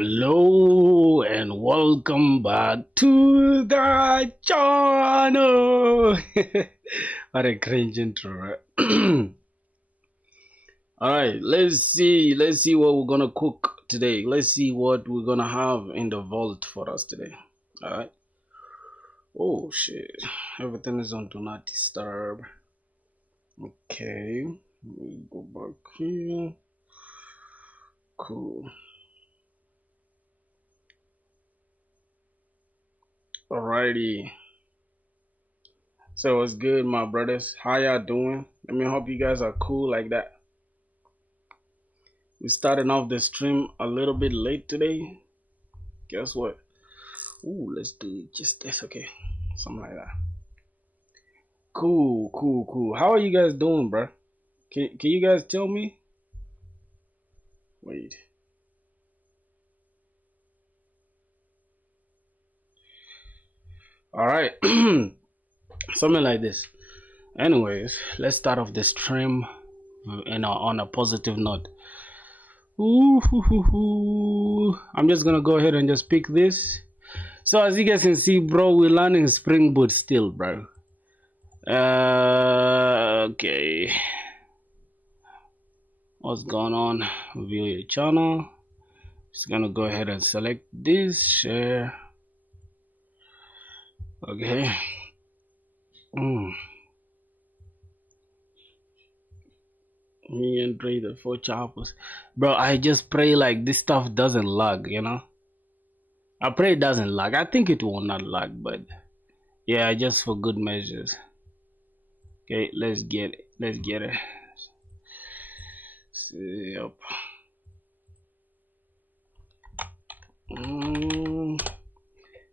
Hello and welcome back to the channel. What a cringe intro, right? All right, let's see what we're gonna cook today. Let's see what we're gonna have in the vault for us today. All right. Oh shit, everything is on do not disturb. Okay, let me go back here. Cool. Alrighty. So what's good, my brothers? How y'all doing? I mean, hope you guys are cool like that. We starting off the stream a little bit late today. Guess what? Ooh, let's do it just this. Okay, something like that. Cool. How are you guys doing, bro? Can you guys tell me? Wait. All right. Something like this. Anyways, let's start off the stream on a positive note. I'm just gonna go ahead and just pick this. So as you guys can see, bro, we're learning SpringBoot still, bro. Okay. What's going on? View your channel. Just gonna go ahead and select this, share. Okay. Me and Dre the 4 choppers. Bro, I just pray like this stuff doesn't lag, you know? I pray it doesn't lag. I think it will not lag, but yeah, just for good measures. Okay, let's get it. Yep.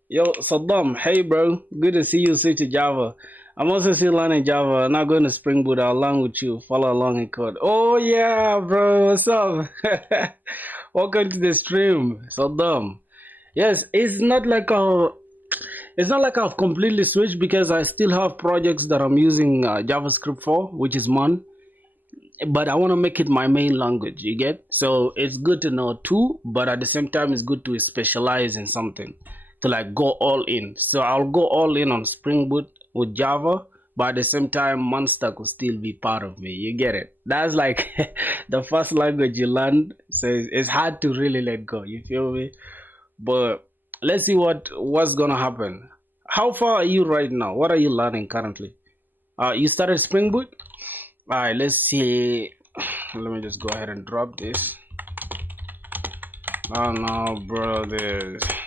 Yo, Saddam, hey bro, good to see you switch to Java. I'm also still learning Java, not going to Spring Boot. I'll learn with you, follow along in code. Oh yeah, bro, what's up? Welcome to the stream, Saddam. Yes, it's not like I've completely switched because I still have projects that I'm using JavaScript for, which is Mon. But I want to make it my main language, you get? So it's good to know too, but at the same time, it's good to specialize in something, to like go all in. So I'll go all in on Spring Boot with Java, but at the same time, Monstack will still be part of me. You get it? That's like the first language you learn, so it's hard to really let go. You feel me? But let's see what's gonna happen. How far are you right now? What are you learning currently? You started Spring Boot? All right, let's see. Let me just go ahead and drop this. Oh no, bro,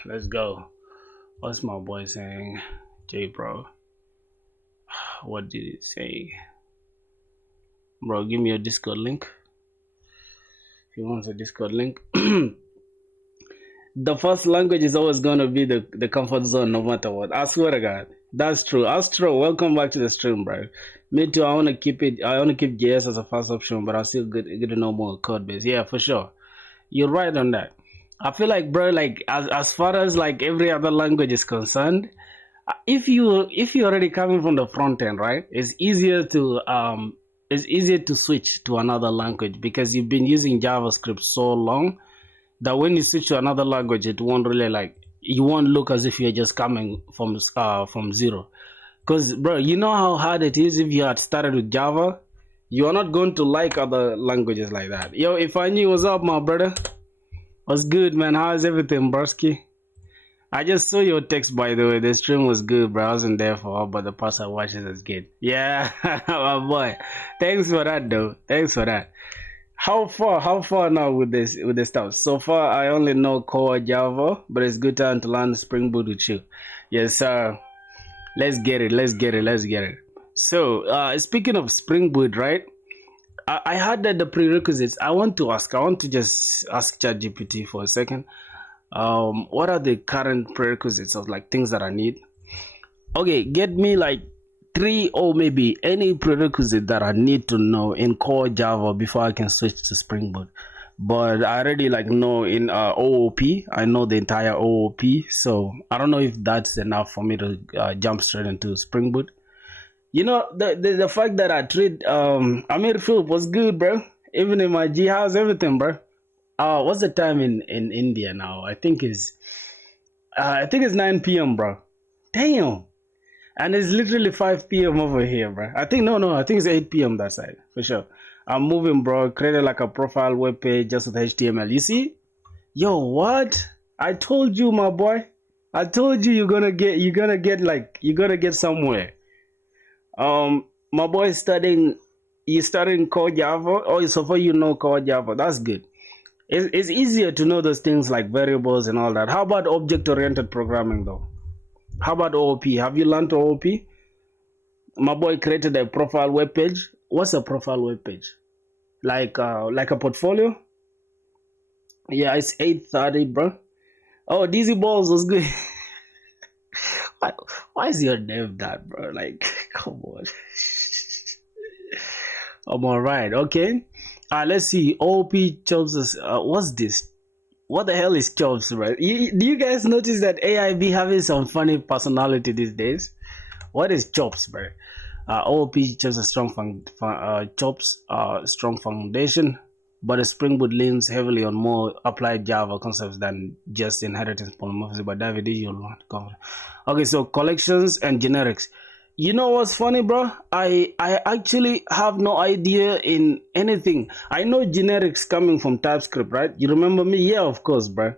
let's go. What's my boy saying? J bro, what did it say? Bro, give me your Discord link if you want a Discord link. The first language is always gonna be the comfort zone, no matter what. I swear to God, that's true. Astro, welcome back to the stream, bro. Me too. I wanna keep JS as a first option, but I still good to know more code base. Yeah, for sure. You're right on that. I feel like, bro, like as far as like every other language is concerned, if you're already coming from the front end, right, it's easier to switch to another language because you've been using JavaScript so long that when you switch to another language, it won't really you won't look as if you're just coming from zero. Because, bro, you know how hard it is if you had started with Java. You are not going to like other languages like that. Yo, if I knew, what's up, my brother? What's good, man? How's everything, broski? I just saw your text, by the way. The stream was good, bro. I wasn't there for all, but the parts I watched it was good. Yeah, my boy. Thanks for that, though. Thanks for that. How far now with this stuff? So far, I only know core Java, but it's good time to learn Spring Boot with you. Yes, sir. Let's get it. So, speaking of Spring Boot, right? I had that the prerequisites. I want to just ask ChatGPT for a second. What are the current prerequisites of like things that I need? Okay, get me like 3 or maybe any prerequisite that I need to know in core Java before I can switch to Spring Boot. But I already like know in OOP, I know the entire OOP, so I don't know if that's enough for me to jump straight into Spring Boot. You know, the fact that I treat Amir Philip was good, bro. Even in my G, how's everything, bro? What's the time in India now? I think it's 9 p.m., bro. Damn. And it's literally 5 p.m. over here, bro. I think no, I think it's 8 p.m. that side for sure. I'm moving, bro. Created like a profile web page just with HTML. You see? Yo, what? I told you, my boy. I told you you're gonna get somewhere. My boy is studying. You studying Core Java? Oh, so far you know Core Java. That's good. It's easier to know those things like variables and all that. How about object-oriented programming though? How about OOP? Have you learned OOP? My boy created a profile web page. What's a profile web page? Like a portfolio? Yeah, it's 8:30, bro. Oh, Dizzy Balls was good. Why is your name that, bro? Like, come on. I'm alright, okay. Let's see. OP Chops is, what's this? What the hell is Chops, bro? Do you guys notice that AI be having some funny personality these days? What is Chops, bro? OOP Chops a strong strong foundation, but a Spring Boot leans heavily on more applied Java concepts than just inheritance polymorphism. But David, you'll want to cover. Okay, so collections and generics. You know what's funny, bro? I actually have no idea in anything. I know generics coming from TypeScript, right? You remember me? Yeah, of course, bro.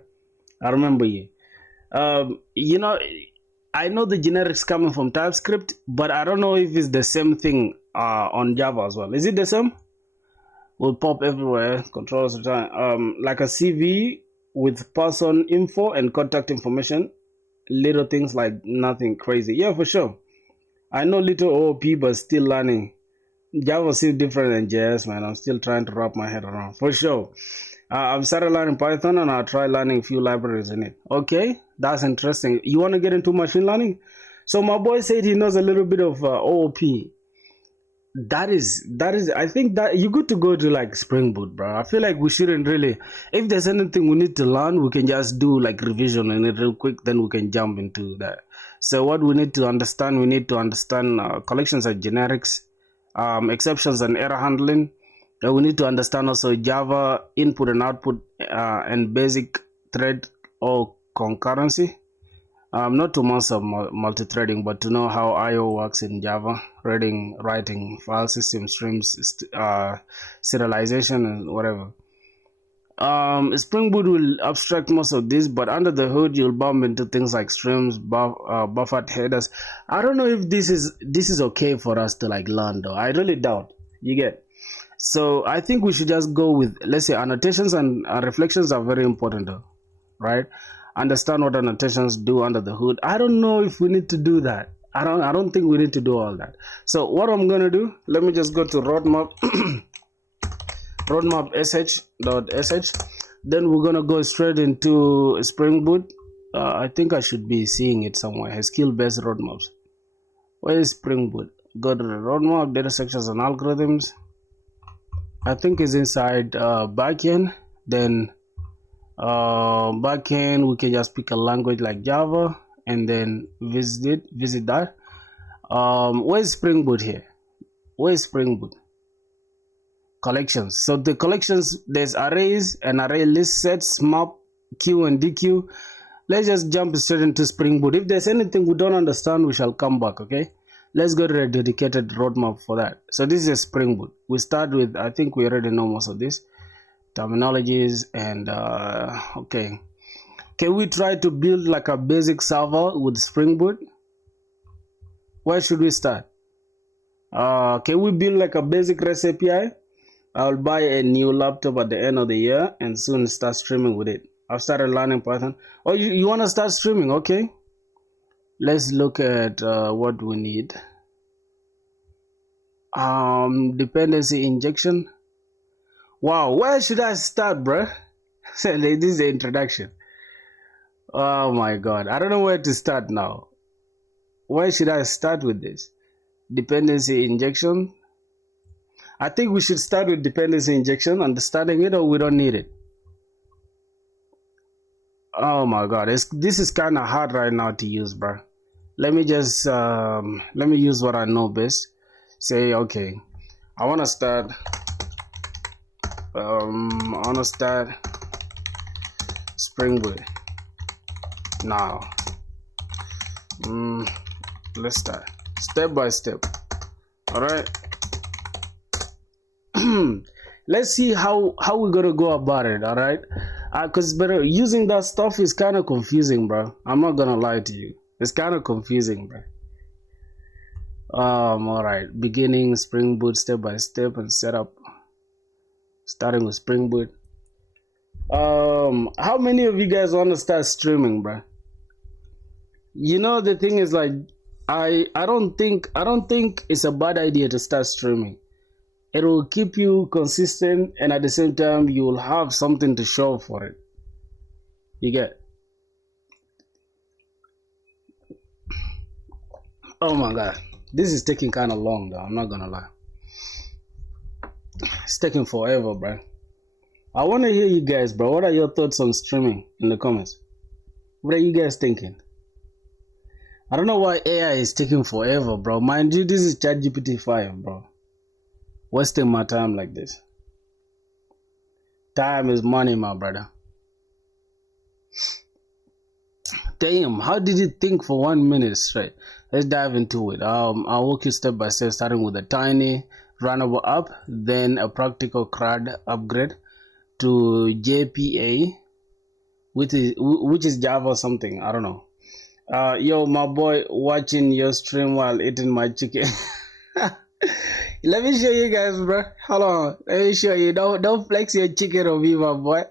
I remember you. You know, I know the generics coming from TypeScript, but I don't know if it's the same thing on Java as well. Is it the same? Will pop everywhere. Controls like a CV with person info and contact information. Little things like nothing crazy. Yeah, for sure. I know little OOP, but still learning. Java is still different than JS, man. I'm still trying to wrap my head around. For sure. I've started learning Python and I'll try learning a few libraries in it. Okay, that's interesting. You want to get into machine learning? So my boy said he knows a little bit of OOP. That is, I think that you're good to go to like Spring Boot, bro. I feel like we shouldn't really, if there's anything we need to learn, we can just do like revision in it real quick, then we can jump into that. So what we need to understand, collections and generics, exceptions and error handling. We need to understand also Java input and output and basic thread or concurrency. Not to master multi-threading, but to know how I/O works in Java, reading, writing, file system, streams, serialization, and whatever. Spring Boot will abstract most of this, but under the hood, you'll bump into things like streams, buffered headers. I don't know if this is okay for us to like learn though. I really doubt. You get. So I think we should just go with, let's say, annotations and reflections are very important though, right? Understand what annotations do under the hood. I don't know if we need to do that. I don't think we need to do all that. So what I'm gonna do, let me just go to roadmap roadmap sh.sh. Then we're gonna go straight into Spring Boot. I think I should be seeing it somewhere. Skill-based roadmaps. Where is Spring Boot? Go to the roadmap, data sections and algorithms. I think it's inside backend. Then backend, we can just pick a language like Java and then visit that. Where's Spring Boot here? Where's Spring Boot? Collections. So the collections, there's arrays and array list sets, map, queue and dequeue. Let's just jump straight into Spring Boot. If there's anything we don't understand, we shall come back. Okay, let's go to a dedicated roadmap for that. So this is a Spring Boot. We start with, I think we already know most of this terminologies and okay, can we try to build like a basic server with Spring Boot? Where should we start? Can we build like a basic REST API? I'll buy a new laptop at the end of the year and soon start streaming with it. I've started learning Python. Oh, you want to start streaming? Okay, let's look at what we need. Dependency injection. Wow, where should I start, bro? So this is the introduction. Oh my god, I don't know where to start now. Where should I start with this? Dependency injection. I think we should start with dependency injection, understanding it, or we don't need it. Oh my god, this is kind of hard right now to use, bro. Let me just let me use what I know best. Say, okay, I want to start SpringBoot. Now, let's start step by step. All right. Let's see how we're gonna go about it. All right, because using that stuff is kind of confusing, bro. I'm not gonna lie to you. It's kind of confusing, bro. All right. Beginning SpringBoot step by step and setup. Starting with SpringBoot. How many of you guys want to start streaming, bro? You know, the thing is, like, I don't think it's a bad idea to start streaming. It will keep you consistent, and at the same time you will have something to show for it. You get? Oh my god, this is taking kind of long though, I'm not gonna lie. It's taking forever, bro. I want to hear you guys, bro. What are your thoughts on streaming in the comments? What are you guys thinking? I don't know why AI is taking forever, bro. Mind you, this is ChatGPT 5, bro. Wasting my time like this. Time is money, my brother. Damn, how did you think for 1 minute straight? Let's dive into it. I'll walk you step by step, starting with a tiny runnable app, then a practical CRUD upgrade to JPA, which is Java something, I don't know. Yo, my boy, watching your stream while eating my chicken. Let me show you guys, bro. Hold on, let me show you. Don't flex your chicken on me, my boy.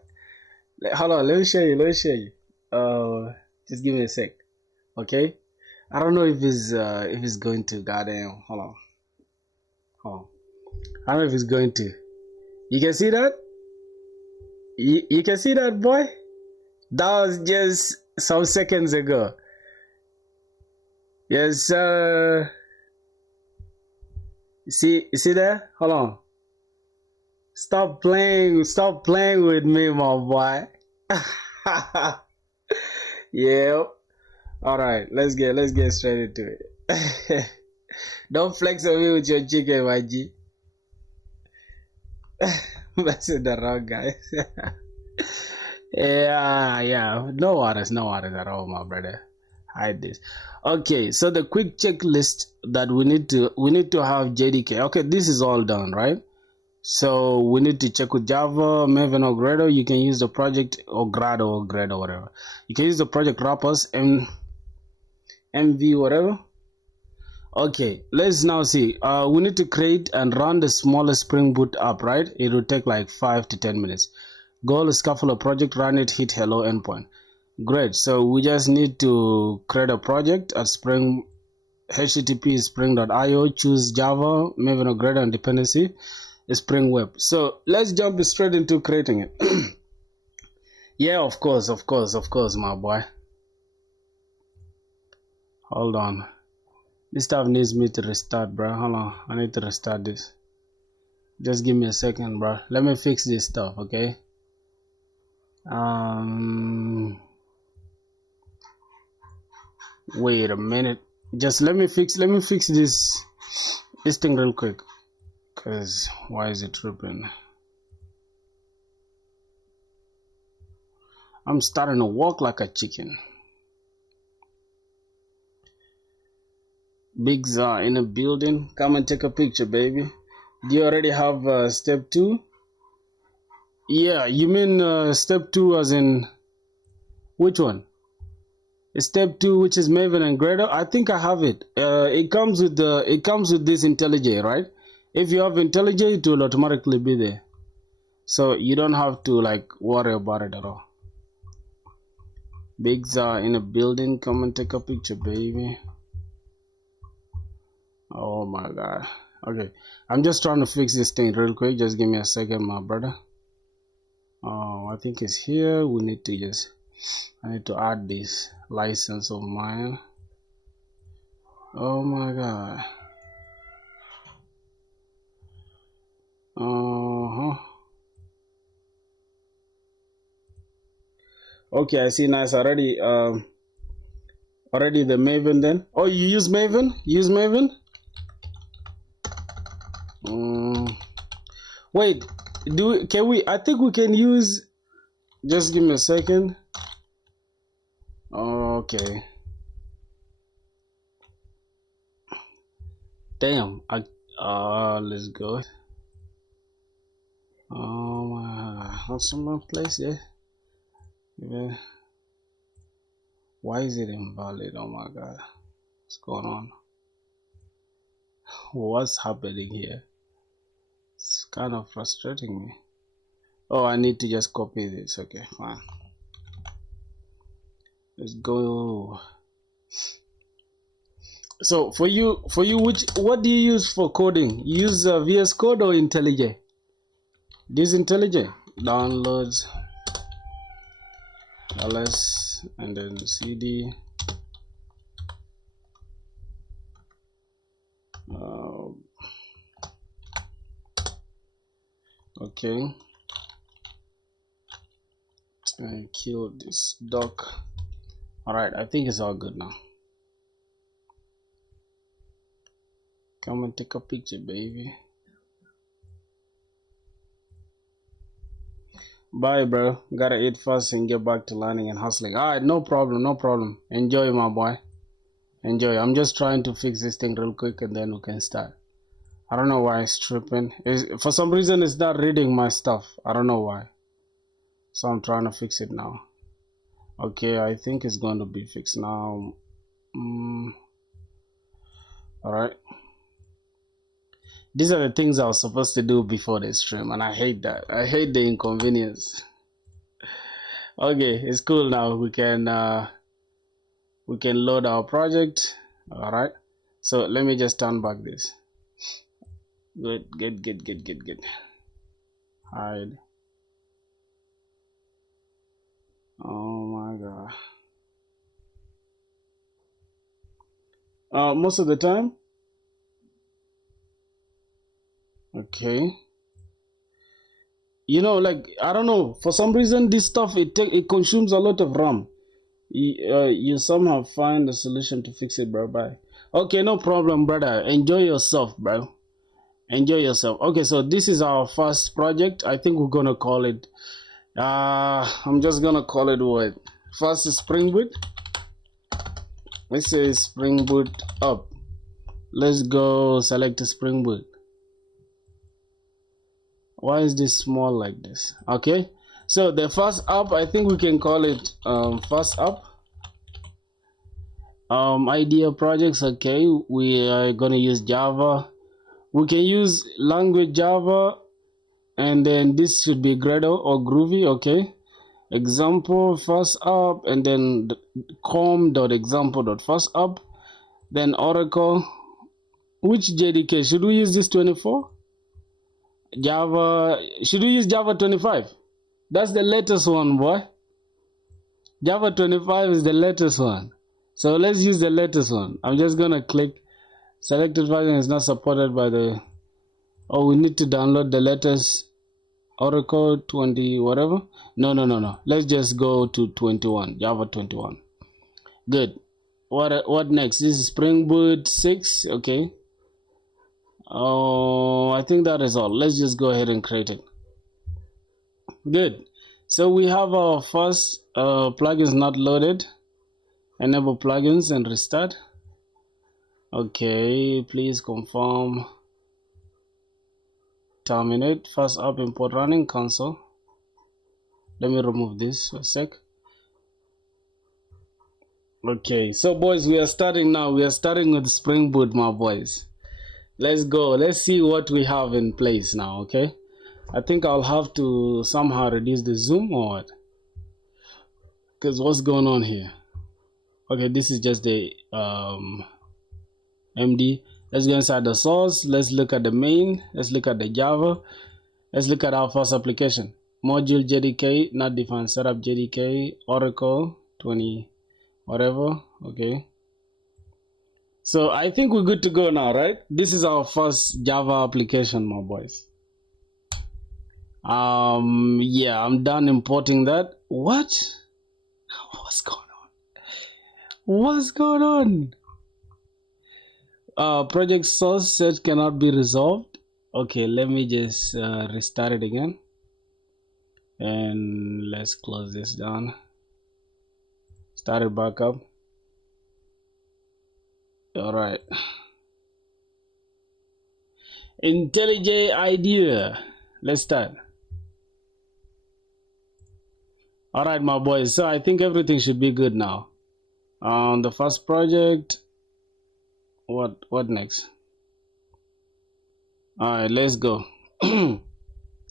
Hold on, let me show you. Just give me a sec, okay? I don't know if it's going to. Goddamn, hold on. I don't know if it's going to. You can see that? You can see that, boy? That was just some seconds ago. Yes, sir. You see there? Hold on. Stop playing with me, my boy. Yeah. All right, let's get straight into it. Don't flex on me with your chicken, my G. Messing around, guys. Yeah. No worries at all, my brother. Hide this. Okay, so the quick checklist that we need to have JDK. Okay, this is all done, right? So we need to check with Java, Maven or Gradle. You can use the project or Gradle or whatever. You can use the project wrappers and MV whatever. Okay, let's now see. We need to create and run the smallest SpringBoot app, right? It will take like 5 to 10 minutes. Goal, scaffold a project, run it, hit hello endpoint. Great. So we just need to create a project at Spring, http spring.io, choose Java, Maven or Gradle and dependency, Spring Web. So let's jump straight into creating it. Yeah, of course, my boy. Hold on. This stuff needs me to restart, bro. Hold on. I need to restart this. Just give me a second, bro. Let me fix this stuff, okay? Wait a minute. Just let me fix this thing real quick. Cause why is it tripping? I'm starting to walk like a chicken. Bigs are in a building. Come and take a picture, baby. Do you already have step 2? Yeah, you mean step 2 as in which one? Step 2, which is Maven and Gradle. I think I have it. It comes with this IntelliJ, right? If you have IntelliJ, it will automatically be there. So you don't have to like worry about it at all. Bigs are in a building. Come and take a picture, baby. Oh my god. Okay, I'm just trying to fix this thing real quick. Just give me a second, my brother. Oh, I think it's here. I need to add this license of mine. Oh my god. Okay, I see. Nice. Already the Maven then. Oh, you use Maven? Wait, I think we can use, just give me a second. Okay. Damn. Let's go. Not some place there. Yeah. Why is it invalid? Oh my god. What's going on? What's happening here? It's kind of frustrating me. Oh, I need to just copy this. Okay, fine. Let's go. So for you, what do you use for coding? You use VS Code or IntelliJ? This IntelliJ downloads ls and then cd. Okay. And kill this doc. All right, I think it's all good now. Come and take a picture, baby. Bye, bro. Gotta eat first and get back to learning and hustling. All right, no problem, no problem. Enjoy, my boy. Enjoy. I'm just trying to fix this thing real quick and then we can start. I don't know why it's tripping. For some reason, it's not reading my stuff. I don't know why. So I'm trying to fix it now. Okay, I think it's going to be fixed now. Alright. These are the things I was supposed to do before the stream, and I hate that. I hate the inconvenience. Okay, it's cool now. We can load our project. Alright. So let me just turn back this. Good. Hide. Oh my god. Most of the time. Okay. You know, like, I don't know, for some reason this stuff it consumes a lot of RAM. You somehow find a solution to fix it, bro. Bye. Okay, no problem, brother. Enjoy yourself, bro. Enjoy yourself. Okay, so this is our first project. I think we're gonna call it I'm just gonna call it what? First is SpringBoot. Let's say SpringBoot up. Let's go select SpringBoot. Why is this small like this? Okay, so the first app, I think we can call it first app. Idea projects. Okay, we are gonna use Java. We can use language Java, and then this should be Gradle or Groovy. Okay, example first app, and then com.example.firstapp, then Oracle. Which JDK should we use? This 24? Java, should we use Java 25? That's the latest one, boy. Java 25 is the latest one. So let's use the latest one. I'm just gonna click selected version is not supported by the, oh, we need to download the latest Oracle 20 whatever. No. Let's just go to 21, Java 21. Good. What next? This is Spring Boot 6. Okay. Oh, I think that is all. Let's just go ahead and create it. Good. So we have our first plugins not loaded. Enable plugins and restart. Okay, please confirm. Terminate. First app import running console. Let me remove this for a sec. Okay, so boys, we are starting now. We are starting with Spring Boot, my boys. Let's go. Let's see what we have in place now. Okay, I think I'll have to somehow reduce the zoom or what, because what's going on here? Okay, this is just the MD. Let's go inside the source. Let's look at the main. Let's look at the Java. Let's look at our first application. Module JDK not defined. Setup JDK Oracle 20 whatever. Okay, so I think we're good to go now, right? This is our first Java application, my boys. Yeah, I'm done importing that. What? What's going on? What's going on? Project source set cannot be resolved. Okay, let me just restart it again, and let's close this down. Start it back up. All right. IntelliJ idea. Let's start. All right, my boys. So I think everything should be good now. On the first project, what next? All right, let's go.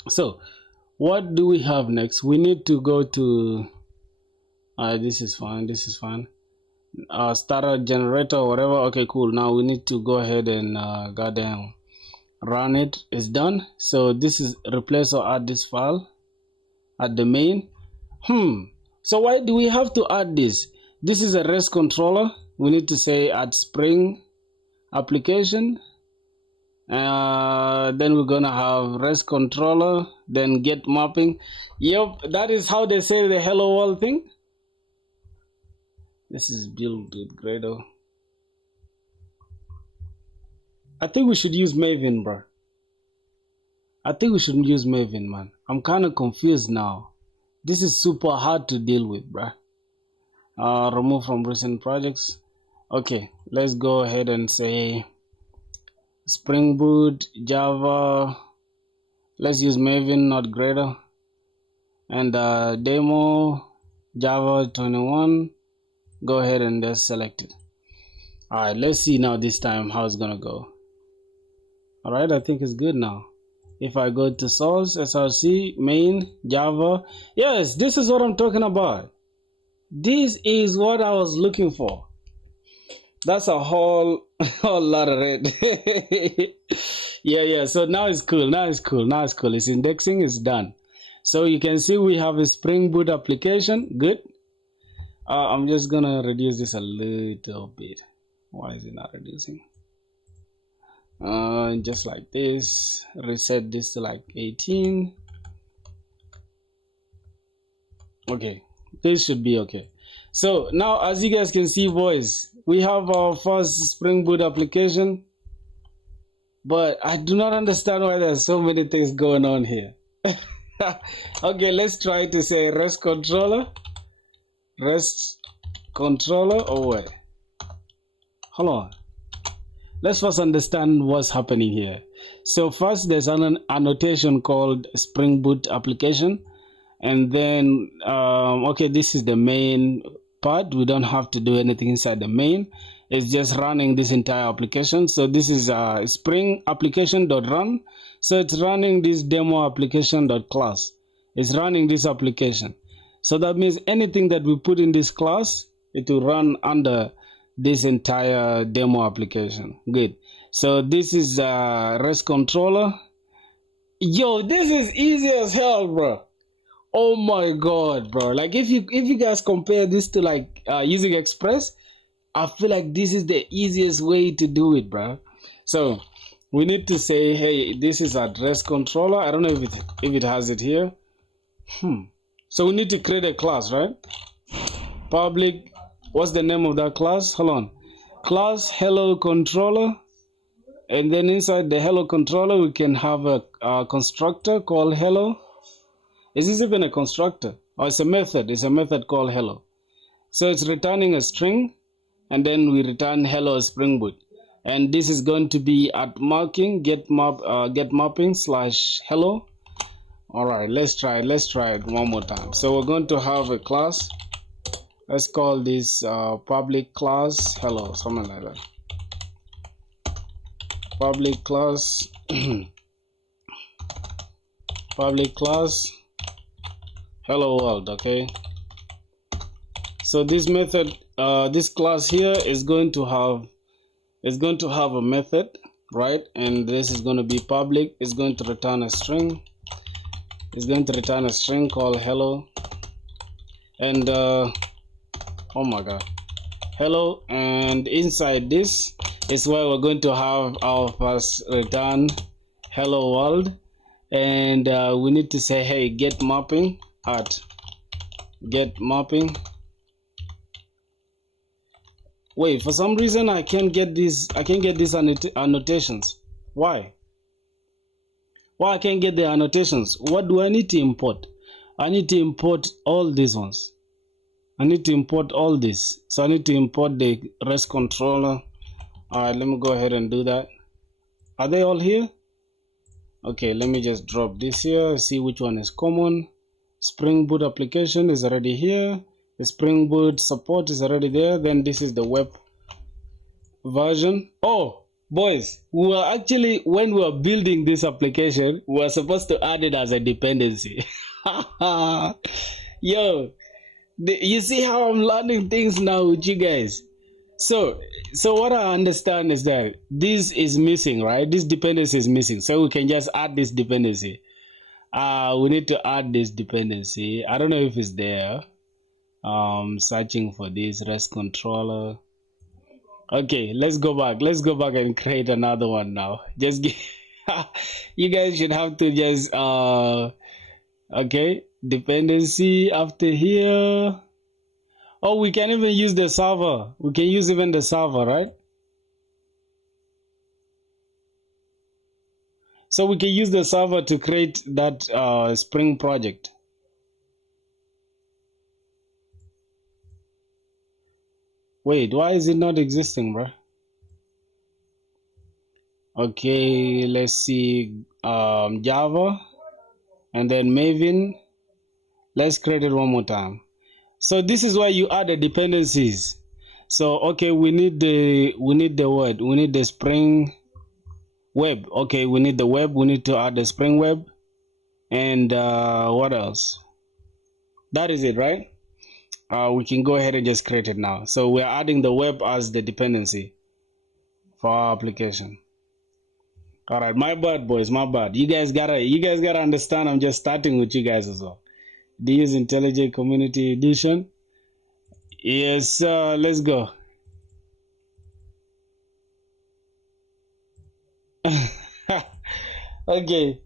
So what do we have next? We need to go to this is fine, this is fine. Starter generator or whatever. Okay, cool. Now we need to go ahead and goddamn run it. It's done. So this is replace or add this file at the main. So why do we have to add this? This is a REST controller. We need to say add Spring application. Then we're gonna have REST controller, then get mapping. Yep, that is how they say the hello world thing. This is built with Gradle. I think we should use Maven, bro. I think we should use Maven, man. I'm kind of confused now. This is super hard to deal with, bro. Remove from recent projects. Okay, let's go ahead and say SpringBoot, Java. Let's use Maven, not Gradle. And demo, Java 21. Go ahead and just select it. All right, let's see now this time how it's gonna go. All right, I think it's good now. If I go to source, src, main, Java. Yes, this is what I'm talking about. This is what I was looking for. That's a whole lot of red. Yeah. So now it's cool. Now it's cool. It's indexing. It's done. So you can see we have a Spring Boot application. Good. I'm just gonna reduce this a little bit. Why is it not reducing? Just like this. Reset this to like 18. Okay, this should be okay. So now, as you guys can see, boys, we have our first Spring Boot application, but I do not understand why there's so many things going on here. Okay, let's try to say REST controller. Oh wait, hold on. Let's first understand what's happening here. So first, there's an annotation called Spring Boot application, and then okay, this is the main part. We don't have to do anything inside the main. It's just running this entire application. So this is Spring application.run. So it's running this demo application.class. It's running this application. So that means anything that we put in this class, it will run under this entire demo application. Good. So this is REST controller. Yo, this is easy as hell, bro. Oh my god, bro. Like if you guys compare this to like using Express, I feel like this is the easiest way to do it, bro. So we need to say, hey, this is a REST controller. I don't know if it has it here. So we need to create a class, right? Public. What's the name of that class? Hold on. Class hello controller. And then inside the hello controller, we can have a constructor called hello. Is this even a constructor? Or it's a method. It's a method called hello. So it's returning a string, and then we return hello Spring Boot. And this is going to be at marking get mapping / hello. All right, let's try it one more time. So we're going to have a class. Let's call this public class hello, something like that. Public class public class hello world. Okay, so this method, this class here is going to have a method, right? And this is going to be public. It's going to return a string. It's going to return a string called hello, and oh my god, hello. And inside this is where we're going to have our first return hello world, and we need to say, hey, get mapping at get mapping. Wait, for some reason I can't get these annotations. Why I can't get the annotations? What do I need to import? I need to import all these ones. I need to import all this. So I need to import the REST controller. All right, let me go ahead and do that. Are they all here? Okay, let me just drop this here, see which one is common. Spring Boot application is already here. The Spring Boot support is already there. Then this is the web version. Oh, boys, we were actually, when we were building this application, we were supposed to add it as a dependency. Yo, you see how I'm learning things now with you guys. So what I understand is that this is missing, right? This dependency is missing. So we can just add this dependency. We need to add this dependency. I don't know if it's there. Searching for this REST controller. Okay, let's go back. Let's go back and create another one now. Just you guys should have to just okay, dependency after here. Oh, we can even use the server. We can use even the server, right? So we can use the server to create that Spring project. Wait, why is it not existing, bro? Okay, let's see, Java, and then Maven. Let's create it one more time. So this is where you add the dependencies. So okay, we need the what? We need the Spring web. Okay, we need the web. We need to add the Spring web, and what else? That is it, right? We can go ahead and just create it now. So we're adding the web as the dependency for our application. All right, my bad, boys, my bad. You guys gotta understand. I'm just starting with you guys as well. Do you use IntelliJ Community Edition? Yes, let's go. Okay.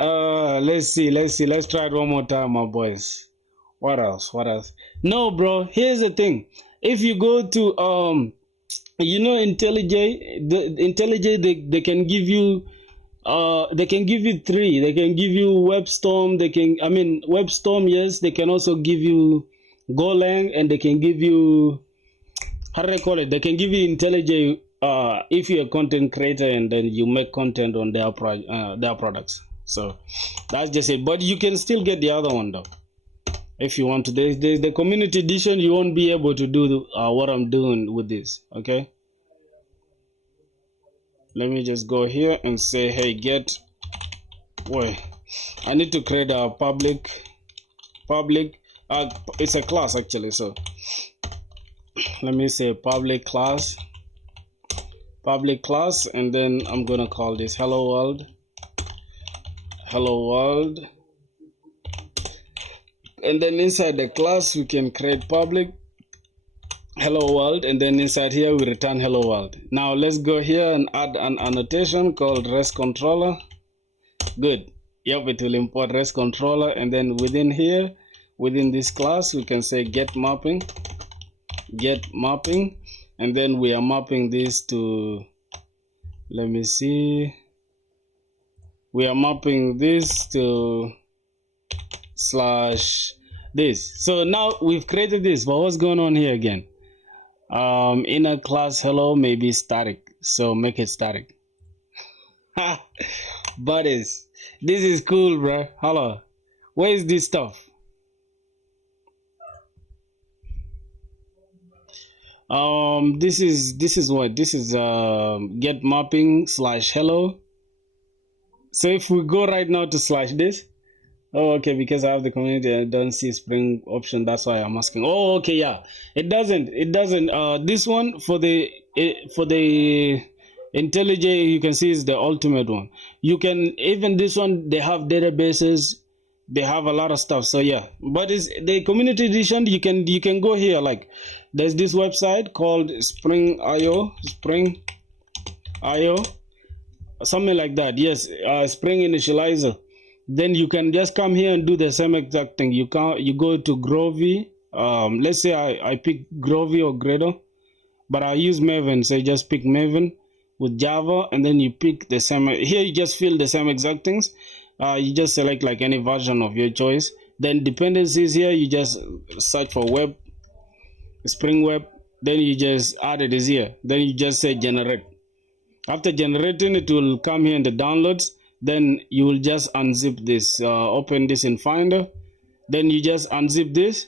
Let's see. Let's try it one more time, my boys. What else? No, bro. Here's the thing. If you go to IntelliJ, they can give you three. They can give you WebStorm. WebStorm. Yes, they can also give you Golang, and they can give you, how do they call it? They can give you IntelliJ if you're a content creator and then you make content on their products. So that's just it. But you can still get the other one though. If you want to, there's the community edition. You won't be able to do what I'm doing with this. Okay. Let me just go here and say, hey, get. Wait, I need to create a public. It's a class actually. So let me say public class, and then I'm gonna call this hello world. And then inside the class we can create public hello world, and then inside here we return hello world. Now let's go here and add an annotation called REST controller. Good. Yep, it will import REST controller, and then within here, within this class, we can say get mapping, and then we are mapping this to, let me see, we are mapping this to slash this. So now we've created this, but what's going on here again? Inner class hello may be static, so make it static. Buddies, this is cool, bro. Hello, where is this stuff? This is what this is. Get mapping slash hello. So if we go right now to slash this. Oh, okay, because I have the community, I don't see Spring option. That's why I'm asking. Oh, okay, yeah. It doesn't. This one for the IntelliJ, you can see is the ultimate one. You can even this one. They have databases. They have a lot of stuff. So yeah, but it's the community edition. You can go here. Like there's this website called Spring.io, something like that. Yes, Spring Initializer. Then you can just come here and do the same exact thing. You go to Groovy. Let's say I pick Groovy or Gradle, but I use Maven. So you just pick Maven with Java, and then you pick the same. Here you just fill the same exact things. You just select like any version of your choice. Then dependencies here, you just search for web, Spring Web, then you just add it is here. Then you just say generate. After generating, it will come here in the downloads. Then you will just unzip this, open this in Finder. Then you just unzip this.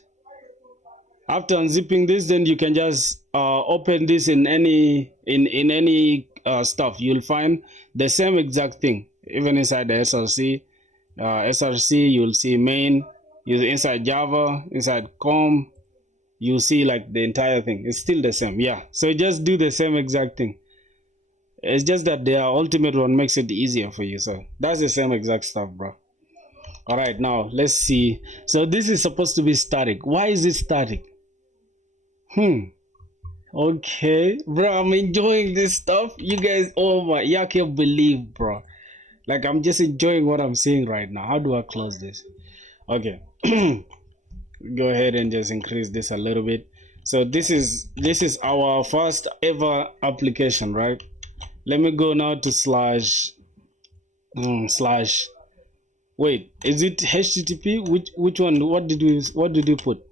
After unzipping this, then you can just open this in any stuff. You'll find the same exact thing. Even inside the SRC, you'll see main. Inside Java, inside COM, you see like the entire thing. It's still the same. Yeah. So just do the same exact thing. It's just that the ultimate one makes it easier for you. So that's the same exact stuff, bro. All right, now let's see. So this is supposed to be static. Why is it static? Okay, bro, I'm enjoying this stuff. You guys, oh my, y'all can't believe, bro. Like, I'm just enjoying what I'm seeing right now. How do I close this? Okay. Go ahead and just increase this a little bit. So this is our first ever application, right? Let me go now to slash. Wait, is it HTTP? Which one? What did you put?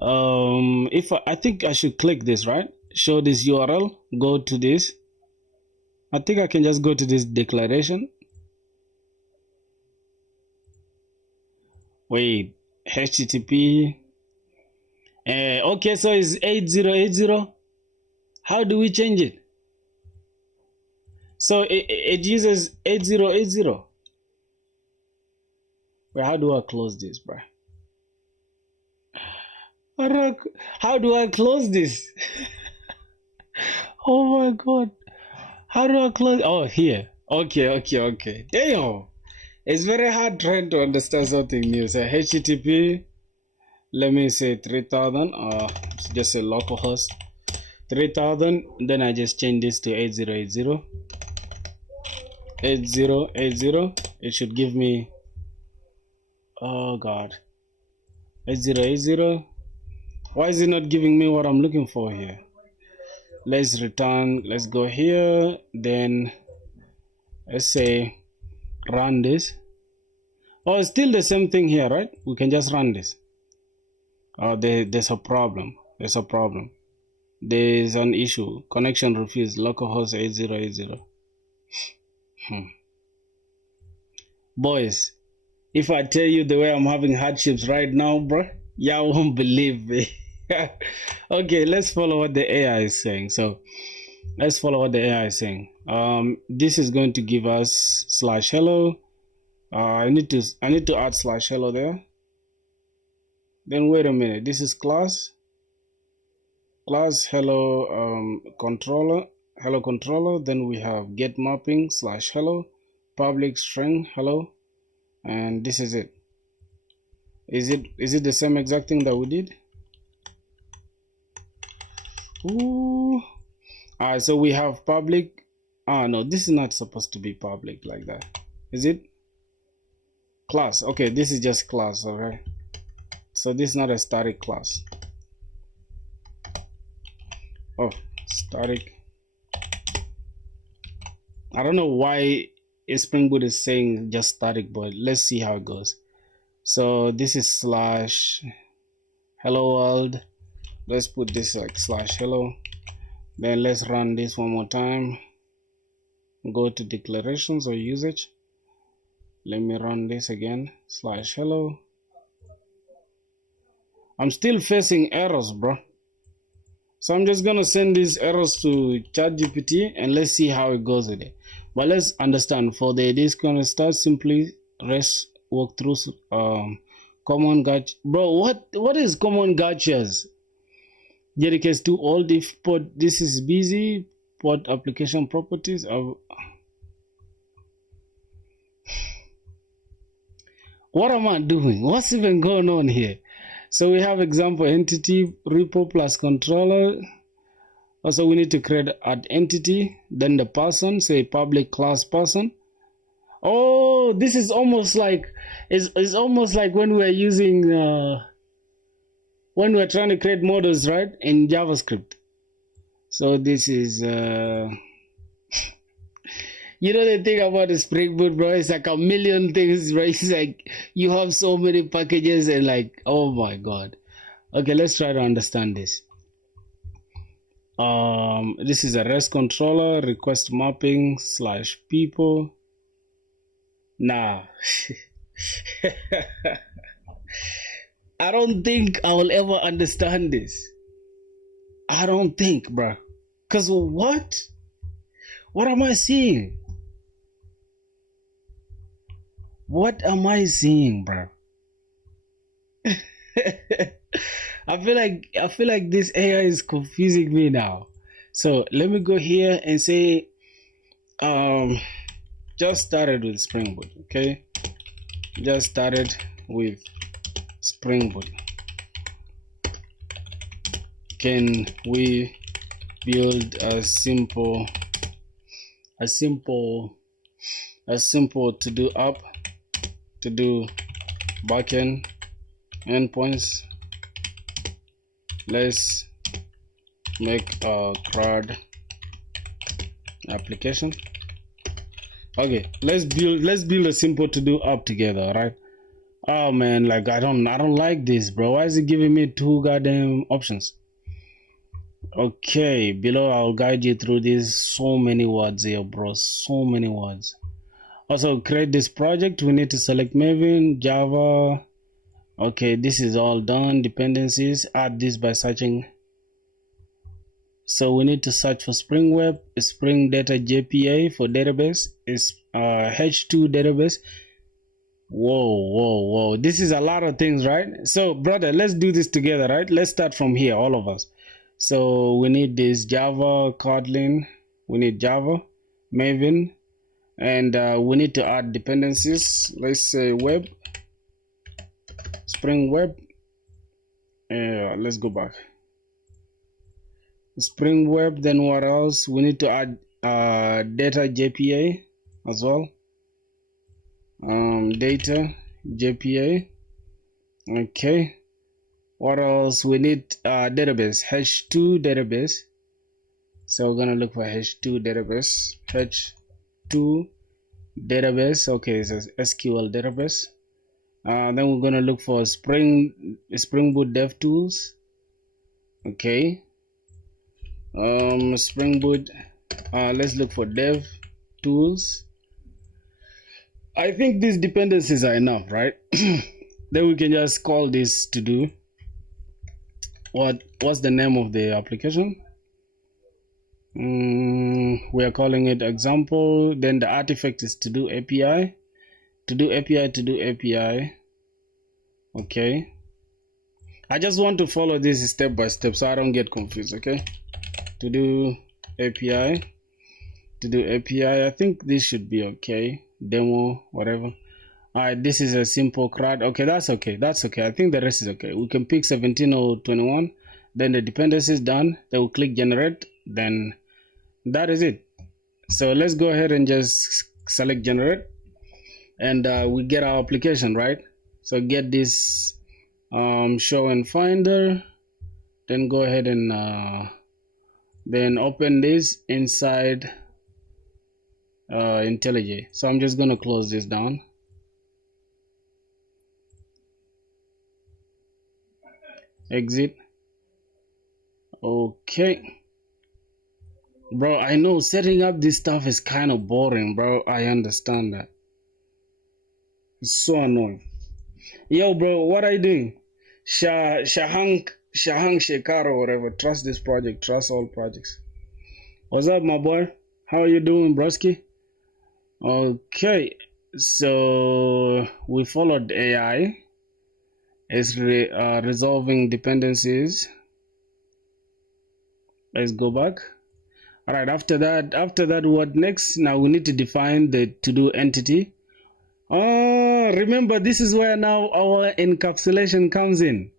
I think I should click this, right? Show this URL. Go to this. I think I can just go to this declaration. Wait, HTTP. Okay, so it's 8080. How do we change it? So it uses 8080. Wait, how do I close this, bro? How do I close this? Oh my god. How do I close? Oh, here. Okay. Damn. It's very hard trying to understand something new. So HTTP, let me say 3000, just say localhost 3000. Then I just change this to 8080. 8080. It should give me, oh god, 8080. Why is it not giving me what I'm looking for here? Let's return. Let's go here. Then let's say run this. Oh, it's still the same thing here, right? We can just run this. Oh, there's a problem. There's an issue. Connection refused. Localhost 8080. Boys, if I tell you the way I'm having hardships right now, bro, y'all won't believe me. Okay, let's follow what the AI is saying. So let's follow what the AI is saying. This is going to give us /hello. I need to add /hello there. Then wait a minute. This is class hello controller. Then we have get mapping /hello, public string hello, and this is it. Is it the same exact thing that we did? Ooh. Alright, so we have public. No, this is not supposed to be public like that. Is it? Class. Okay, this is just class. Alright. So this is not a static class. Oh, static. I don't know why SpringBoot is saying just static, but let's see how it goes. So this is /hello world. Let's put this like /hello. Then let's run this one more time. Go to declarations or usage. Let me run this again. /hello. I'm still facing errors, bro. So I'm just gonna send these errors to ChatGPT and let's see how it goes with it. But let's understand, for this gonna start simply walk through common gotcha. Bro, what is common gotchas? Dedicates to all if port this is busy, port application properties of what am I doing? What's even going on here? So we have example entity repo plus controller. Also we need to create an entity, then the person, say public class person. Oh, this is almost like it's almost like when we're using when we're trying to create models, right, in JavaScript. So this is you know the thing about the SpringBoot, bro, it's like a million things, right? It's like you have so many packages and like, oh my god. Okay, let's try to understand this. This is a REST controller, request mapping / people. Nah. I don't think I will ever understand this. I don't think, bro. Cause what? What am I seeing? What am I seeing, bro? I feel like this AI is confusing me now. So let me go here and say, just started with Spring Boot, okay? Just started with Spring Boot. Can we build a simple to do app, to do backend endpoints? Let's make a CRUD application. Okay, let's build a simple to do app together, right? Oh man, like I don't like this, bro. Why is it giving me 2 goddamn options? Okay, below I'll guide you through this. So many words here, bro. So many words. Also, create this project. We need to select Maven, Java. Okay, this is all done. Dependencies, add this by searching. So we need to search for Spring Web, Spring Data JPA for database, is H2 database. Whoa. This is a lot of things, right? So brother, let's do this together, right? Let's start from here, all of us. So we need this Java, Kotlin, we need Java, Maven, and we need to add dependencies. Let's say web, Spring Web. Let's go back. Spring Web, then what else? We need to add data JPA as well. Data JPA. Okay. What else? We need database, H2 database. So we're gonna look for H2 database. H2 database. Okay, it's an SQL database. Then we're gonna look for Spring Boot Dev Tools. Okay. Spring Boot. Let's look for Dev Tools. I think these dependencies are enough, right? Then we can just call this to do. What's the name of the application? We are calling it example. Then the artifact is to do API. To do API. Okay. I just want to follow this step by step so I don't get confused, okay? To do API. I think this should be okay. Demo, whatever. Alright, this is a simple CRUD. Okay, that's okay. I think the rest is okay. We can pick 17 or 21. Then the dependency is done. Then we'll click generate. Then that is it. So let's go ahead and just select generate. And we get our application, right? So get this show and finder. Then go ahead and then open this inside IntelliJ. So I'm just gonna close this down. Exit. Okay, bro, I know setting up this stuff is kind of boring, bro. I understand that. It's so annoying. Yo, bro, what are you doing? Shahang Shekar or whatever. Trust this project. Trust all projects. What's up, my boy? How are you doing, broski? Okay, so we followed AI. It's resolving dependencies. Let's go back. All right, after that, what next? Now we need to define the to-do entity. Oh, remember, this is where now our encapsulation comes in.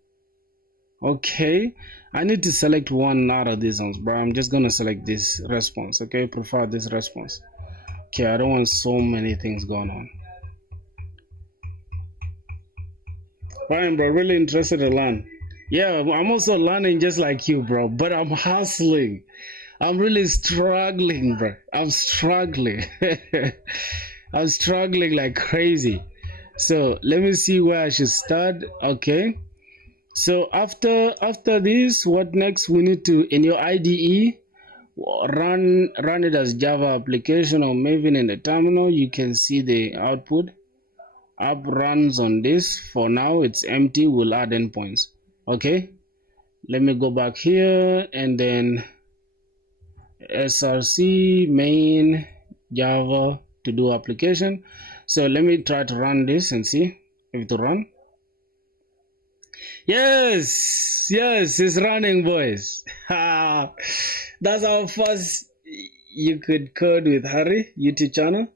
Okay, I need to select one out of these ones, bro. I'm just gonna select this response. Okay, prefer this response. Okay, I don't want so many things going on. Fine, bro. Really interested to learn. Yeah, I'm also learning just like you, bro. But I'm hustling. I'm really struggling, bro. I'm struggling. I'm struggling like crazy. So let me see where I should start. Okay. So after this, what next? We need to, in your IDE, run it as Java application, or maybe in the terminal you can see the output. App runs on this. For now it's empty. We'll add endpoints. Okay, let me go back here and then src main Java to do application. So let me try to run this and see if it will run. Yes, it's running, boys. That's our first you could code with Harry YouTube channel.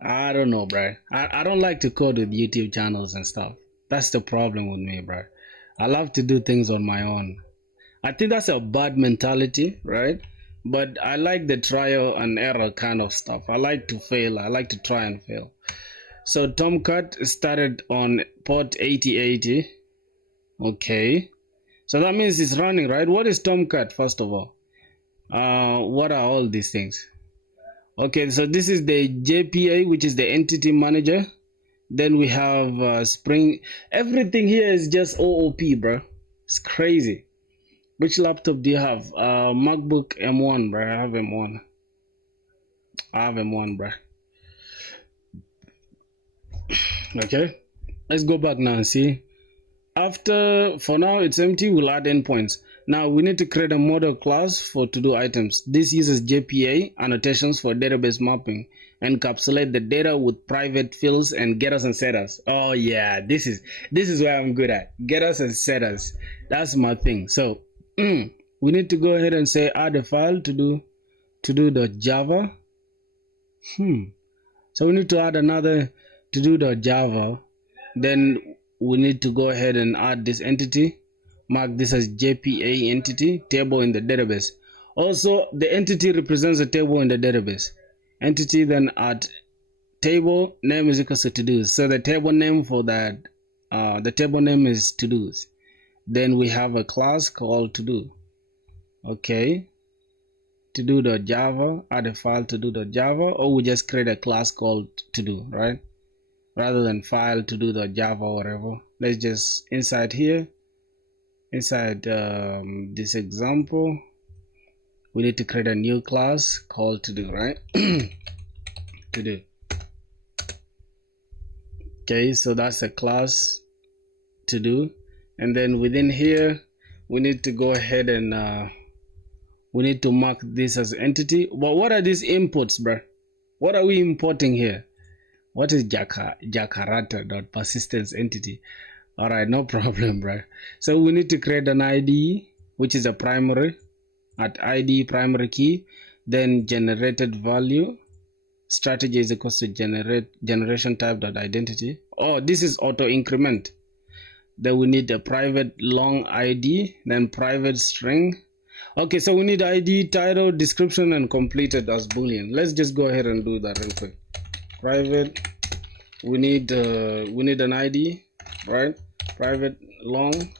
I don't know, bro. I don't like to code with YouTube channels and stuff. That's the problem with me, bro. I love to do things on my own. I think that's a bad mentality, right? But I like the trial and error kind of stuff. I like to fail. I like to try and fail. So Tomcat started on port 8080. Okay. So that means it's running, right? What is Tomcat, first of all? What are all these things? Okay, so this is the JPA, which is the entity manager. Then we have Spring. Everything here is just OOP, bro. It's crazy. Which laptop do you have? MacBook M1, bro. I have M1. I have M1, bro. Okay, let's go back now and see. For now it's empty. We'll add endpoints. Now we need to create a model class for to-do items. This uses JPA annotations for database mapping, encapsulate the data with private fields and getters and setters. Oh yeah, this is where I'm good at. Getters and setters. That's my thing. So we need to go ahead and say add a file to do.java. So we need to add another to do.java. Then we need to go ahead and add this entity. Mark this as JPA entity, table in the database. Also, the entity represents a table in the database. Entity, then add table name is equal to to-dos. So the table name for that, the table name is to-dos. Then we have a class called to-do. Okay, to-do.java, add a file to-do.java, or we just create a class called to-do, right? Rather than file to-do.java or whatever. Let's just inside here, inside this example, we need to create a new class called to-do, right? To-do. Okay, so that's a class to-do. And then within here, we need to go ahead and we need to mark this as entity. But what are these inputs, bro? What are we importing here? What is jakarta.persistence entity? All right, no problem, bro. So we need to create an ID, which is a primary, at ID primary key, then generated value. Strategy is equal to generation type.identity. Oh, this is auto increment. Then we need a private long ID, then private string. Okay, so we need ID, title, description, and completed as Boolean. Let's just go ahead and do that real quick. Private, we need an ID, right? Private long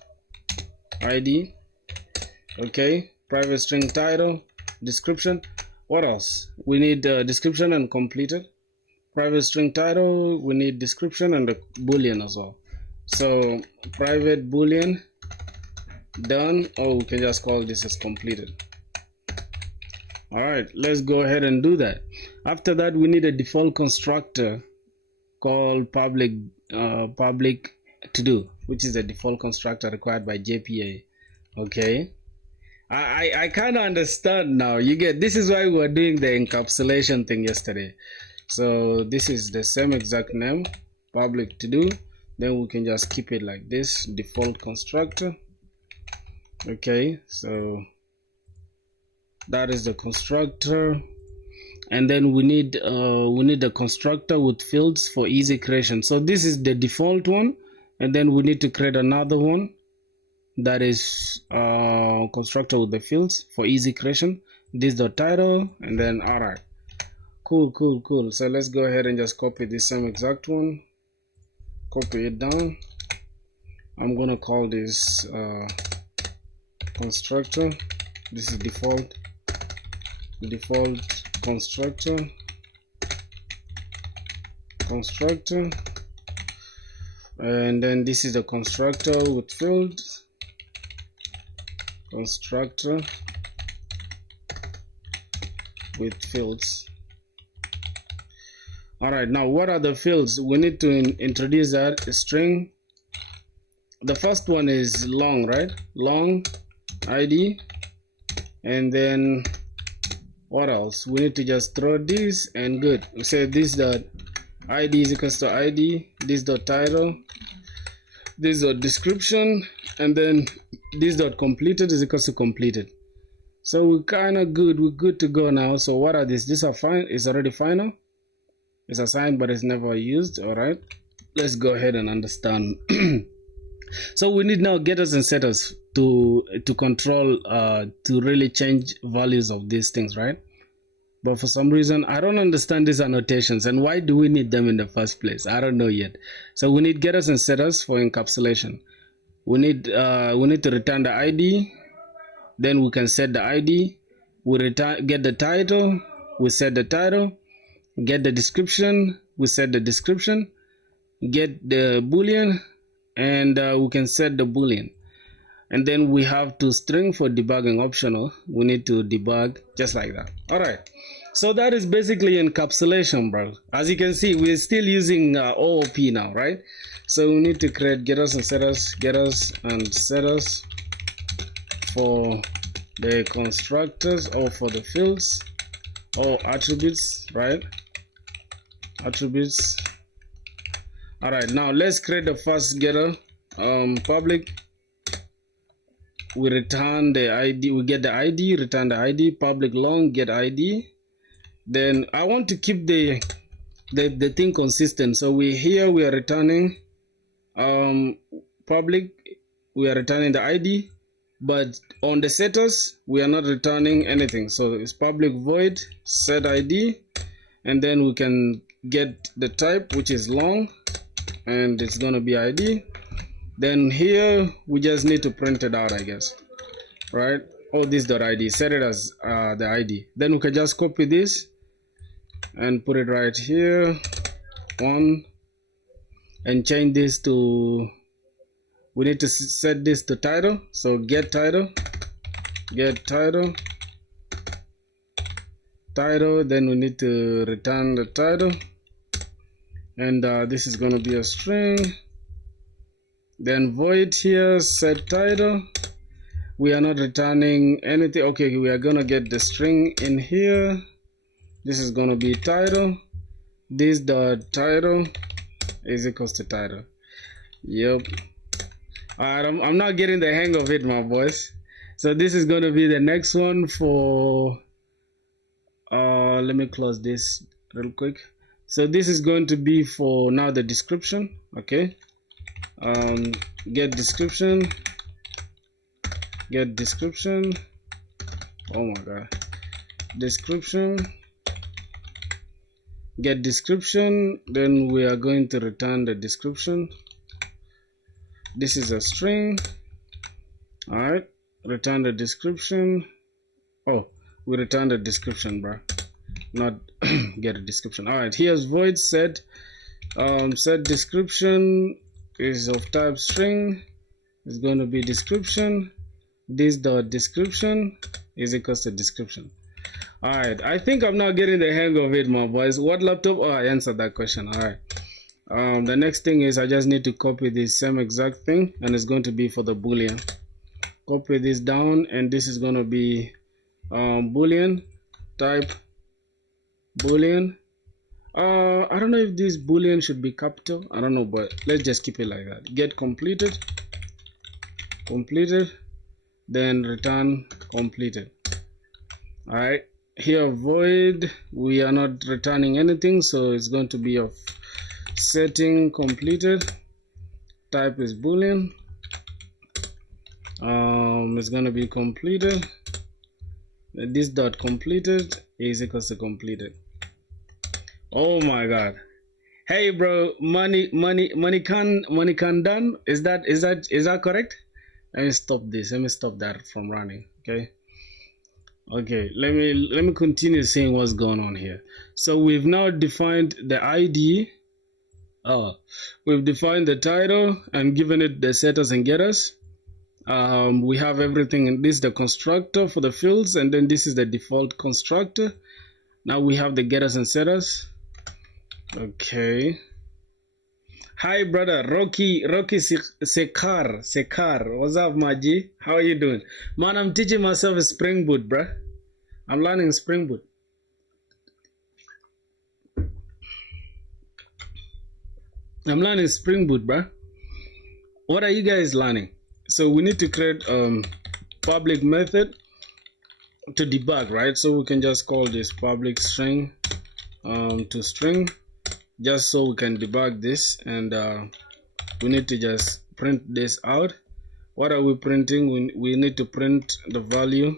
ID. Okay, private string title, description. What else? We need description and completed. Private string title, we need description and a Boolean as well. So private Boolean done, or we can just call this as completed. All right, let's go ahead and do that. After that, we need a default constructor called public to do, which is a default constructor required by JPA. Okay, I kind of understand now. You get, this is why we were doing the encapsulation thing yesterday. So this is the same exact name, public to do. Then we can just keep it like this, default constructor. Okay, so that is the constructor, and then we need a constructor with fields for easy creation. So this is the default one, and then we need to create another one that is constructor with the fields for easy creation. This is the title, and then all right, cool. So let's go ahead and just copy this same exact one, copy it down. I'm gonna call this constructor. This is default constructor. And then this is the constructor with fields. Constructor with fields. All right, now what are the fields? We need to introduce that string. The first one is long, right? Long ID. And then what else? We need to just throw this and good. We say this dot ID is equals to ID, this dot title, this dot description, and then this dot completed is equals to completed. So we're kind of good. We're good to go now. So what are these? These are fine. It's already final. It's assigned, but it's never used. All right. Let's go ahead and understand. So we need now getters and setters to control to really change values of these things, right? But for some reason I don't understand these annotations, and why do we need them in the first place? I don't know yet. So we need getters and setters for encapsulation. We need to return the ID, then we can set the ID. We get the title, we set the title, get the description, we set the description, get the boolean, and we can set the boolean. And then we have to string for debugging optional. We need to debug just like that. All right, so that is basically encapsulation, bro. As you can see, we're still using OOP now, right? So we need to create getters and setters for the constructors or for the fields or attributes, right? Attributes. All right, now let's create the first getter. Public. We return the ID. We get the ID. Return the ID. Public long get ID. Then I want to keep the thing consistent. So we are returning public. We are returning the ID, but on the setters we are not returning anything. So it's public void set ID, and then we can get the type, which is long, and it's gonna be ID. Then here we just need to print it out, I guess, right? Oh, this dot ID, set it as the ID. Then we can just copy this and put it right here, one, and change this to, we need to set this to title. So get title, then we need to return the title, and this is going to be a string. Then void here, set title. We are not returning anything. Okay, we are going to get the string in here. This is going to be title. This dot title is equals to title. Yep. Alright, I'm not getting the hang of it, my boys. So this is going to be the next one for let me close this real quick. So this is going to be for now the description. Okay, get description. Oh my god, description, get description. Then we are going to return the description. This is a string. All right, return the description. Oh, we return the description, bro, not get a description. All right, here's void set. Set description is of type string. It's going to be description. This dot description is equals to description. All right, I think I'm not getting the hang of it, my boys. What laptop? Oh, I answered that question. All right. The next thing is I just need to copy this same exact thing, and it's going to be for the boolean. Copy this down, and this is going to be boolean type boolean. I don't know if this boolean should be capital. I don't know, but let's just keep it like that. Get completed, then return completed. All right, here void, we are not returning anything, so it's going to be of setting completed. Type is boolean. It's going to be completed. This dot completed is equals to completed. Oh my god. Hey bro, money can done. Is that correct? Let me stop this. Let me stop that from running. Okay, let me continue seeing what's going on here. So we've now defined the ID, We've defined the title and given it the setters and getters. We have everything, and this is the constructor for the fields, and then this is the default constructor. Now we have the getters and setters. Okay. Hi, brother Rocky Sekar. What's up, Maji? How are you doing? Man, I'm teaching myself Spring Boot, bruh. I'm learning Spring Boot. I'm learning Spring Boot, bruh. What are you guys learning? So we need to create public method to debug, right? So we can just call this public string to string, just so we can debug this, and we need to just print this out. What are we printing? We need to print the value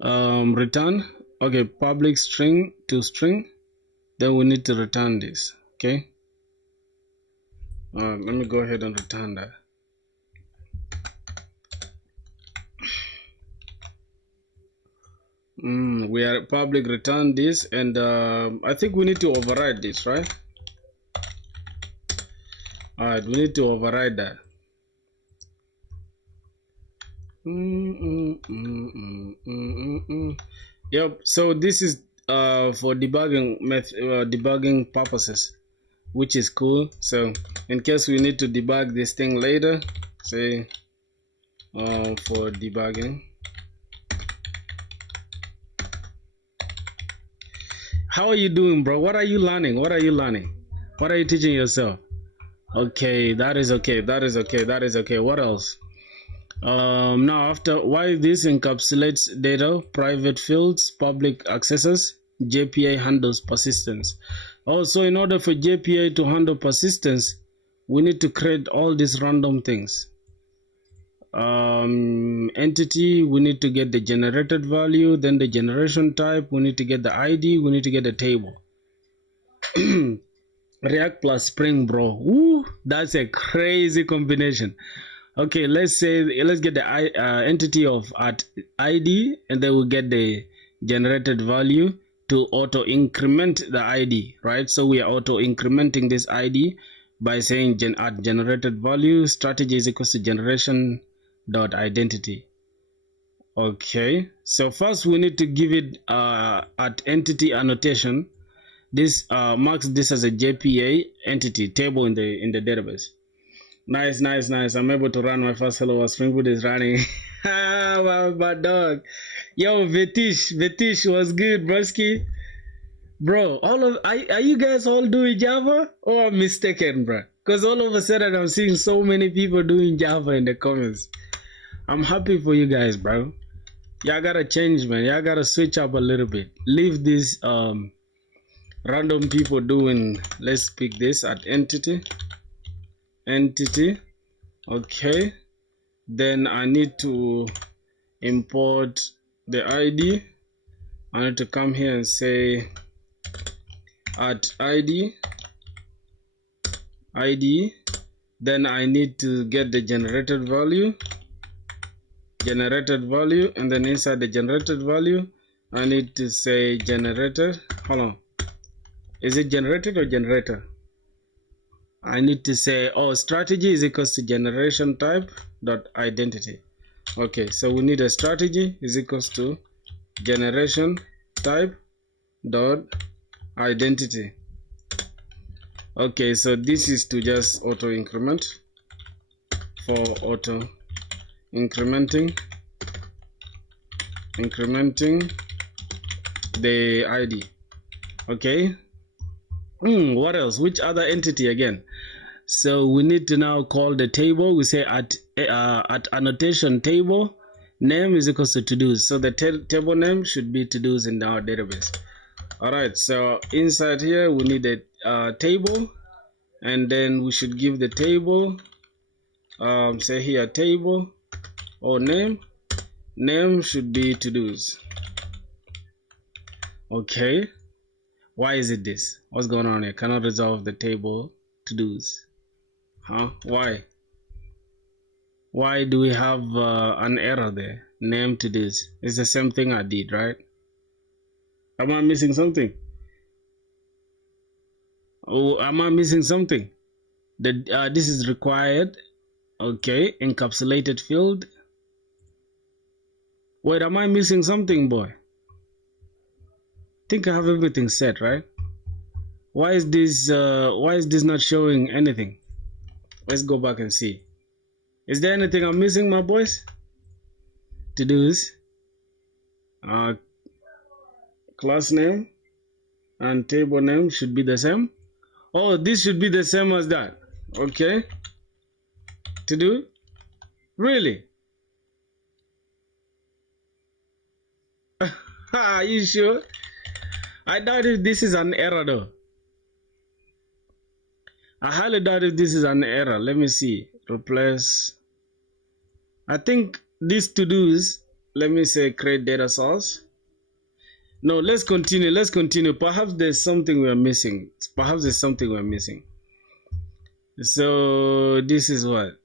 return. Okay, public string to string, then we need to return this. Okay, let me go ahead and return that. We are public return this, and I think we need to override this, right? All right, we need to override that. Yep. So this is for debugging purposes, which is cool. So in case we need to debug this thing later, say for debugging. How are you doing, bro? What are you learning? What are you learning? What are you teaching yourself? Okay, that is okay. That is okay. That is okay. What else? Now after, why this encapsulates data, private fields, public accesses, JPA handles persistence. Also, in order for JPA to handle persistence, we need to create all these random things. Entity, we need to get the generated value, then the generation type, we need to get the ID, we need to get the table. React plus Spring, bro. Woo, that's a crazy combination. Okay, let's get the entity of at ID, and then we'll get the generated value to auto increment the ID, right? So we are auto incrementing this ID by saying at generated value strategy is equals to generation dot identity. Okay, so first we need to give it at entity annotation. This marks this as a JPA entity table in the database. Nice. I'm able to run my first hello while Spring Boot is running. my dog. Yo, Vetish was good, broski. Bro, are you guys all doing Java? Or I'm mistaken, bro? Because all of a sudden I'm seeing so many people doing Java in the comments. I'm happy for you guys, bro. Y'all gotta change, man. Y'all gotta switch up a little bit. Leave this random people doing. Let's pick this at entity. Okay. Then I need to import the ID. I need to come here and say at ID. Then I need to get the generated value, and then inside the generated value I need to say generated. Hold on, is it generated or generator? I need to say strategy is equals to generation type dot identity. Okay, so we need a strategy is equals to generation type dot identity. Okay, so this is to just auto increment for auto incrementing the ID. Okay. What else? Which other entity again? So we need to now call the table. We say at annotation table name is equals to to-dos. So the table name should be to-dos in our database. All right. So inside here we need a table, and then we should give the table. Say here table or name. Name should be to-dos. Okay. Why is it this? What's going on here? Cannot resolve the table to-dos. Huh? Why? Why do we have an error there? Name to-dos. It's the same thing I did, right? Am I missing something? Oh, am I missing something? This is required. Okay, encapsulated field. Wait, am I missing something, boy? Think I have everything set, right? Why is this not showing anything? Let's go back and see. Is there anything I'm missing, my boys? To-dos. Class name and table name should be the same. Oh, this should be the same as that. Okay. To do? Really? Are you sure? I doubt if this is an error though. I highly doubt if this is an error. Let me see. Replace. I think these to-dos, let me say create data source. No, let's continue. Let's continue. Perhaps there's something we're missing. So this is what?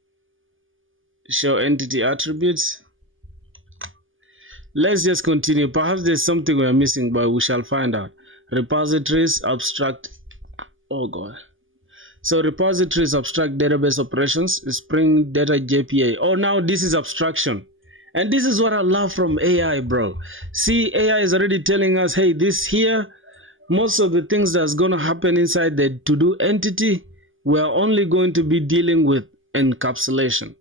Show entity attributes. Let's just continue. Perhaps there's something we're missing, but we shall find out. Repositories, abstract. Oh God. So repositories, abstract database operations, Spring Data JPA. Oh, now this is abstraction. And this is what I love from AI, bro. See, AI is already telling us, hey, this here, most of the things that's going to happen inside the to-do entity, we're only going to be dealing with encapsulation,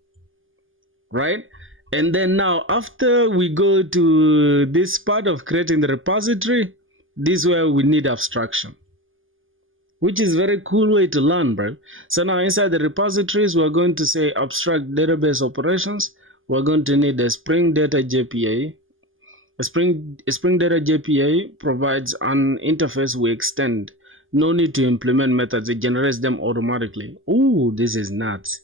right? And then now, after we go to this part of creating the repository, this is where we need abstraction, which is a very cool way to learn, bro. So now inside the repositories, we're going to say abstract database operations. We're going to need the Spring Data JPA. A Spring Data JPA provides an interface we extend. No need to implement methods. It generates them automatically. Ooh, this is nuts.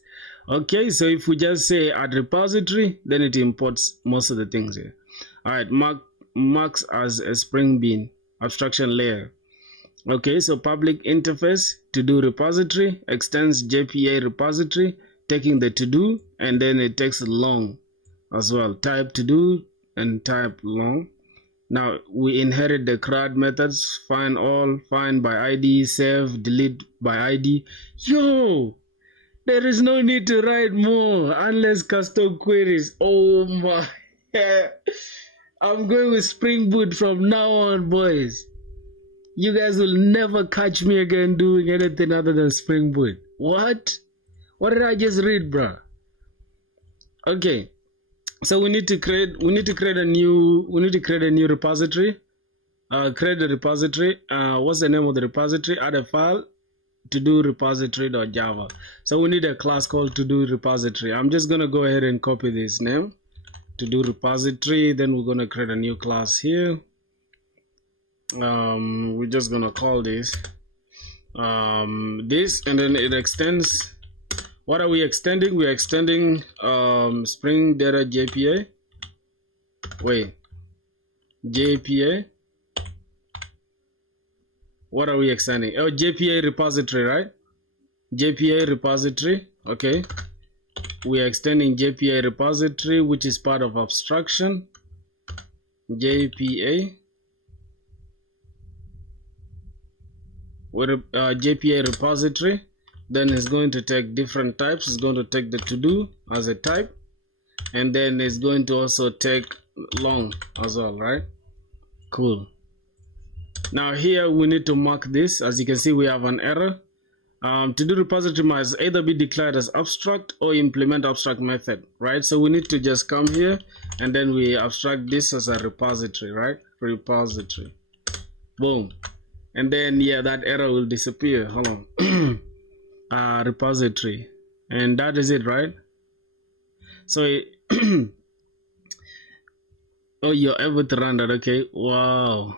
Okay, so if we just say add repository, then it imports most of the things here. All right, marks as a Spring Bean abstraction layer. Okay, so public interface to do repository extends JPA repository, taking the to do, and then it takes long as well. Type to do and type long. Now we inherit the CRUD methods: find all, find by ID, save, delete by ID. Yo, there is no need to write more unless custom queries. Oh my. I'm going with SpringBoot from now on, boys. You guys will never catch me again doing anything other than SpringBoot. What? What did I just read, bro? Okay. So we need to create a new repository. Create a repository. What's the name of the repository? Add a file, to do repository.java. So we need a class called to do repository. I'm just gonna go ahead and copy this name, to do repository. Then we're gonna create a new class here. We're just gonna call this this, and then it extends. What are we extending? We're extending Spring Data JPA. Wait, JPA. What are we extending? Oh, JPA repository, right? JPA repository. Okay, we are extending JPA repository, which is part of abstraction. JPA. With JPA repository, then it's going to take different types. It's going to take the to do as a type, and then it's going to also take long as well, right? Cool. Now here we need to mark this. As you can see, we have an error. To do repository must either be declared as abstract or implement abstract method, right? So we need to just come here and then we abstract this as a repository, right? Repository. Boom. And then, yeah, that error will disappear. Hold on. Repository. And that is it, right? So, oh, you're able to run that. Okay. Wow.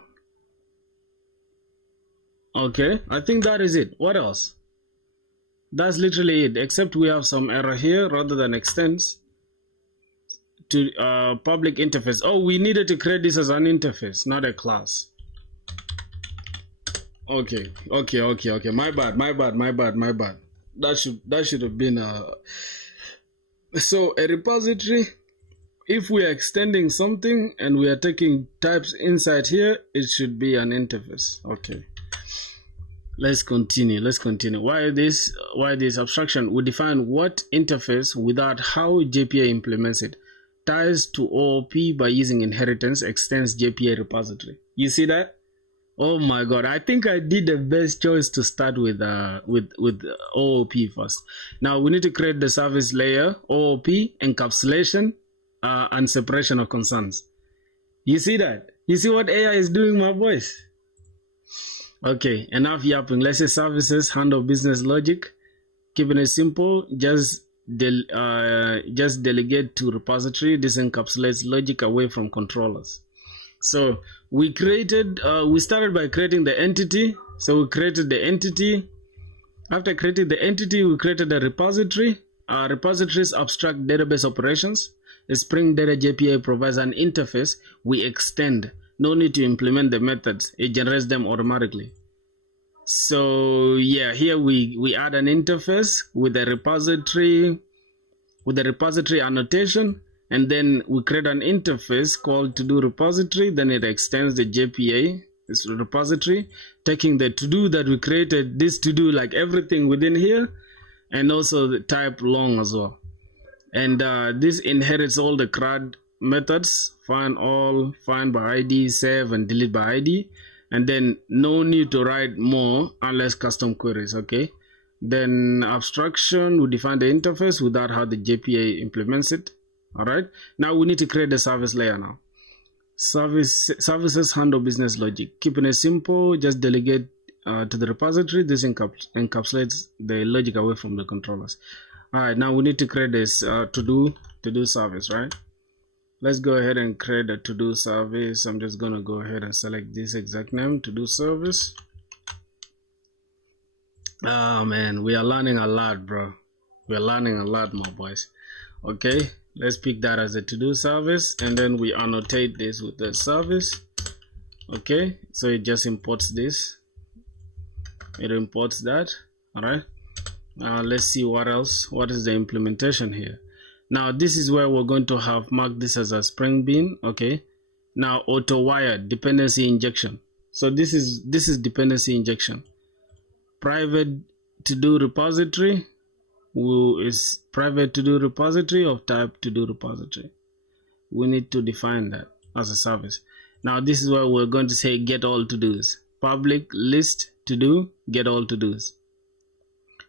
Okay. I think that is it. What else? That's literally it. Except we have some error here rather than extends to public interface. Oh, we needed to create this as an interface, not a class. Okay. My bad. That should have been so a repository. If we are extending something and we are taking types inside here, it should be an interface. Okay. Let's continue. Why this abstraction? We define what interface without how JPA implements it. Ties to OOP by using inheritance extends JPA repository. You see that? Oh my god, I think I did the best choice to start with OOP first. Now we need to create the service layer, OOP, encapsulation, and separation of concerns. You see that? You see what AI is doing, my boys? Okay, enough yapping. Let's say services handle business logic. Keeping it simple, just delegate to repository. This encapsulates logic away from controllers. So we started by creating the entity. So we created the entity. After creating the entity, we created a repository. Repositories abstract database operations. The Spring Data JPA provides an interface we extend. No need to implement the methods. It generates them automatically. So yeah, here we add an interface with the repository annotation, and then we create an interface called to do repository. Then it extends the JPA this repository, taking the to do that we created, this to do, like everything within here, and also the type long as well. And this inherits all the CRUD methods: find all, find by ID, save and delete by ID. And then no need to write more unless custom queries. Okay, then abstraction, we define the interface without how the JPA implements it. All right, now we need to create the service layer. Now services handle business logic. Keeping it simple, just delegate to the repository. This encapsulates the logic away from the controllers. All right, now we need to create this to do service, right? Let's go ahead and create a to-do service. I'm just gonna go ahead and select this exact name, to-do service. Oh man, we are learning a lot, bro. We are learning a lot, my boys. Okay, let's pick that as a to-do service, and then we annotate this with the service. Okay, so it just imports this. It imports that. All right. Now let's see what else. What is the implementation here? Now this is where we're going to have marked this as a Spring Bean. Okay. Now auto wired dependency injection. So this is dependency injection. Private to do repository is private to do repository of type to do repository. We need to define that as a service. Now this is where we're going to say get all to do's. Public list to do, get all to do's.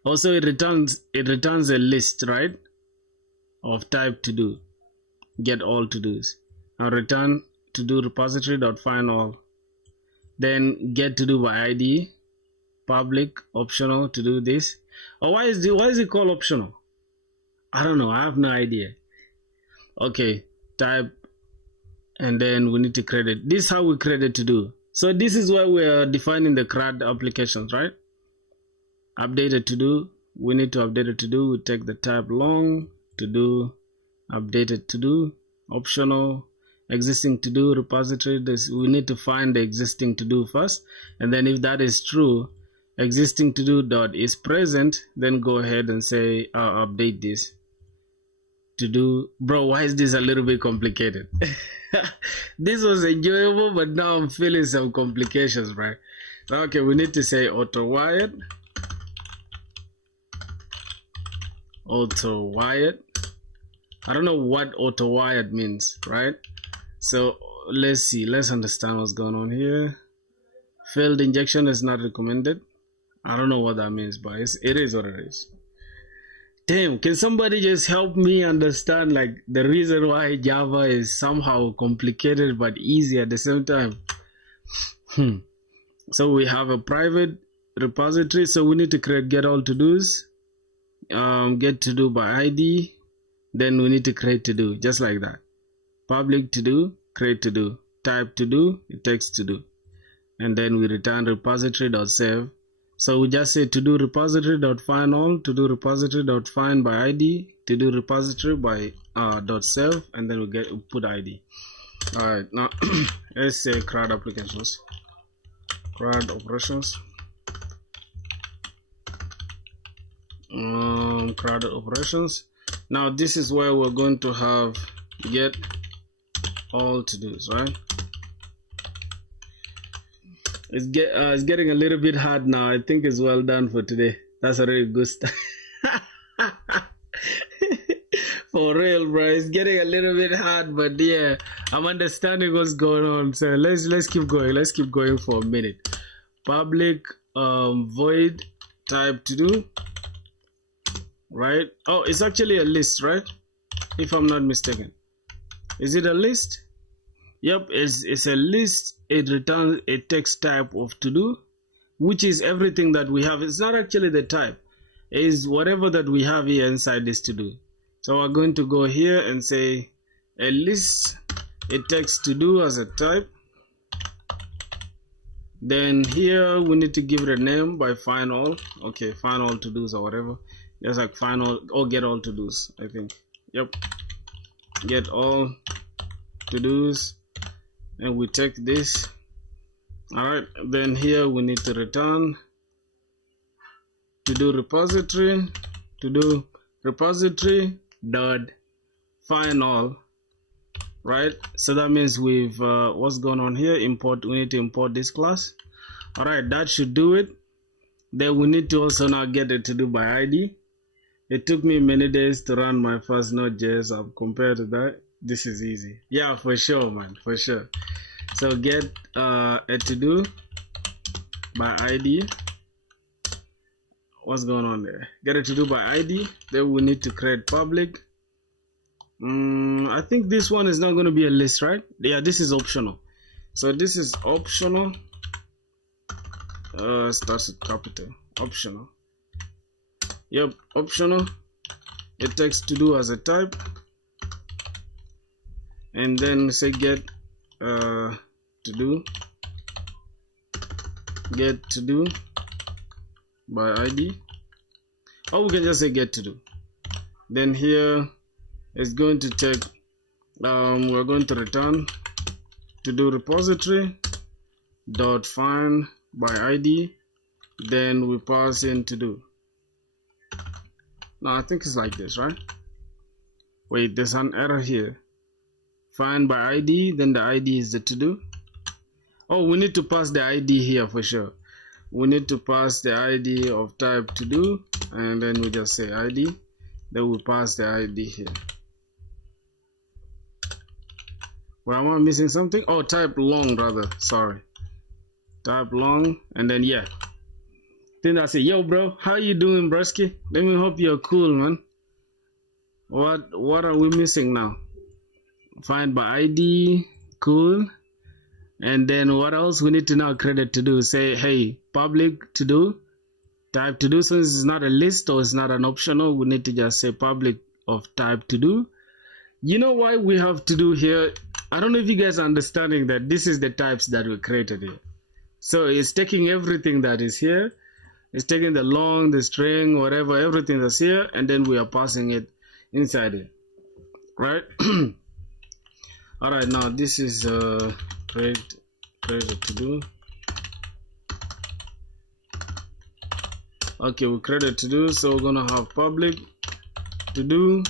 Also it returns a list, right, of type to do, get all to do's. Now return to do repository dot find all. Then get to do by ID, public, optional to do this. Or why is it called optional? I don't know, I have no idea. Okay, type, and then we need to create it. This is how we create it to do. So this is where we are defining the CRUD applications, right? Updated to do, we need to update it to do. We take the type long to do, updated to do, optional, existing to do, repository. We need to find the existing to do first, and then if that is true, existing to do dot is present, then go ahead and say update this to do. Bro, why is this a little bit complicated? This was enjoyable, but now I'm feeling some complications, right? Okay, we need to say auto wired. Auto wired. I don't know what auto wired means, right? So let's see, let's understand what's going on here. Failed injection is not recommended. I don't know what that means, but it is what it is. Damn, can somebody just help me understand like the reason why Java is somehow complicated but easy at the same time? So we have a private repository, so we need to create get all to do's. Get to do by ID, then we need to create to do, just like that. Public to do, create to do, type to do, it takes to do, and then we return repository.save. So we just say to do repository.find all, to do repository.find by ID, to do repository by .save, and then we put ID. All right, now let's say CRUD applications, CRUD operations. CRUD operations. Now this is where we're going to have get all to do's, right? It's getting a little bit hard now. I think it's well done for today. That's a really good start. For real, bro. It's getting a little bit hard, but yeah, I'm understanding what's going on. So let's keep going. Let's keep going for a minute. Public void type to do. Right? Oh, it's actually a list, right? If I'm not mistaken. Is it a list? Yep, it's a list. It returns a text type of to do, which is everything that we have. It's not actually the type. It is whatever that we have here inside this to do. So we're going to go here and say a list, a text to do as a type. Then here we need to give it a name by find all. Okay, find all to do's or whatever. Just like find all or get all to do's, I think. Yep. Get all to do's. And we take this. Alright, then here we need to return to do repository, dot find all. Right, so that means we've what's going on here, import, we need to import this class. Alright, that should do it. Then we need to also now get it to do by ID. It took me many days to run my first Node.js app. Compared to that, this is easy. Yeah, for sure, man, for sure. So get a to do by ID. What's going on there? Get a to do by ID. Then we need to create public. I think this one is not going to be a list, right? Yeah, this is optional. So this is optional. Starts with capital. Optional. Yep, optional. It takes to do as a type. And then say get to do. Get to do by ID. Or we can just say get to do. Then here it's going to take we're going to return to do repository dot find by ID. Then we pass in to do. Now I think it's like this, right? Wait, there's an error here. Find by ID, then the ID is the to do. Oh, we need to pass the ID here for sure. We need to pass the ID of type to do, and then we just say ID. Then we pass the ID here. Well, am I missing something? Oh, type long rather. Sorry. Type long, and then yeah. Then I say, yo, bro, how you doing, broski? Let me hope you're cool, man. What are we missing now? Find by ID, cool. And then what else? We need to now create it to do. Say, hey, public to do, type to do. Since it's not a list or it's not an optional, we need to just say public of type to do. You know why we have to do here? I don't know if you guys are understanding that this is the types that we created here. So it's taking everything that is here. It's taking the long, the string, whatever, everything that's here, and then we are passing it inside it, right? All right, now this is create a to do. Okay, we created to do, so we're gonna have public to do,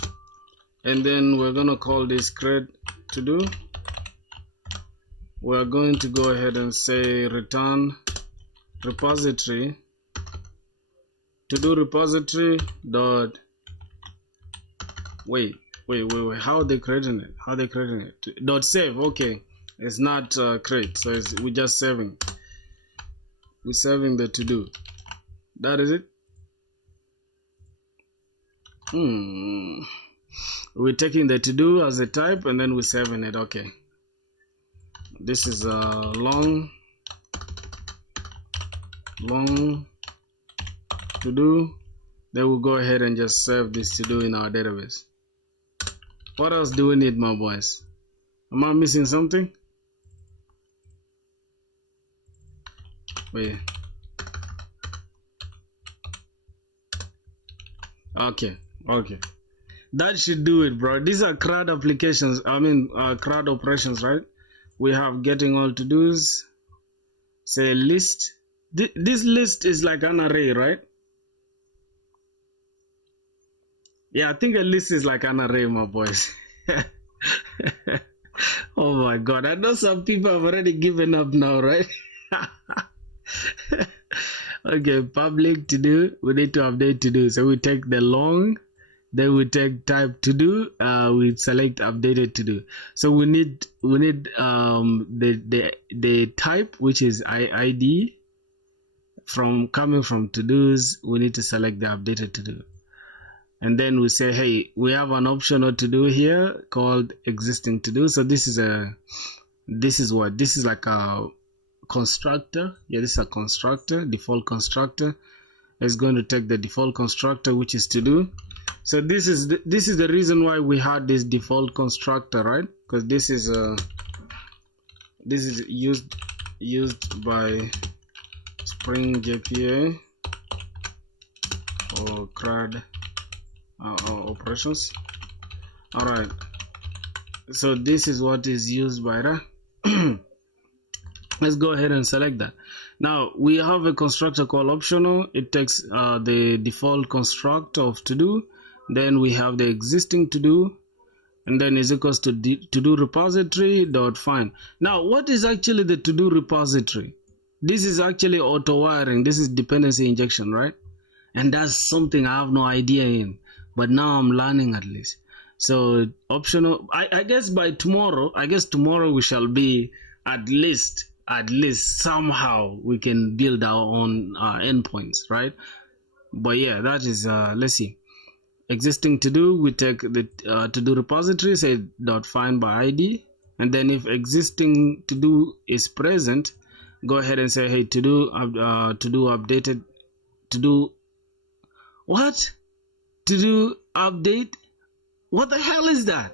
and then we're gonna call this create to do. We're going to go ahead and say return repository to do repository dot wait, how are they creating it? Dot save. Okay, it's not create, so we're just saving. We're saving the to do. That is it. We're taking the to do as a type, and then we're saving it. Okay, this is long to do. Then we'll go ahead and just save this to do in our database. What else do we need, my boys? Am I missing something? Wait. Okay. That should do it, bro. These are CRUD applications. CRUD operations, right? We have getting all to do's. Say list. This list is like an array, right? Yeah, I think a list is like an array, my boys. Oh my God. I know some people have already given up now, right? Okay, public to do. We need to update to do. So we take the long, then we take type to do. We select updated to do. So we need the type, which is ID. From coming from to dos, we need to select the updated to do. And then we say, hey, we have an optional to do here called existing to do. So this is like a constructor. Yeah, this is a constructor, default constructor. It's going to take the default constructor, which is to do. So this is the reason why we had this default constructor, right? Because this is used by Spring JPA or CRUD operations. All right, so this is what is used by that. Let's go ahead and select that. Now we have a constructor called optional. It takes the default constructor of to do. Then we have the existing to do, and then is equals to to do repository dot find. Now what is actually the to do repository? This is actually auto wiring. This is dependency injection, right? And that's something I have no idea in, but now I'm learning at least. So optional, I guess by tomorrow, tomorrow we shall be at least somehow we can build our own endpoints, right? But yeah, that is let's see. Existing to do, we take the to do repository, say dot find by ID, and then if existing to do is present, go ahead and say, hey, to do updated, to do what? To do update? What the hell is that?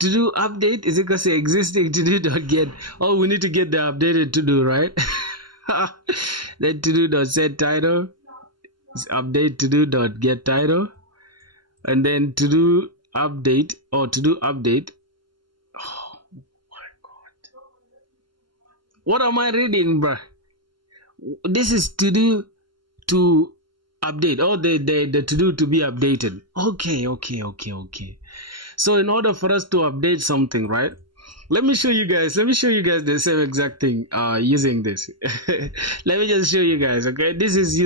To do update is equal to existing to do dot get. Oh, we need to get the updated to do, right? Then to do dot set title is update to do dot get title, and then to do update or to do update. Oh my god, what am I reading, bruh? This is to do to update. Oh, the to do to be updated. Okay. So in order for us to update something, right? Let me show you guys the same exact thing using this. Let me just show you guys, okay? This is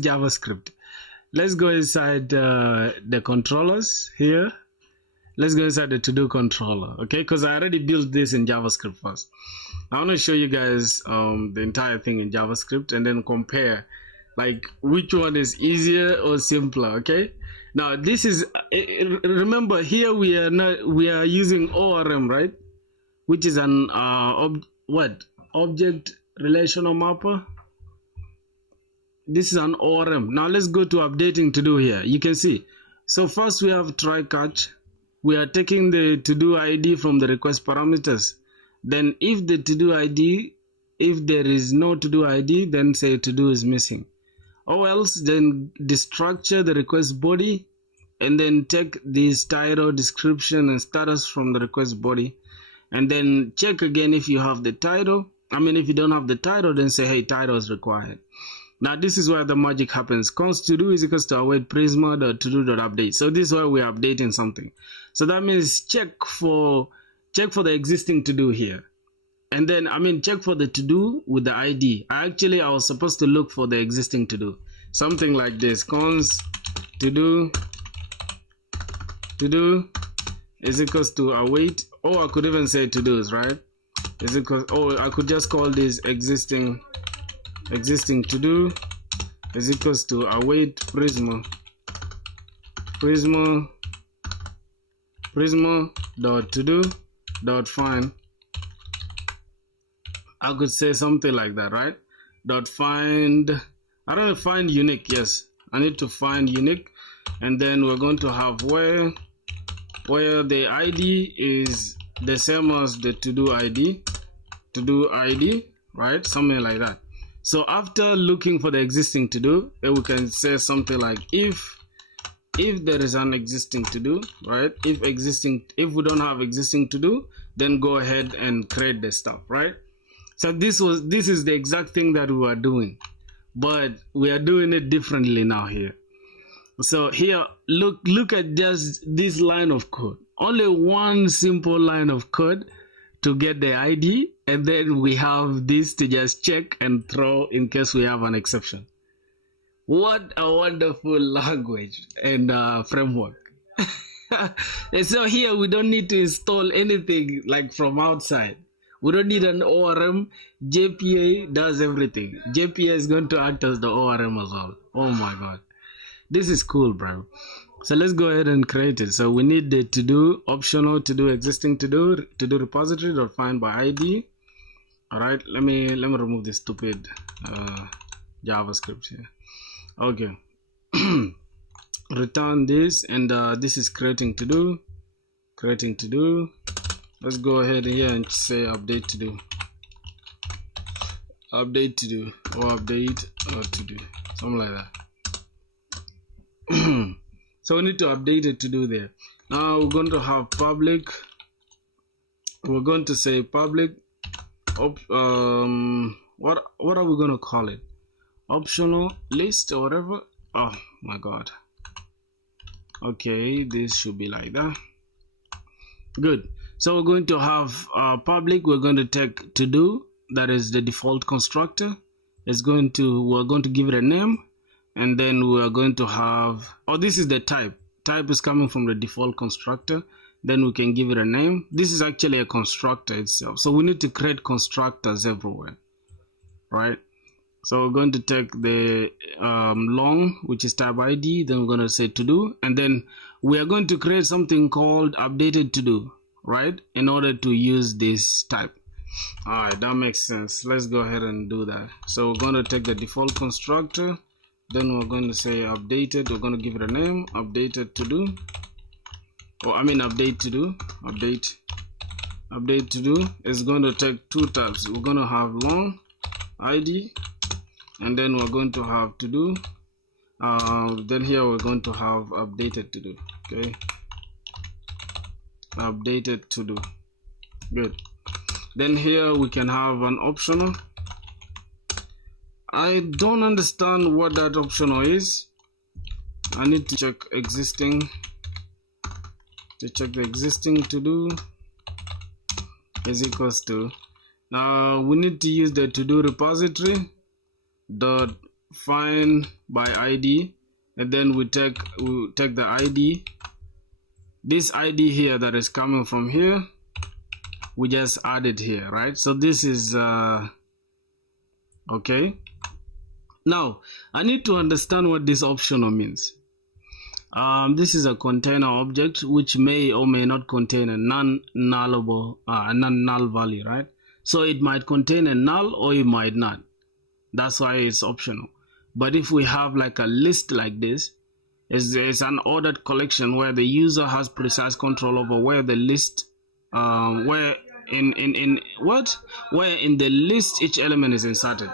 JavaScript. Let's go inside the controllers here. Let's go inside the to-do controller, okay? Because I already built this in JavaScript first. I want to show you guys the entire thing in JavaScript and then compare like which one is easier or simpler, okay? Now this is, remember here we are using ORM, right? Which is an object relational mapper. This is an ORM. Now let's go to updating to do here. You can see. So first we have try catch. We are taking the to do ID from the request parameters. Then if the to do ID, if there is no to do ID, then say to do is missing. Or else then destructure the request body and then take this title, description and status from the request body, and then check again if you have the title. I mean, if you don't have the title, then say, hey, title is required. Now this is where the magic happens. Const to do is equals to await prisma.todo.update. So this is where we're updating something. So that means check for the existing to do here. And then, I mean, check for the to do with the ID. I was supposed to look for the existing to do. Something like this. Const to do is equals to await. Or I could even say to do's, right? Is equals, or I could just call this existing to do is equals to await prisma dot to do dot find. I could say something like that, right? Dot find, I don't know, find unique. Yes, I need to find unique, and then we're going to have where the ID is the same as the to do ID, right? Something like that. So after looking for the existing to do, we can say something like if there is an existing to do, right? If we don't have existing to do, then go ahead and create the stuff, right? So this is the exact thing that we were doing, but we are doing it differently now here. So here, look at just this line of code. Only one simple line of code to get the ID, and then we have this to just check and throw in case we have an exception. What a wonderful language and framework. And so here we don't need to install anything like from outside. We don't need an ORM. JPA does everything. JPA is going to act as the ORM as well. Oh my God. This is cool, bro. So let's go ahead and create it. So we need the to-do, optional to-do, existing to-do repository .find by ID. All right, let me remove this stupid JavaScript here. Okay. Return this, and this is creating to-do. Let's go ahead here and say update to-do. Update to-do, or update or to-do, something like that. So we need to update it to do there. Now we're going to have public. We're going to say public. What are we going to call it? Optional list or whatever. Oh my God. Okay, this should be like that. Good. So we're going to have public. We're going to take to do. That is the default constructor. We're going to give it a name. And then we are going to have, this is the type. Type is coming from the default constructor. Then we can give it a name. This is actually a constructor itself. So we need to create constructors everywhere, right? So we're going to take the long, which is type ID. Then we're going to say to do. And then we are going to create something called updated to do, right? In order to use this type. All right, that makes sense. Let's go ahead and do that. So we're going to take the default constructor. Then we're going to say updated. We're going to give it a name, updated to do. Update to do. Update to do is going to take two tabs. We're going to have long ID, and then we're going to have to do. Then here we're going to have updated to do. Okay, updated to do. Good. Then here we can have an optional. I don't understand what that optional is. I need to check existing. To check the existing to do is equals to. Now we need to use the to do repository dot find by ID, and then we take the ID. This ID here that is coming from here, we just add it here, right? So this is okay. Now, I need to understand what this optional means. This is a container object which may or may not contain a non-null value, right? So it might contain a null or it might not. That's why it's optional. But if we have like a list like this, it's an ordered collection where the user has precise control over where the list, where in the list each element is inserted.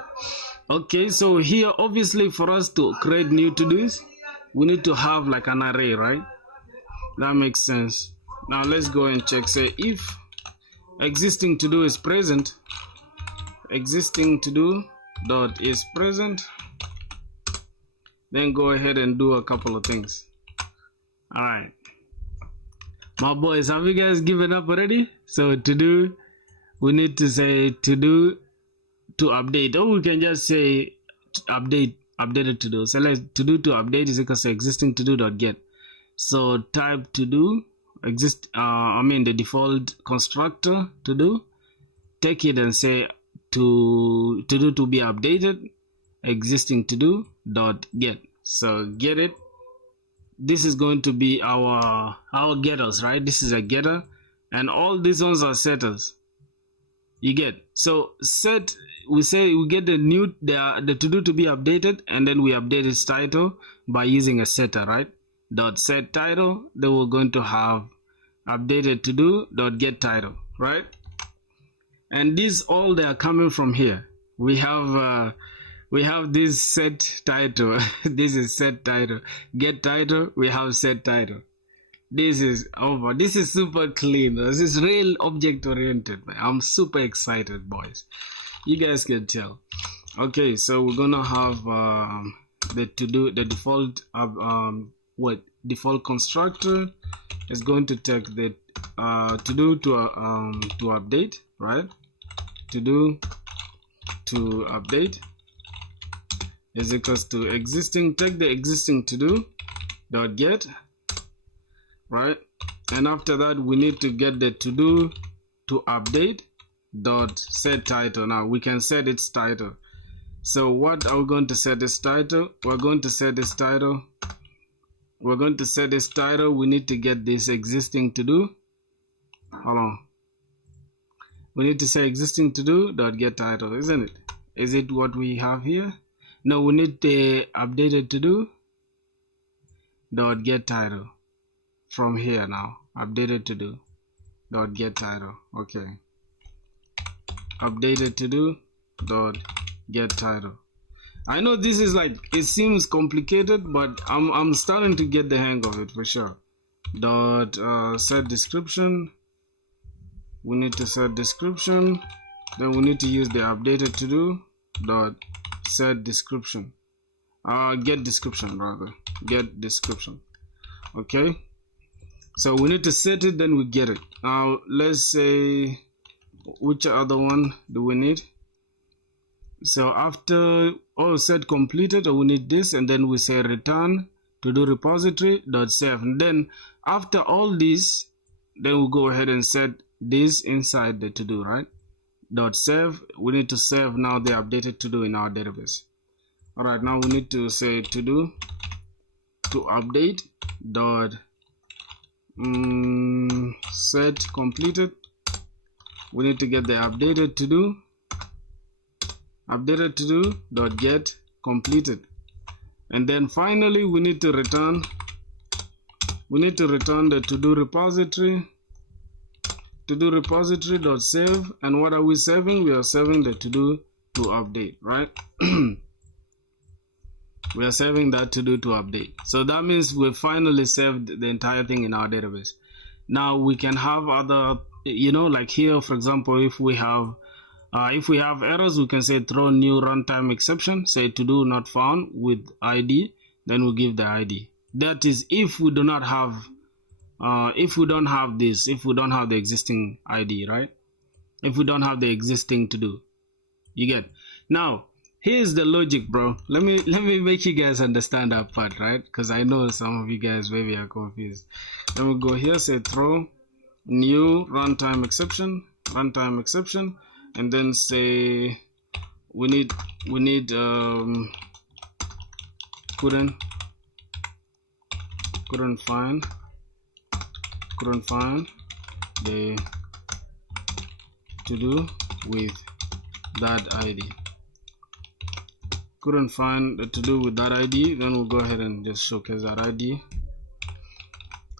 Okay, so here obviously for us to create new to-dos, we need to have like an array, right? That makes sense. Now let's go and check. Say if existing to-do is present, existing to-do dot is present, then go ahead and do a couple of things. All right, my boys, have you guys given up already? So to do, we need to say to do to update, or we can just say updated to do. So let's to do to update is equal to existing to do dot get. So type to do the default constructor to do, take it and say to do to be updated, existing to do dot get. So get it. This is going to be our getters, right? This is a getter, and all these ones are setters. You get. So set, we say we get the to do to be updated, and then we update its title by using a setter, right? Dot set title. Then we're going to have updated to do dot get title, right? And these all they are coming from here. We have this set title. This is set title. Get title. We have set title. This is over. This is super clean. This is real object oriented. I'm super excited, boys. You guys can tell. Okay, so we're gonna have the default default constructor is going to take the to do to update, right? To do to update is equals to existing. Take the existing to do dot get, right? And after that we need to get the to do to update dot set title. Now we can set its title. So what are we going to set this title? We're going to set this title. We're going to set this title. We need to get this existing to do. Hold on. We need to say existing to do dot get title, isn't it? Is it what we have here? No, we need the updated to do dot get title from here now. Updated to do dot get title. Okay. Updated to do dot get title. I know this is like, it seems complicated, but I'm starting to get the hang of it for sure. Dot set description. We need to set description. Then we need to use the updated to do dot set description. Get description rather. Get description. Okay. So we need to set it, then we get it. Now let's say, which other one do we need? So after all set completed, we need this, and then we say return to do repository dot save. And then after all this, then we go ahead and set this inside the to do, right? Dot save. We need to save now the updated to do in our database. All right, now we need to say to do to update dot set completed. We need to get the updated to do dot get completed. And then finally we need to return the to do repository dot save. And what are we saving? We are saving the to do to update, right? We are saving that to do to update. So that means we finally saved the entire thing in our database. Now we can have other, like here, for example, if we have errors, we can say throw new runtime exception, say to do not found with ID, then we give the ID. That is if we do not have if we don't have this, if we don't have the existing ID, right? If we don't have the existing to do, you get. Now here's the logic, bro. Let me make you guys understand that part, right? Because I know some of you guys maybe are confused. Then we go here, say throw new runtime exception, and then say we need couldn't find the to do with that ID. Couldn't find the to do with that ID. Then we'll go ahead and just showcase that ID.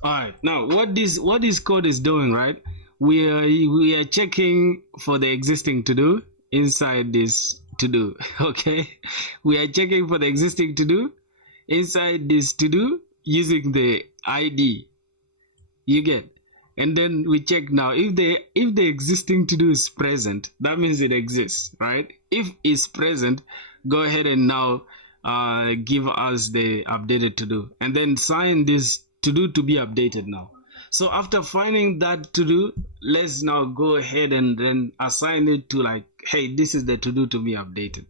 All right, now what this code is doing, right? We are checking for the existing to do inside this to do. Okay, we are checking for the existing to do inside this to do using the ID. You get. And then we check now if the existing to do is present, that means it exists, right? If it's present, go ahead and now give us the updated to do, and then sign this to do to be updated now. So after finding that to do, let's now go ahead and then assign it to, like, hey, this is the to do to be updated.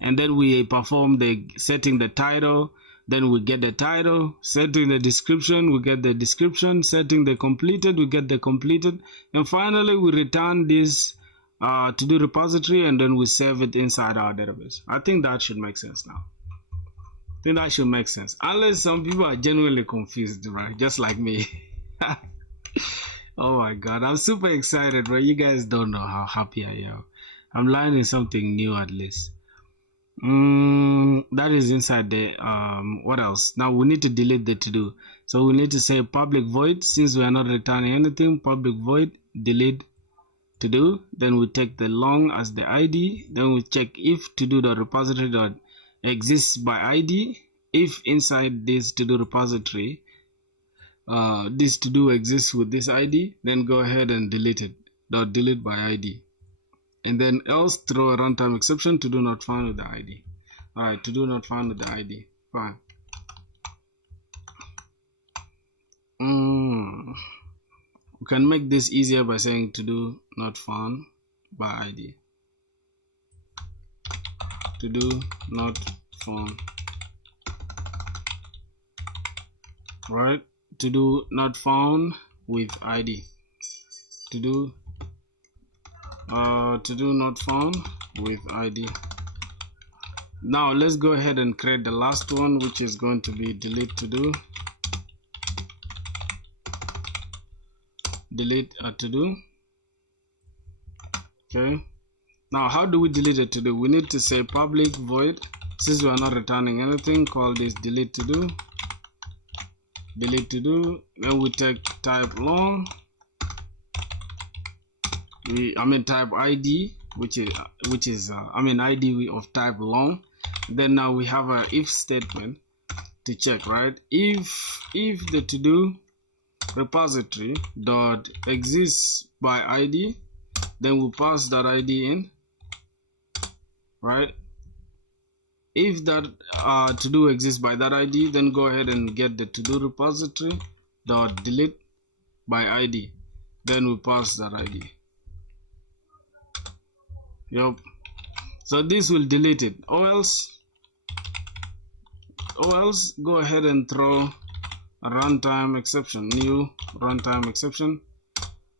And then we perform the setting the title, then we get the title, setting the description, we get the description, setting the completed, we get the completed, and finally we return this to do repository, and then we save it inside our database. I think that should make sense now. I think that should make sense, unless some people are genuinely confused, right? Just like me. Oh my god, I'm super excited, bro. You guys don't know how happy I am. I'm learning something new at least. That is inside the what else? Now we need to delete the to do. So we need to say public void, since we are not returning anything, public void delete to do. Then we take the long as the ID. Then we check if to do the repository dot exists by ID. If inside this to do repository this to do exists with this ID, then go ahead and delete it. Dot delete by ID. And then else throw a runtime exception to do not found with the ID. Alright, to do not found with the ID. Fine. We can make this easier by saying to do not found by ID. To do not found. Right? To do not found with ID. To do not found with ID. Now let's go ahead and create the last one, which is going to be delete to do. Delete a to do. Okay. Now how do we delete a to do? We need to say public void, since we are not returning anything, call this delete to do. Delete to do. Then we take type long. Type ID, which is ID of type long. Then now we have a if statement to check, right? If the to do repository dot exists by ID, then we pass that ID in, right? If that to do exists by that ID, then go ahead and get the to do repository dot delete by ID, then we pass that ID. Yep. So this will delete it, or else go ahead and throw a runtime exception, new runtime exception,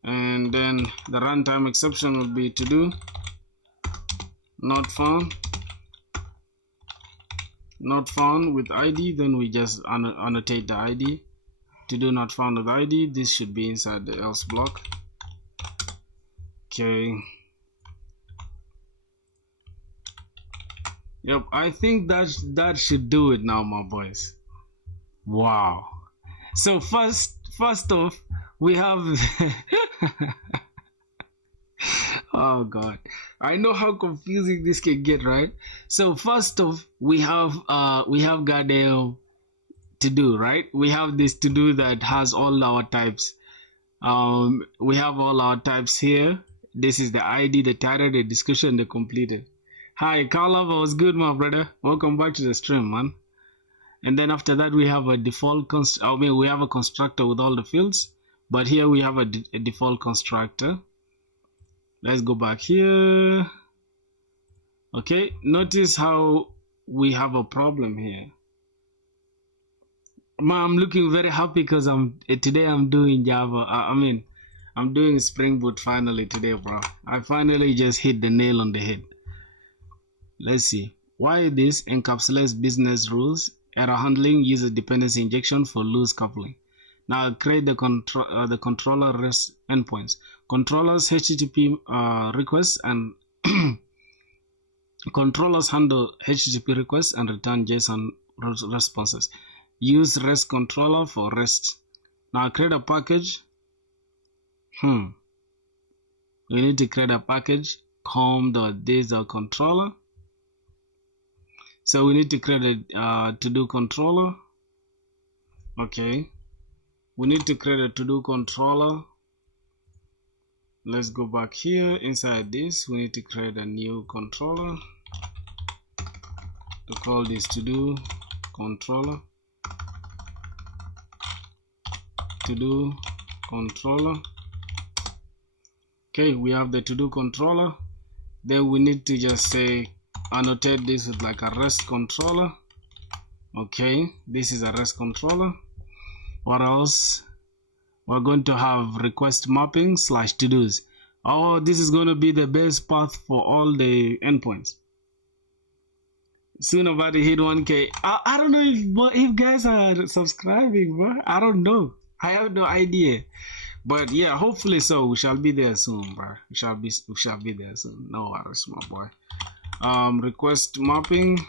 and then the runtime exception will be to do not found with ID. Then we just annotate the ID, to do not found with ID. This should be inside the else block. Okay. Yep, I think that should do it now, my boys. Wow. So first off, we have oh god, I know how confusing this can get, right? So first off, we have goddamn to do, right? We have this to do that has all our types. We have all our types here. This is the ID, the title, the description, the completed. Hi, Carla, was good, my brother. Welcome back to the stream, man. And then after that, we have a default we have a constructor with all the fields, but here we have a default constructor. Let's go back here. Okay, notice how we have a problem here. I'm looking very happy because today I'm doing Java. I'm doing Spring Boot finally today, bro. I finally just hit the nail on the head. Let's see. Why this encapsulates business rules, error handling, user dependency injection for loose coupling. Now create the controller REST endpoints. Controllers HTTP requests and controllers handle HTTP requests and return JSON responses. Use REST controller for REST. Now create a package. We need to create a package com.this.controller. So we need to create a to-do controller. Okay. We need to create a to-do controller. Let's go back here. Inside this, we need to create a new controller to call this to-do controller. To-do controller. Okay, we have the to-do controller. Then we need to just say annotate this with like a REST controller. Okay, this is a REST controller. What else? We're going to have request mapping / to-dos. Oh, this is going to be the best path for all the endpoints. Soon about to hit 1K. I don't know if guys are subscribing, bro. I don't know. I have no idea. But yeah, hopefully so. We shall be there soon, bro. We shall be there soon. No worries, my boy. Request mapping.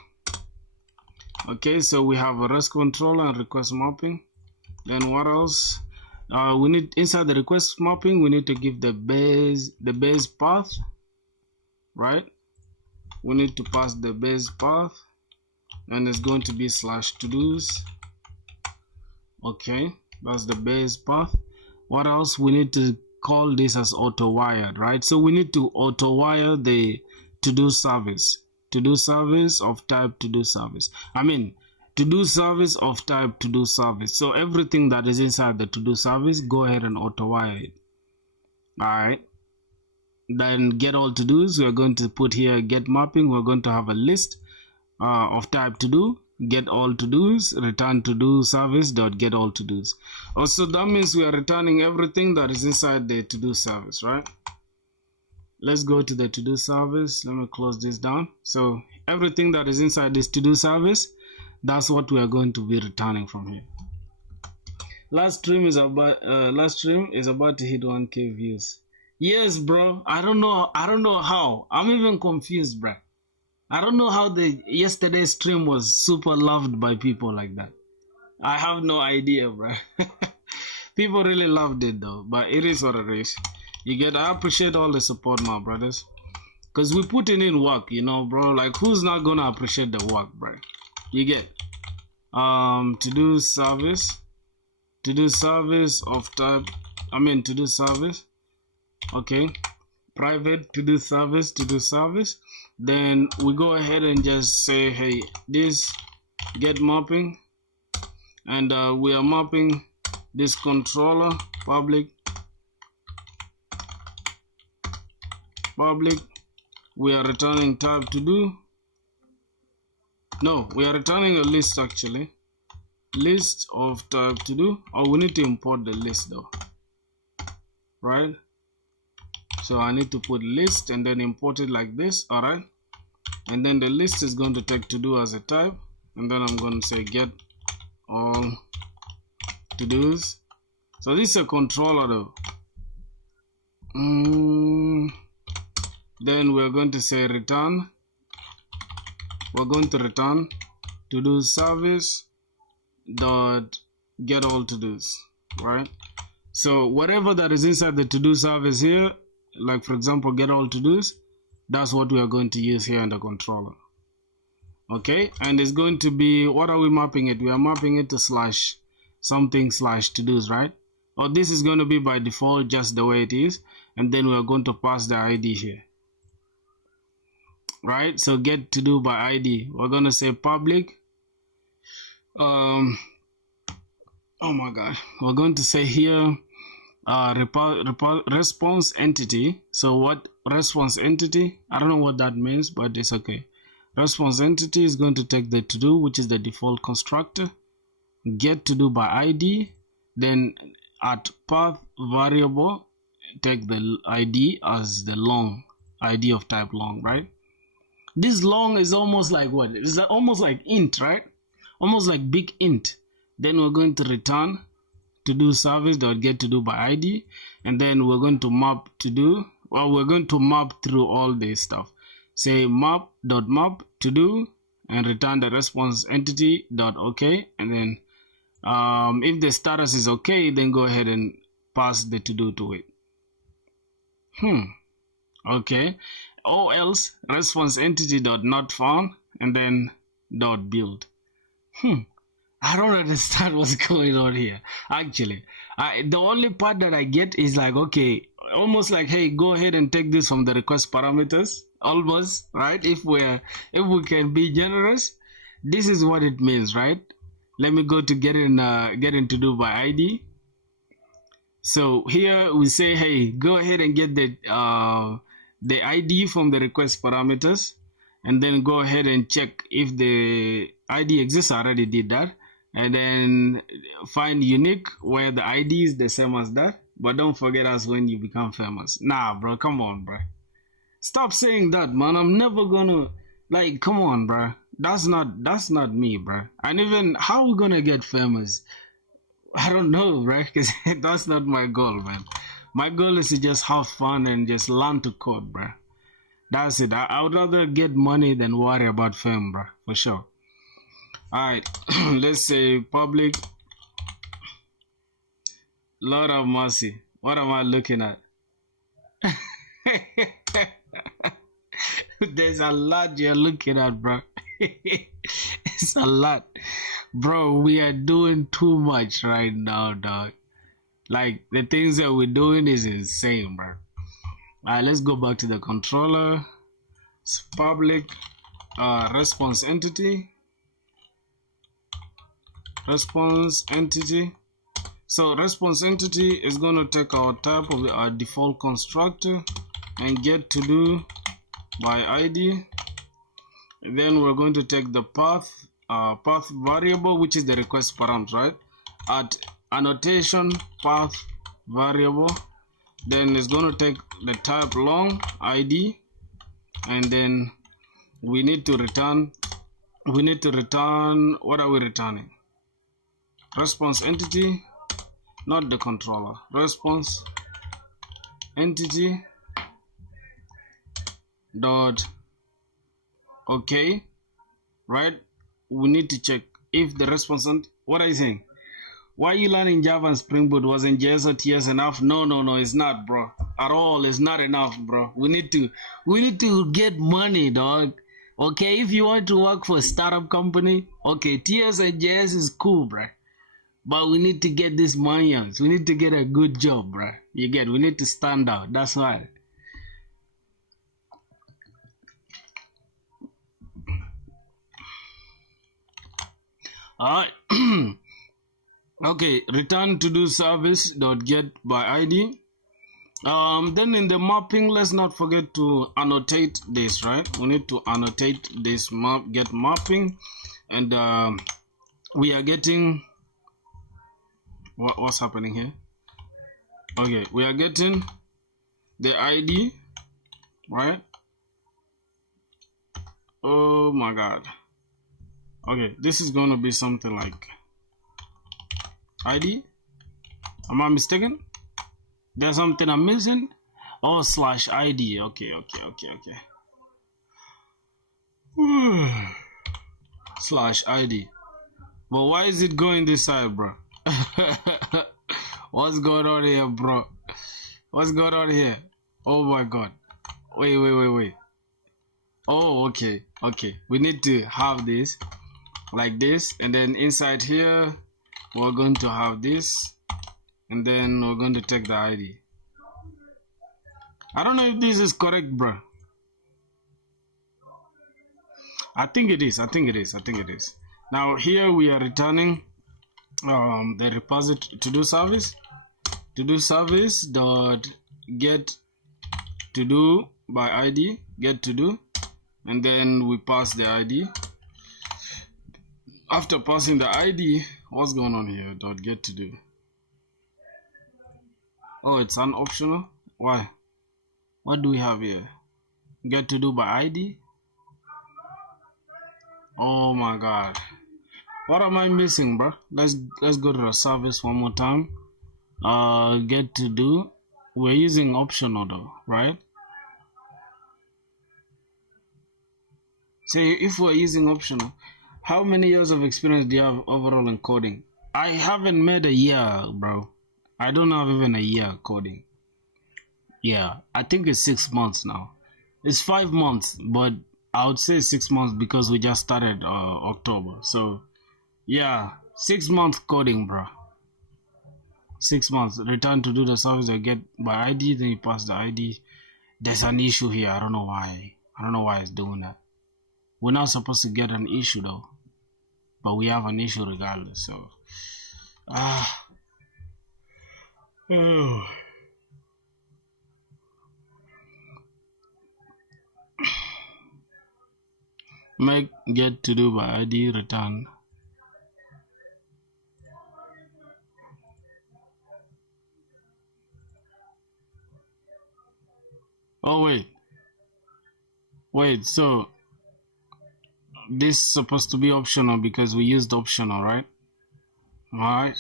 Okay, so we have a REST controller and request mapping. Then what else? We need inside the request mapping, we need to give the base path, right? We need to pass the base path, and it's going to be /todos. Okay, that's the base path. What else? We need to call this as auto wired, right? So we need to auto wire the to-do service of type to-do service. To-do service of type to-do service. So everything that is inside the to-do service, go ahead and auto wire it. All right. Then get all to dos. We're going to put here get mapping. We're going to have a list of type to do. Get all to dos. Return to do service dot get all to dos. Also, that means we are returning everything that is inside the to do service, right? Let's go to the to do service. Let me close this down. So everything that is inside this to do service, that's what we are going to be returning from here. Last stream is about to hit 1K views. Yes, bro. I don't know how. I'm even confused, bro. I don't know how the yesterday's stream was super loved by people like that. I have no idea, bro. People really loved it though, but it is what it is. I appreciate all the support, my brothers, because we putting in work, you know, bro. Like, who's not gonna appreciate the work, bro? You get to do service of type, to do service, okay, private to do service. Then we go ahead and just say, hey, this get mapping, and we are mapping this controller public. We are returning type to do. No, we are returning a list actually. List of type to do. Oh, we need to import the list though, right? So I need to put list and then import it like this. All right, and then the list is going to take to do as a type, and then I'm going to say get all to dos. So this is a controller though. Then we're going to say return. We're going to return to do service dot get all to dos, right? So whatever that is inside the to do service here, like for example get all to dos, that's what we are going to use here in the controller. Okay, and it's going to be, what are we mapping it? We are mapping it to slash something slash to dos, right? Or this is going to be by default just the way it is, and then we are going to pass the ID here, right? So get to do by ID, we're going to say public. Oh my god, we're going to say here response entity. So what response entity, I don't know what that means, but it's okay. Response entity is going to take the to do, which is the default constructor, get to do by ID, then at path variable take the ID as the long, ID of type long, right? This long is almost like what? It's almost like int, right? Almost like big int. Then we're going to return to do service dot get to do by ID, and then we're going to map to do. Well, we're going to map through all this stuff. Say map to do, and return the response entity dot okay, and then if the status is okay, then go ahead and pass the to do to it. Okay. Or else response entity dot not found, and then dot build. I don't understand what's going on here. Actually, the only part that I get is like, okay, almost like, hey, go ahead and take this from the request parameters. Almost, right? If we can be generous, this is what it means, right? Let me go to get in to do by ID. So here we say, hey, go ahead and get the ID from the request parameters, and then go ahead and check if the ID exists. I already did that. And then find unique where the ID is the same as that, but don't forget us when you become famous. Nah, bro, come on, bro. Stop saying that, man. I'm never gonna, like, come on, bro. That's not me, bro. And even how we gonna get famous? I don't know, right? Because that's not my goal, man. My goal is to just have fun and just learn to code, bro. That's it. I would rather get money than worry about fame, bro, for sure. Alright, let's say public. Lord have mercy. What am I looking at? There's a lot you're looking at, bro. It's a lot. Bro, we are doing too much right now, dog. Like, the things that we're doing is insane, bro. Alright, let's go back to the controller. It's public response entity. So response entity is going to take our type of our default constructor and get to do by ID. And then we're going to take the path variable, which is the request parameter, right? At annotation path variable, then it's going to take the type long ID, and then we need to return what are we returning? Response entity, not the controller. Response entity dot okay, right? We need to check if the response. What are you saying? Why are you learning Java and Spring Boot? Wasn't JS or TS enough? No, it's not, bro. At all, it's not enough, bro. We need to get money, dog. Okay, if you want to work for a startup company, okay, TS and JS is cool, bro. But we need to get this money. We need to get a good job, bro. We need to stand out. That's why. All right. Okay, return to do service dot get by ID. Then in the mapping, let's not forget to annotate this, right? We need to annotate this get mapping, and we are getting what's happening here. Okay, we are getting the ID, right? Oh my god. Okay, this is gonna be something like ID. Am I mistaken? There's something I'm missing. Oh, slash ID. Okay. Slash ID. But why is it going this side, bro? What's going on here, bro? What's going on here? Oh my god. Wait. Oh, okay. We need to have this like this, and then inside here we're going to have this, and then we're going to take the ID. I don't know if this is correct, bro. I think it is. Now here we are returning the repository to do service dot get to do by ID, get to do, and then we pass the ID. After passing the ID, what's going on here? Dot get to do. Oh, it's an optional. Why? What do we have here? Get to do by ID. Oh my god. What am I missing, bro? Let's go to the service one more time. Get to do. We're using optional though, right? Say if we're using optional, how many years of experience do you have overall in coding? I haven't made a year, bro. I don't have even a year coding. Yeah, I think it's 6 months now. It's 5 months, but I would say 6 months because we just started October. So yeah, 6 months coding, bro. 6 months. Return to do the service I get by ID, then you pass the ID. There's an issue here. I don't know why it's doing that. We're not supposed to get an issue though, but we have an issue regardless. So make get to do by ID return. Oh wait, so this is supposed to be optional because we used optional, right? Alright.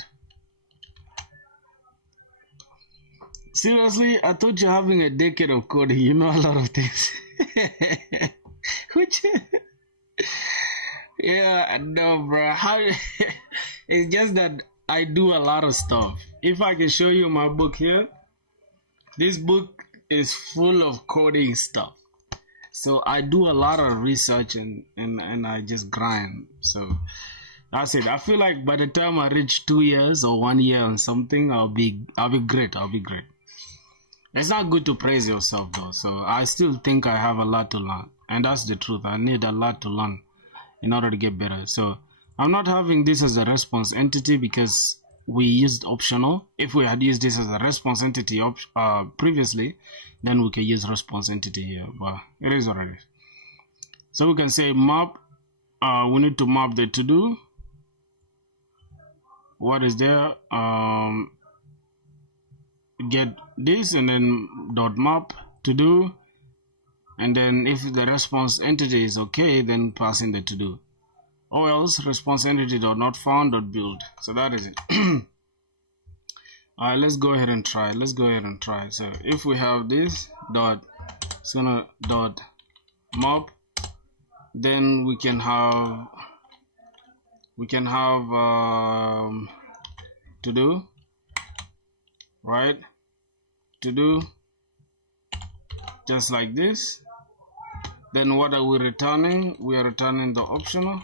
Seriously, I thought you're having a decade of coding. You know a lot of things. Which yeah, no, bro. It's just that I do a lot of stuff. If I can show you my book here, this book is full of coding stuff. So I do a lot of research and I just grind. So that's it. I feel like by the time I reach 2 years or 1 year or something, I'll be great. It's not good to praise yourself though. So I still think I have a lot to learn. And that's the truth. I need a lot to learn in order to get better. So I'm not having this as a response entity because we used optional. If we had used this as a response entity previously, then we can use response entity here, but it is what it is. So we can say map, we need to map the to-do. What is there? Get this and then dot map to do, and then if the response entity is okay, then pass in the to do, or else response entity dot not found dot build. So that is it. All right, let's go ahead and try. So if we have this dot, it's gonna dot map, then we can have to do, right? To do just like this. Then what are we returning? We are returning the optional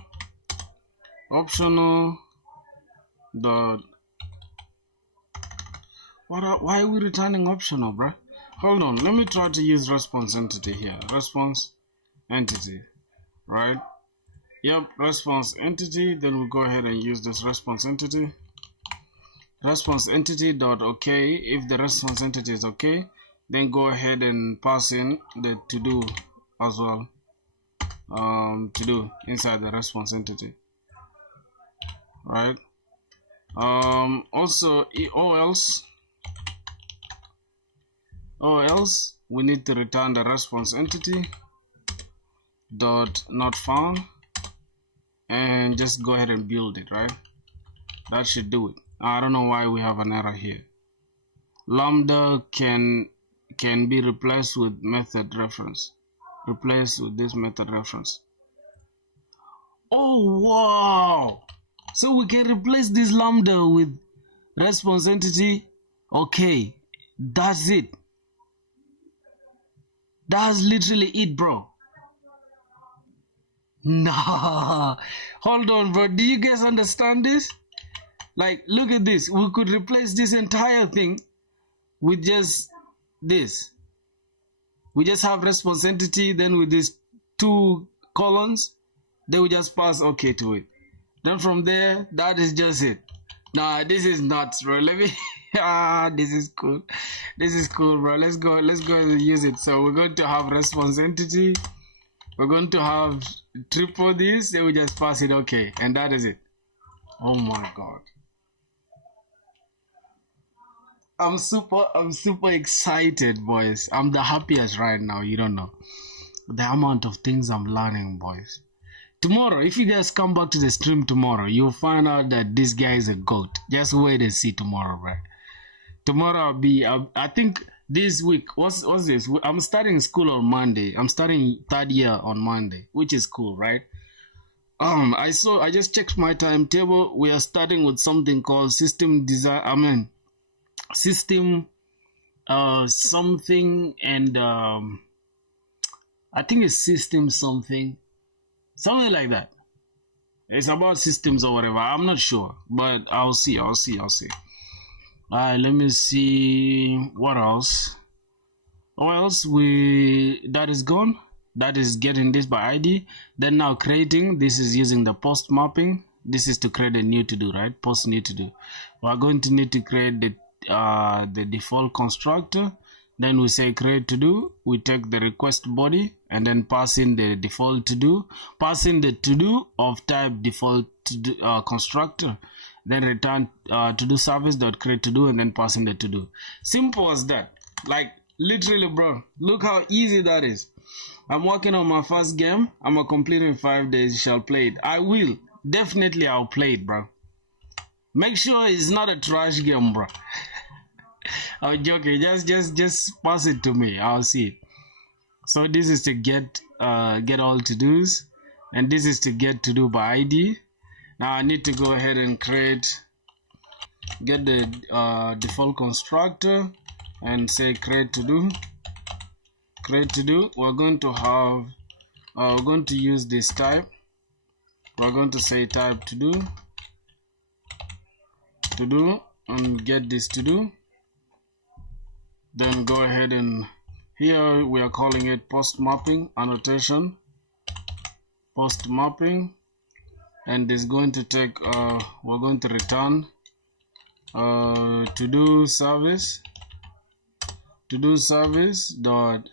dot. Why are we returning optional, bro? Hold on, let me try to use response entity here. Response entity, right? Yep, response entity. Then we go ahead and use this response entity. Response entity dot okay. If the response entity is okay, then go ahead and pass in the to do as well. To do inside the response entity, right? Also, or else we need to return the response entity dot not found, and just go ahead and build it, right? That should do it. I don't know why we have an error here. Lambda can be replaced with method reference. Replace with this method reference. Oh wow! So we can replace this lambda with response entity. Okay, that's it. That's literally it, bro. Nah, hold on, bro. Do you guys understand this? Like, look at this. We could replace this entire thing with just this. We just have response entity, then with these 2 colons, then we just pass okay to it. Then from there, that is just it. Nah, this is nuts, bro. Let me this is cool. This is cool, bro. Let's go and use it. So we're going to have response entity. We're going to have triple this, then we just pass it okay, and that is it. Oh my god. I'm super excited, boys. I'm the happiest right now. You don't know the amount of things I'm learning, boys. Tomorrow, if you guys come back to the stream tomorrow, you'll find out that this guy is a goat. Just wait and see tomorrow, bro. Tomorrow I think this week, what's this? I'm starting school on Monday. I'm starting 3rd year on Monday, which is cool, right? I just checked my timetable. We are starting with something called system design. System something, and I think it's system something like that. It's about systems or whatever. I'm not sure, but I'll see. Alright, let me see what else. What else? That is gone. That is getting this by ID. Then now creating, this is using the post mapping. This is to create a new to do, right? Post new to do. We're going to need to create the default constructor. Then we say create to do. We take the request body and then pass in the default to do. Pass in the to do of type default to do, constructor. Then return to do service dot create to do, and then pass in the to do. Simple as that. Like literally, bro. Look how easy that is. I'm working on my first game. I'm gonna complete it in 5 days. You shall play it. I will. Definitely, I'll play it, bro. Make sure it's not a trash game, bro. I'm joking. Just pass it to me. I'll see it. So this is to get all to dos, and this is to get to do by ID. Now I need to go ahead and get the default constructor and say create to do. Create to do. We're going to use this type. We're going to say type to do, and get this to do. Then go ahead and here we are calling it post mapping annotation. Post mapping, and is going to take we're going to return to do service dot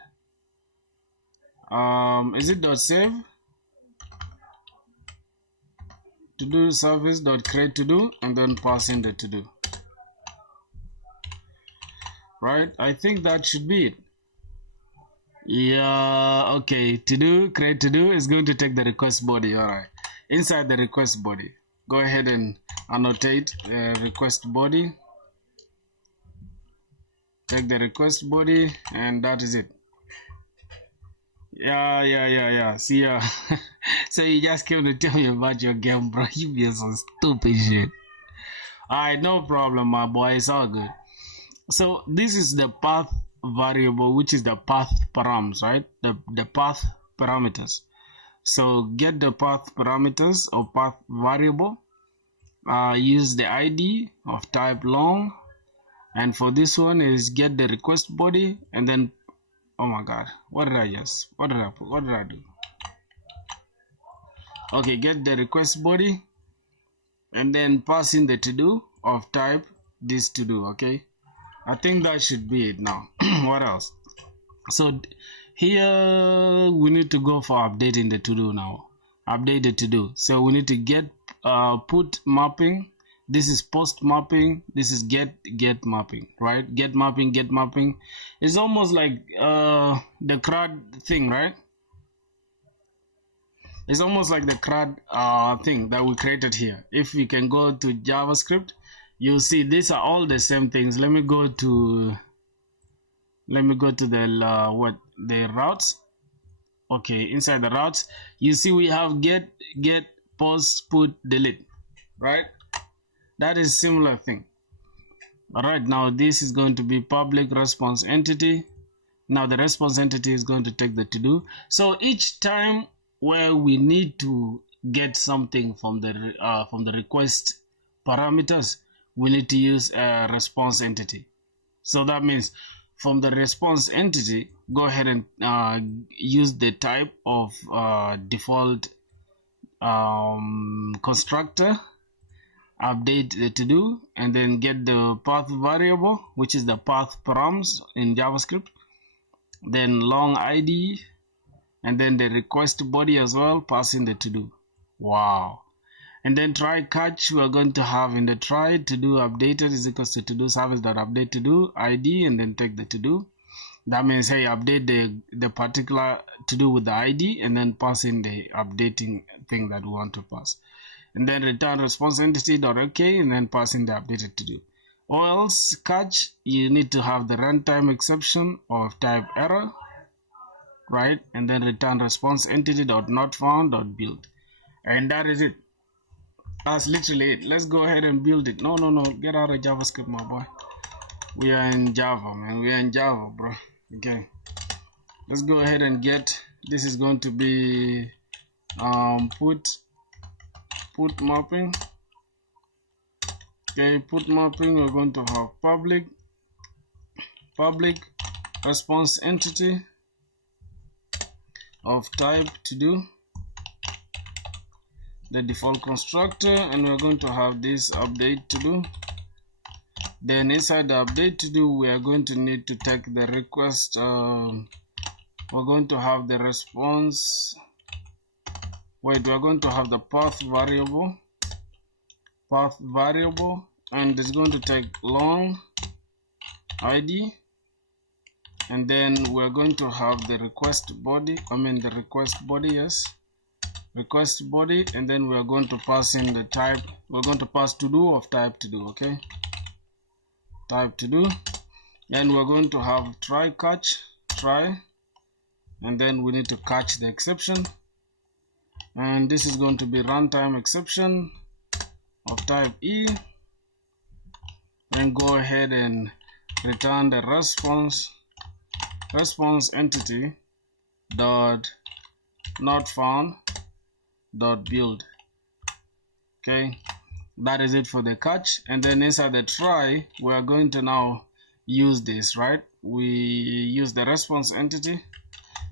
is it dot save, to do service dot create to do, and then pass in the to do. Right, I think that should be it. Yeah, okay, to do create to do is going to take the request body. All right, inside the request body, go ahead and annotate request body, take the request body, and that is it. Yeah. See, so you just came to tell me about your game, bro. You be some stupid shit. Alright, no problem, my boy. It's all good. So this is the path variable, which is the path params, right? The path parameters. So get the path parameters or path variable. Use the ID of type long, and for this one is get the request body, and then oh my god, what did I do? Okay, get the request body, and then pass in the to do of type this to do. Okay, I think that should be it now. What else? So here we need to go for updating the to do now. Update the to do. So we need to get put mapping. This is post mapping. This is get mapping, right? Get mapping. It's almost like the CRUD thing, right? It's almost like the CRUD thing that we created here. If we can go to JavaScript, you'll see these are all the same things. Let me go to the the routes. Okay, inside the routes, you see we have get, post, put, delete, right? That is similar thing. All right, now this is going to be public response entity. Now the response entity is going to take the to do. So each time where we need to get something from the request parameters, we need to use a response entity. So that means from the response entity, go ahead and use the type of default constructor, update the to do, and then get the path variable, which is the path params in JavaScript, then long ID, and then the request body as well, pass in the to do. Wow. And then try catch, we are going to have in the try to do updated is equals to do service dot update to do ID, and then take the to do. That means, hey, update the particular to do with the ID, and then pass in the updating thing that we want to pass, and then return response entity dot okay, and then pass in the updated to do. Or else catch, you need to have the runtime exception of type error, right? And then return response entity dot not found dot build, and that is it. That's literally it. Let's go ahead and build it. No, get out of JavaScript, my boy. We are in Java, man. We are in Java, bro. Okay, let's go ahead and get this. Is going to be put mapping. Okay, put mapping. We're going to have public response entity of type to do, the default constructor, and we're going to have this update to do. Then inside the update to do, we are going to need to take the request. We're going to have the response. Wait, we're going to have the path variable, and it's going to take long ID, and then we're going to have the request body. Yes, request body, and then we're going to pass in the type. We're going to pass to do of type to do. Okay, type to do, and we're going to have try catch, and then we need to catch the exception, and this is going to be runtime exception of type E. Then go ahead and return the response entity dot not found dot build. Okay, that is it for the catch. And then inside the try, we are going to now use this, right? We use the response entity.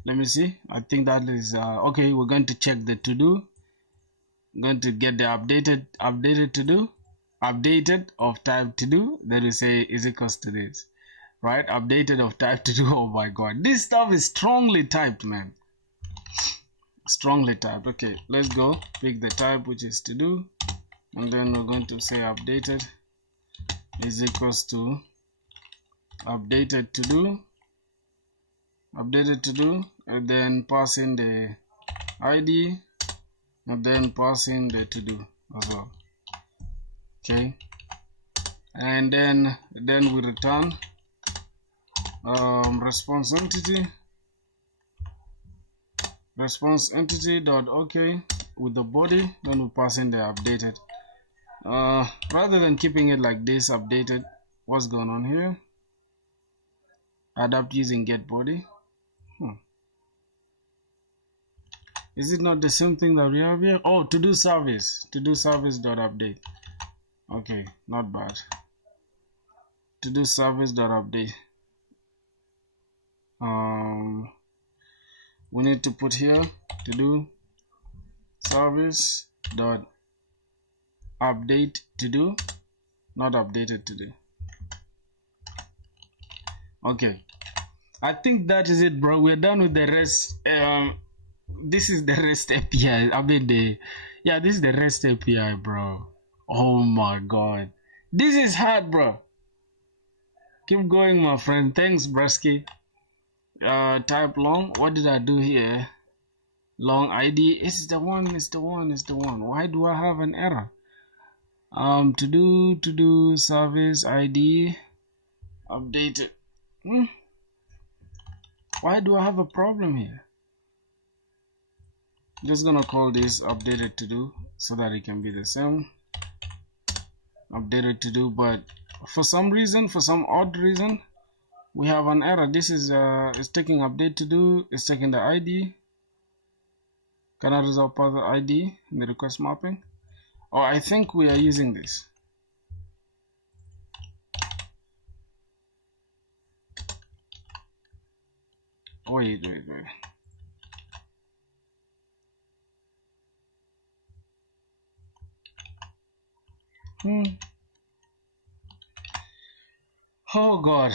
Let me see, I think that is okay. We're going to check the to do. I'm going to get the updated to do, updated of type to do, then we say is equals to this, right? Updated of type to do. Oh my god, this stuff is strongly typed, man. Strongly typed. Okay, let's go pick the type, which is to do, and then we're going to say updated is equals to updated to do, and then pass in the ID, and then pass in the to do as well. Okay, and then we return response entity dot okay with the body, then we pass in the updated. Rather than keeping it like this, updated, what's going on here? Adapt using get body. Is it not the same thing that we have here? Oh, to do service dot update. Okay, not bad. To do service dot update. We need to put here to do service dot update to do, not updated to do. Okay, I think that is it, bro. We're done with the rest. This is the REST API. I mean this is the REST API, bro. Oh my god, this is hard, bro. Keep going, my friend. Thanks, brusky. Type long. What did I do here? Long ID. It's the one. Why do I have an error? To do service ID updated. Why do I have a problem here? Just gonna call this updated to do so that it can be the same. Updated to do, but for some odd reason, we have an error. This is it's taking update to do, it's taking the ID. Cannot resolve path ID in the request mapping. Oh, I think we are using this. Wait. Oh god,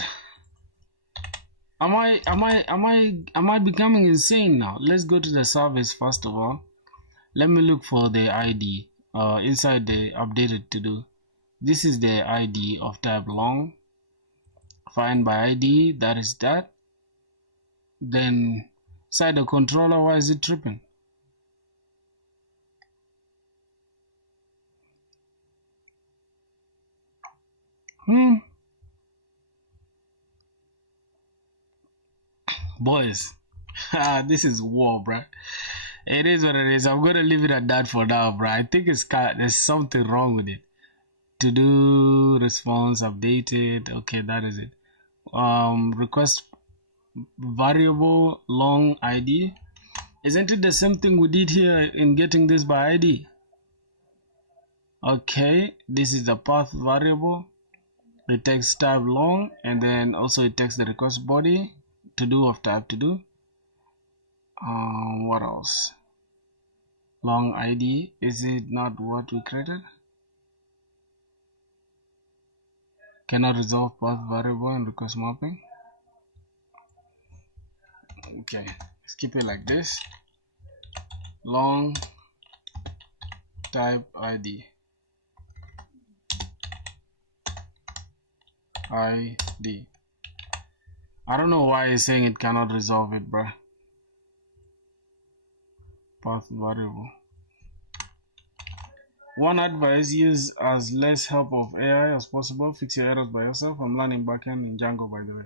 am I becoming insane now? Let's go to the service first of all. Let me look for the ID inside the updated to do. This is the ID of type long. Find by ID, that is that. Then inside the controller, why is it tripping? Boys, this is war, bro. It is what it is. I'm gonna leave it at that for now, bro. I think there's something wrong with it. To do response updated. Okay, that is it. Request variable long ID. Isn't it the same thing we did here in getting this by ID? Okay, this is the path variable. It takes type long, and then also it takes the request body to do of type to do. What else? Long ID, is it not what we created? Cannot resolve path variable and request mapping. Okay, let's keep it like this. Long type ID. I don't know why it's saying it cannot resolve it, bruh. Path variable. One advice: use as less help of AI as possible. Fix your errors by yourself. I'm learning backend in Django, by the way.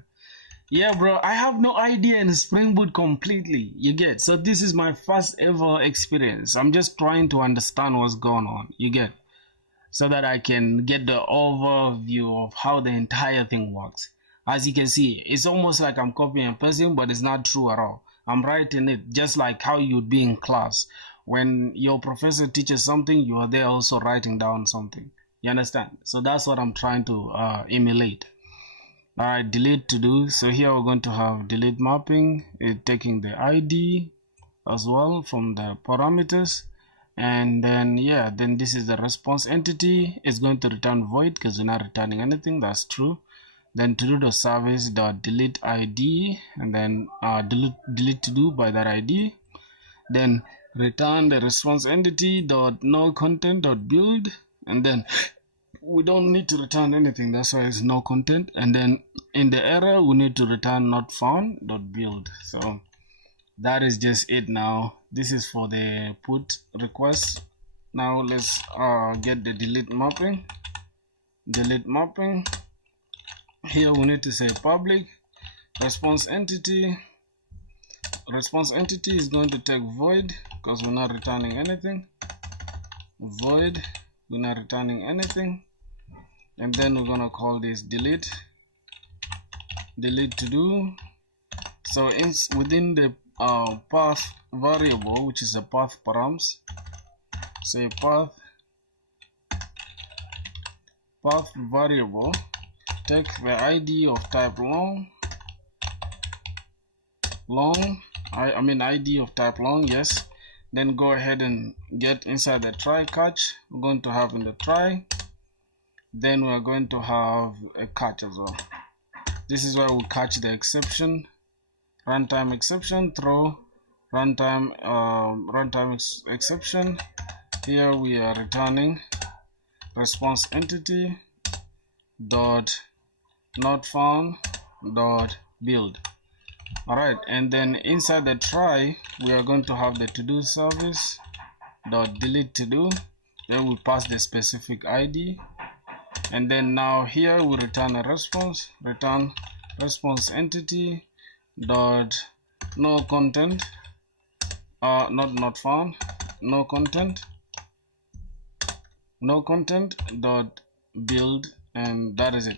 Yeah, bro, I have no idea in Spring Boot completely. You get? So this is my first ever experience. I'm just trying to understand what's going on. You get? So that I can get the overview of how the entire thing works. As you can see, it's almost like I'm copying and pasting, but it's not true at all. I'm writing it just like how you'd be in class. When your professor teaches something, you are there also writing down something. You understand? So that's what I'm trying to emulate. Alright, delete to do. So here we're going to have delete mapping, taking the ID as well from the parameters. And then yeah, then this is the response entity. It's going to return void because we're not returning anything. That's true. Then to do the service dot delete id, and then delete to do by that id. Then return the response entity dot no content dot build, and then we don't need to return anything, that's why it's no content. And then in the error we need to return not found dot build. So that is just it. Now this is for the put request. Now let's get the delete mapping. Here we need to say public response entity. Response entity is going to take void because we're not returning anything. Void, we're not returning anything. And then we're gonna call this delete to do. So within the path variable, which is a path params, say path variable, take the id of type long, I mean id of type long, yes. Then go ahead and get inside the try catch. We're going to have in the try, then we're going to have a catch as well. This is where we catch the exception, runtime exception, throw runtime exception. Here we are returning response entity dot not found dot build. All right, and then inside the try we are going to have the to do service dot delete to do. Then we pass the specific id, and then now here we return a response, return response entity dot no content, not found, no content dot build, and that is it.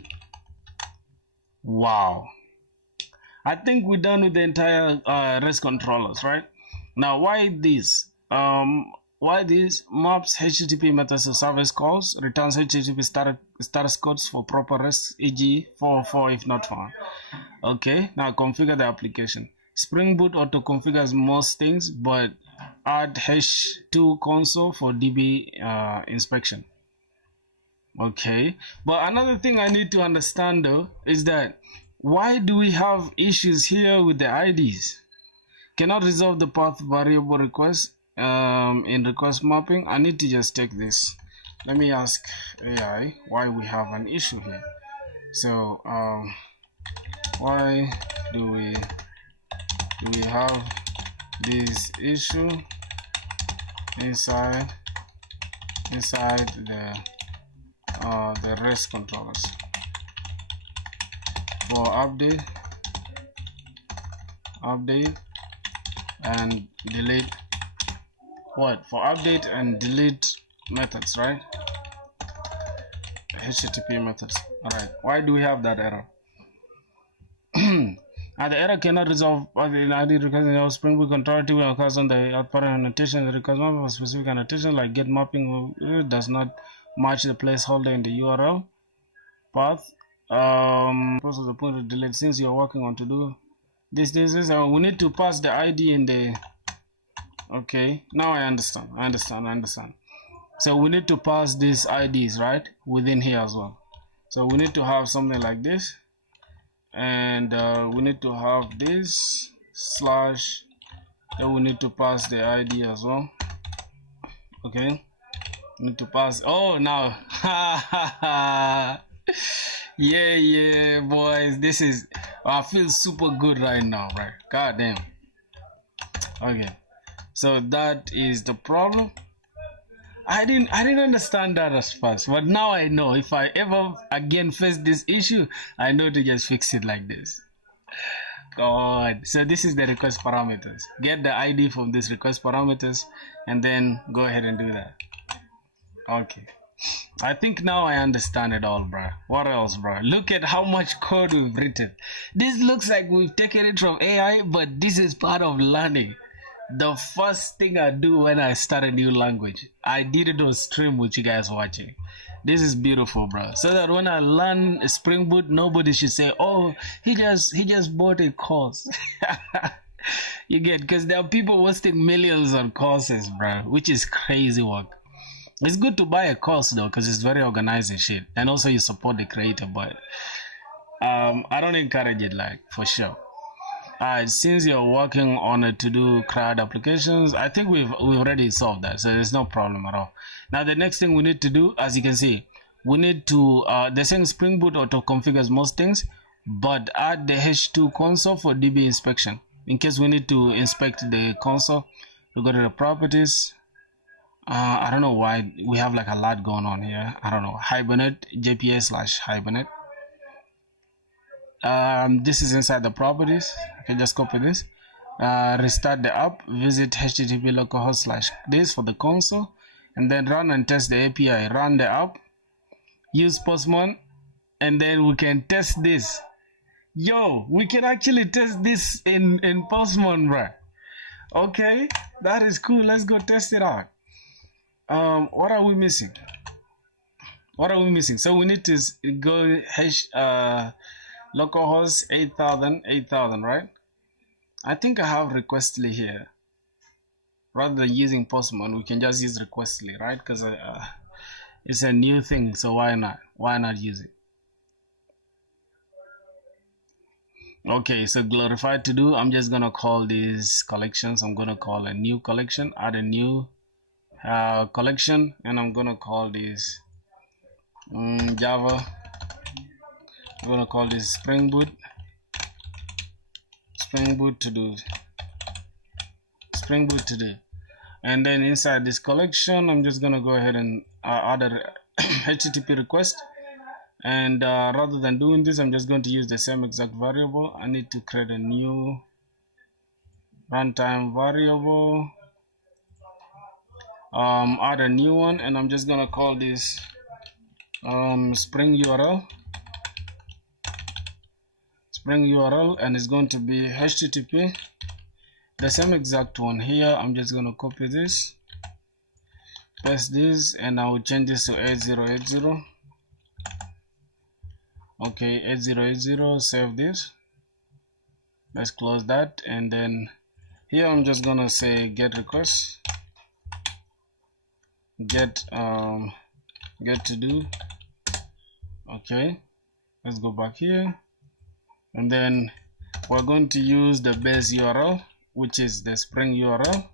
Wow, I think we're done with the entire REST controllers, right? Now why this? Why this maps HTTP methods to service calls, returns HTTP status codes for proper REST, e.g. 404 if not found. Okay, now configure the application. SpringBoot auto configures most things, but add h2 console for DB inspection. Okay, but another thing I need to understand though is that why do we have issues here with the IDs? Cannot resolve the path variable request in request mapping. I need to just take this. Let me ask AI why we have an issue here. So why do we have this issue inside the REST controllers? For update and delete, what for update and delete methods, right? HTTP methods. All right, why do we have that error? And the error cannot resolve the ID request. SpringBoot contractive occurs on the output annotation. The request for specific annotation like get mapping does not match the placeholder in the URL path. Process the point of delete. Since you're working on to do this we need to pass the ID in the. Okay, now I understand. So we need to pass these IDs right within here as well. So we need to have something like this, and we need to have this slash, then we need to pass the ID as well. Okay, we need to pass. Oh, now yeah boys, this is, I feel super good right now, right? God damn. Okay, so that is the problem. I didn't understand that at first, but now I know. If I ever again face this issue, I know to just fix it like this. God, so this is the request parameters. Get the ID from this request parameters and then go ahead and do that. Okay, I think now I understand it all, bro. What else, bro? Look at how much code we've written. This looks like we've taken it from AI, but this is part of learning. The first thing I do when I start a new language, I did it on stream with you guys watching. This is beautiful, bro. So that when I learn Spring Boot, nobody should say, "Oh, he just bought a course." You get, because there are people wasting millions on courses, bro, which is crazy work. It's good to buy a course though, because it's very organized and shit, and also you support the creator. But I don't encourage it, like, for sure. Since you're working on a to-do crowd applications, I think we've already solved that, so there's no problem at all. Now the next thing we need to do, as you can see, we need to they're saying Spring Boot auto configures most things, but add the H2 console for DB inspection in case we need to inspect the console. We go to the properties. I don't know why we have like a lot going on here. I don't know. Hibernate JPA/Hibernate. This is inside the properties. Okay, just copy this. Restart the app. Visit http localhost/this for the console, and then run and test the API. Run the app. Use Postman, and then we can test this. Yo, we can actually test this in Postman, bro. Okay, that is cool. Let's go test it out. What are we missing? What are we missing? So we need to go localhost 8000, right? I think I have Requestly here. Rather than using Postman, we can just use Requestly, right? Because it's a new thing, so why not? Why not use it? Okay, so glorified to do. I'm just gonna call these collections. I'm gonna call a new collection, add a new collection, and I'm gonna call this Java. I'm gonna call this SpringBoot to do, SpringBoot to do. And then inside this collection, I'm just gonna go ahead and add a HTTP request. And rather than doing this, I'm just going to use the same exact variable. I need to create a new runtime variable, add a new one, and I'm just gonna call this Spring URL, and it's going to be HTTP, the same exact one here. I'm just gonna copy this, paste this, and I will change this to 8080. Okay, 8080, save this. Let's close that, and then here I'm just gonna say get request, get to do. Okay, let's go back here, and then we're going to use the base URL, which is the Spring URL.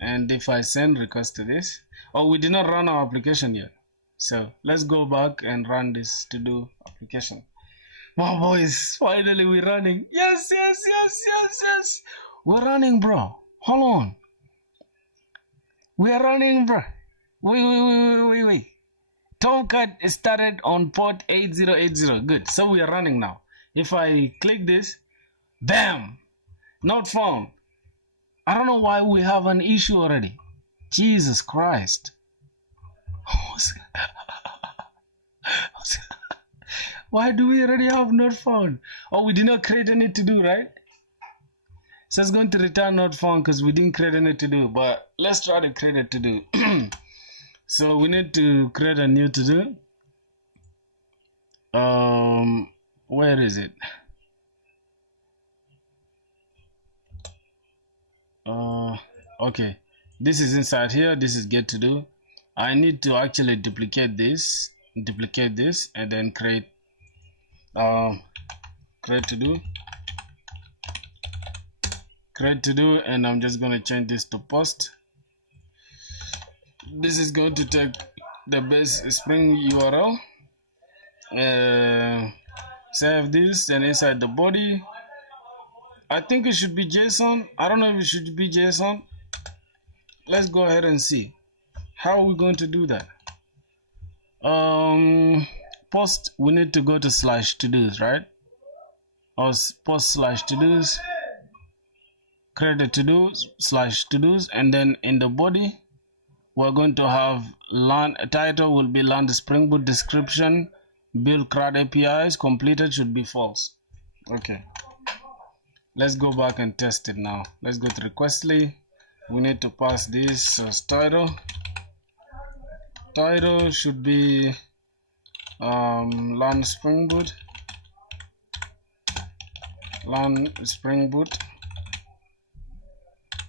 And if I send request to this, oh, we did not run our application yet. So let's go back and run this to do application. Wow, boys, finally we're running. Yes. We're running, bro. Hold on. We are running, bro. Wait. Tomcat started on port 8080. Good. So we are running now. If I click this, bam, not found. I don't know why we have an issue already. Jesus Christ. Why do we already have not found? Oh, we did not create any to do, right? So it's going to return not found because we didn't create any to do. But let's try to create a to do. So we need to create a new to do. Where is it? Okay, this is inside here. This is get to do. I need to actually duplicate this, and then create to do, and I'm just going to change this to post. This is going to take the base Spring URL, save this, and inside the body, I think it should be JSON. I don't know if it should be JSON. Let's go ahead and see. How are we going to do that? Post, we need to go to /todos, right? Or post /todos, create a to-dos /todos, and then in the body, we're going to have title will be land Spring Boot description, build CRUD APIs, completed should be false. Okay. Let's go back and test it now. Let's go to Requestly. We need to pass this as title. Title should be land Spring Boot.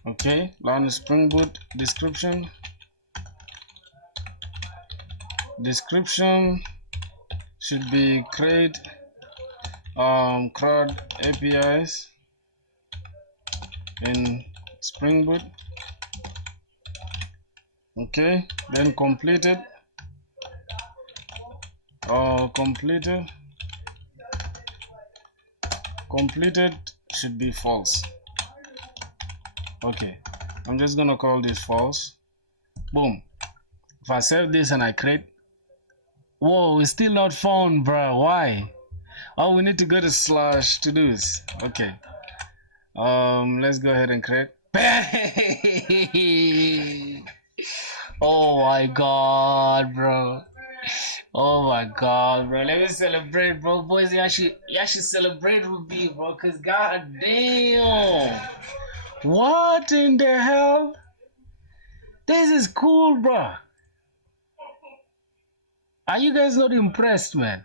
Okay, learn Spring Boot description. Description should be create CRUD APIs in Spring Boot. Okay, then completed completed should be false. Okay, I'm just gonna call this false. Boom. If I save this and I create, whoa, it's still not found, bro. Why? Oh, we need to go to slash to-dos. Okay. Let's go ahead and create. Oh my god, bro. Oh my god, bro. Let me celebrate, bro. Boys, y'all should celebrate with me, bro. Cause god damn. What in the hell? This is cool, bro. Are you guys not impressed, man?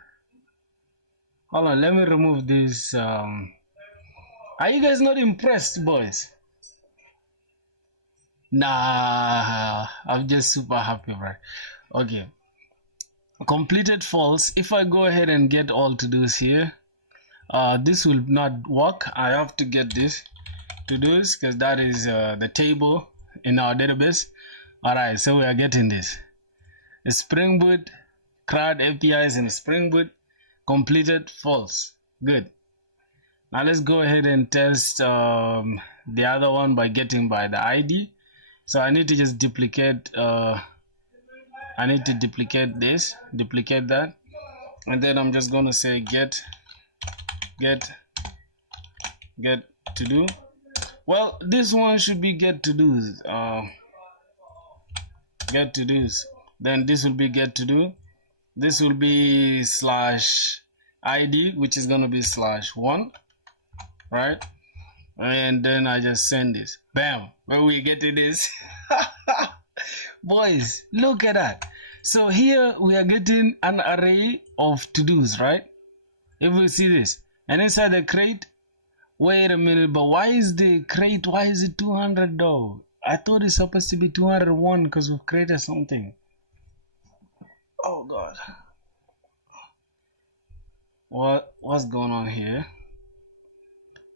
Hold on, let me remove this. Are you guys not impressed, boys? Nah, I'm just super happy, bro. Okay. Completed false. If I go ahead and get all to-dos here, this will not work. I have to get this to-dos because that is the table in our database. Alright, so we are getting this. Spring Boot, CRUD APIs in Spring Boot, completed false. Good. Now let's go ahead and test the other one by getting by the ID. So I need to just duplicate I need to duplicate this, duplicate that, and then I'm just gonna say get to do. Well, this one should be get to do's. Get to do's. Then this will be get to do. This will be slash ID, which is gonna be /1, right? And then I just send this. Bam! Where we get to this. Boys, look at that. So here we are getting an array of to-dos, right? If we see this, and inside the crate, wait a minute, but why is the crate, why is it 200 though? I thought it's supposed to be 201 because we've created something. Oh god. What's going on here?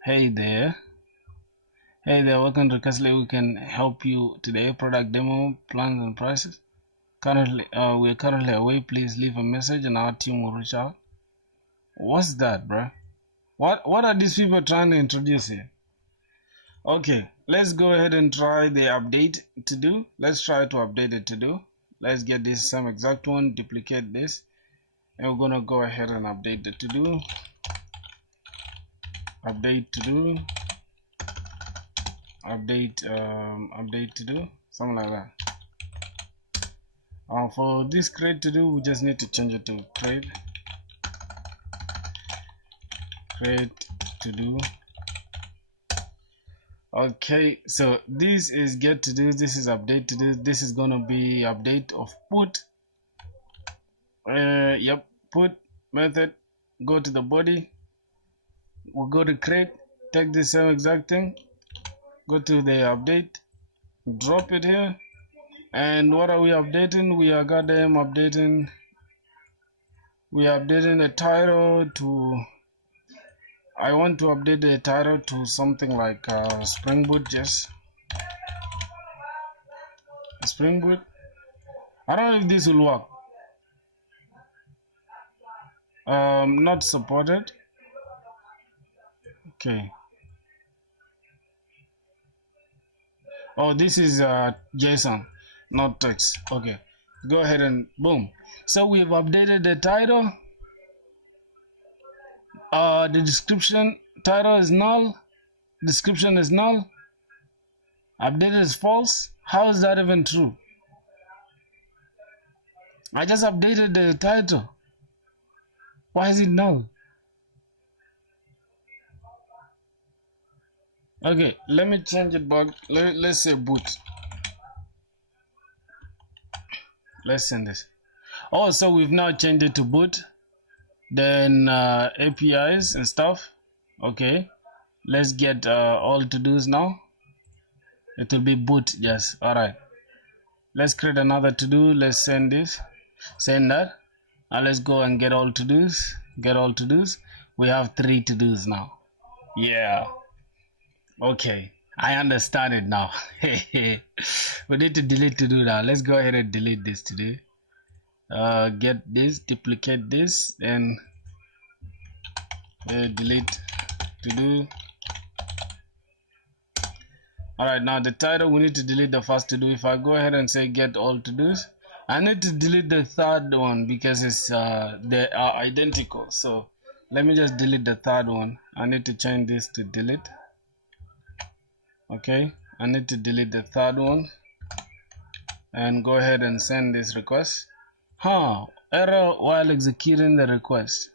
Hey there, welcome to Castle. We can help you today. Product demo, plans and prices. Currently, we're currently away. Please leave a message and our team will reach out. What's that, bro? What are these people trying to introduce here? Okay, let's go ahead and try the update to do. Let's try to update it to do. Let's get this same exact one, duplicate this, and we're gonna go ahead and update the to do. Update to do. Update to do, something like that. For this create to do, we just need to change it to create to do. Okay, so this is get to do, this is update to do, this is gonna be update of put. Yep, put method, go to the body, we'll go to create, take the same exact thing, go to the update, drop it here, and what are we updating? We are goddamn updating. We are updating the title to. I want to update the title to something like Spring Boot, just Spring Boot. I don't know if this will work. Not supported. Okay. Oh, this is JSON, not text. Okay, go ahead and boom. So we've updated the title. The description, title is null, description is null, update is false. How is that even true? I just updated the title. Why is it null? Okay, let me change it back. Let's say boot. Let's send this. Oh, so we've now changed it to boot. Then APIs and stuff. Okay, let's get all to do's now. It will be boot. Yes. All right. Let's create another to do. Let's send this. Send that. Now let's go and get all to dos. Get all to dos. We have 3 to dos now. Yeah. Okay. I understand it now. We need to delete to do now. Let's go ahead and delete this today. Get this, duplicate this, and delete to do. Alright, now the title, we need to delete the first to do. If I go ahead and say get all to dos, I need to delete the third one because it's they are identical. So let me just delete the third one. I need to change this to delete. Okay, I need to delete the third one and go ahead and send this request. Error while executing the request.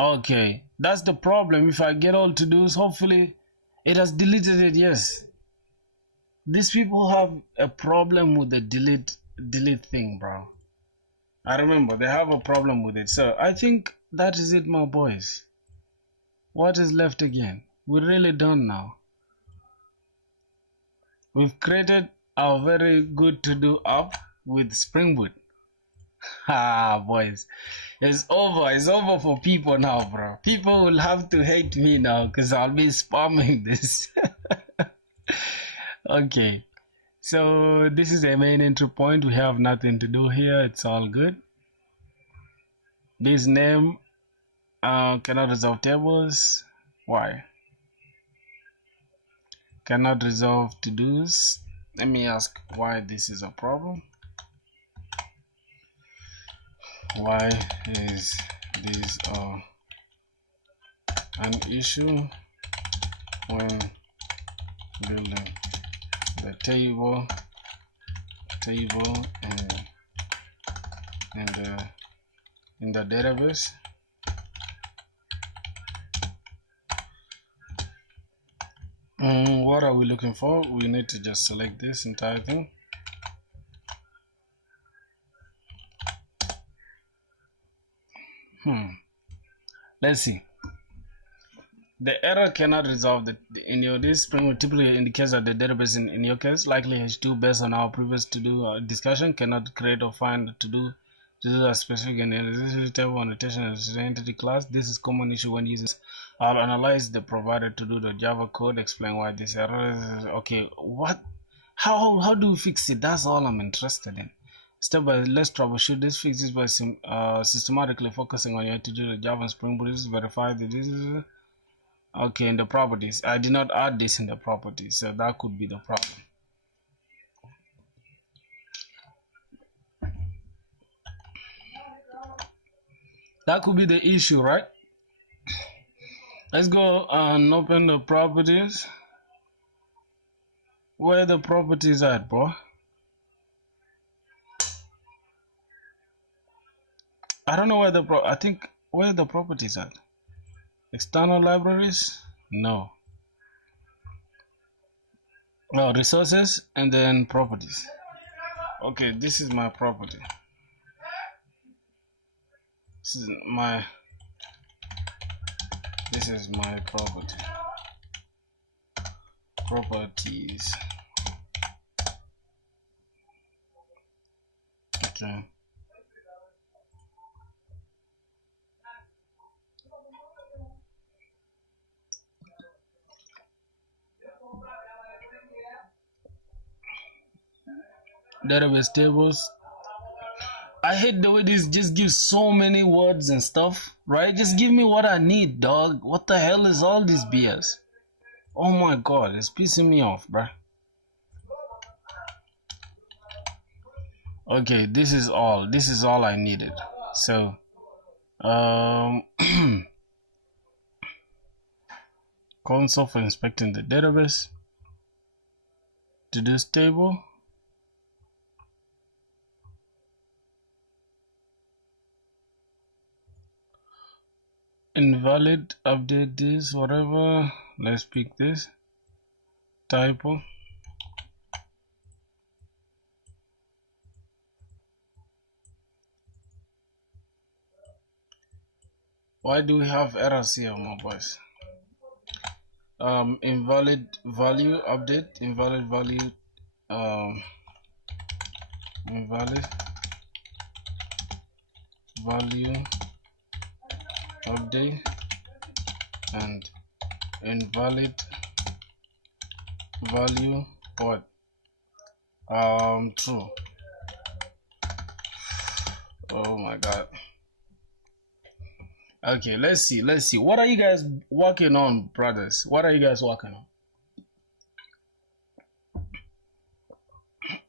Okay, that's the problem. If I get all to dos, hopefully it has deleted it. Yes, these people have a problem with the delete thing, bro. I remember they have a problem with it. So I think that is it, my boys. What is left again? We're really done now. We've created a very good to do app with SpringBoot. Boys, it's over for people now, bro. People will have to hate me now because I'll be spamming this. Okay, so this is the main entry point. We have nothing to do here. It's all good. This name cannot resolve tables. Why? Cannot resolve to dos. Let me ask why this is a problem. Why is this an issue when building the table in the database? What are we looking for? We need to just select this entire thing. Let's see. The error cannot resolve in your this SpringBoot typically indicates that the database in your case, likely H2 based on our previous to do discussion, cannot create or find to do a specific and table annotation as an entity class. This is common issue when using. I'll analyze the provided to do the Java code, explain why this error is. Okay, what? How do we fix it? That's all I'm interested in. Step by let's troubleshoot this. Fix this by systematically focusing on your to do the Java and SpringBoot. This is verify that this is okay in the properties. I did not add this in the properties, so that could be the problem. That could be the issue, right? Let's go and open the properties. Where the properties at, bro? I don't know where I think where the properties at. External libraries? No. Oh, resources and then properties. Okay, this is my property. This is my property. Properties. Okay. Database tables. I hate the way this just gives so many words and stuff, right? Just give me what I need, dog. What the hell is all this BS? Oh my god, it's pissing me off, bruh. Okay, this is all I needed. So console for inspecting the database. To this table. Invalid, update this, whatever. Let's pick this typo. Why do we have errors here, my boys? Invalid value update, invalid value, invalid value update, and invalid value what? True. Oh my god. Okay, let's see. What are you guys working on, brothers? What are you guys working on?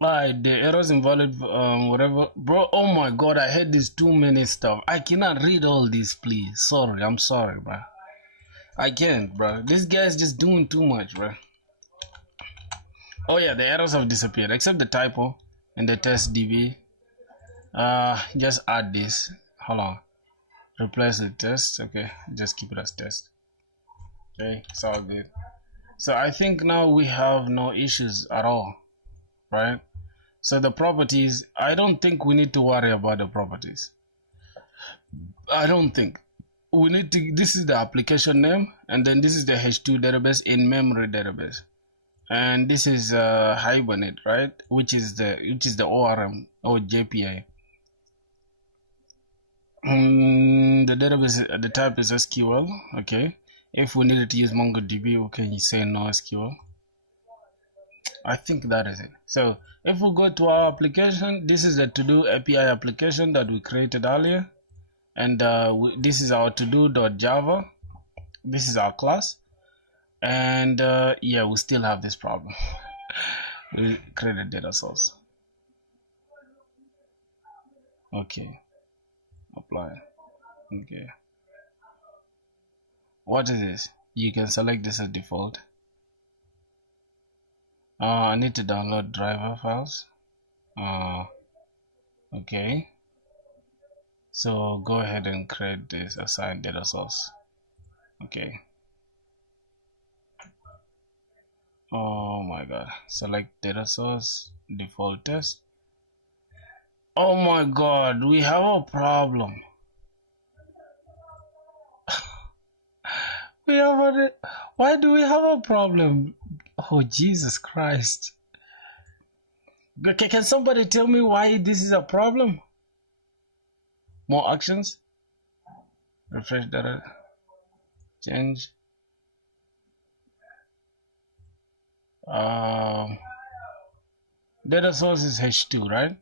Alright, the errors invalid, whatever. Bro, oh my god, I hate this 2 minute stuff. I cannot read all this, please. Sorry, I'm sorry, bro. I can't, bro. This guy's just doing too much, bro. Oh yeah, the errors have disappeared, except the typo and the test DB. Just add this. Hold on. Replace the test. Okay, just keep it as test. Okay, it's all good. So I think now we have no issues at all, right? So the properties, I don't think we need to worry about the properties. I don't think we need to. This is the application name, and then this is the H2 database in memory database, and this is Hibernate, right? Which is the ORM or JPA. The database, the type is SQL. Okay, if we needed to use MongoDB, we can say no SQL. I think that is it. So if we go to our application, this is the to-do API application that we created earlier, and this is our to-do.java. This is our class, and yeah, we still have this problem. We created data source. Okay, apply. Okay, what is this? You can select this as default. I need to download driver files. Okay, so go ahead and create this assigned data source. Okay. Oh my god, select data source, default test. Oh my god, we have a problem. Why do we have a problem? Oh Jesus Christ. Can somebody tell me why this is a problem? More actions. Refresh data. Change. Data source is H2, right?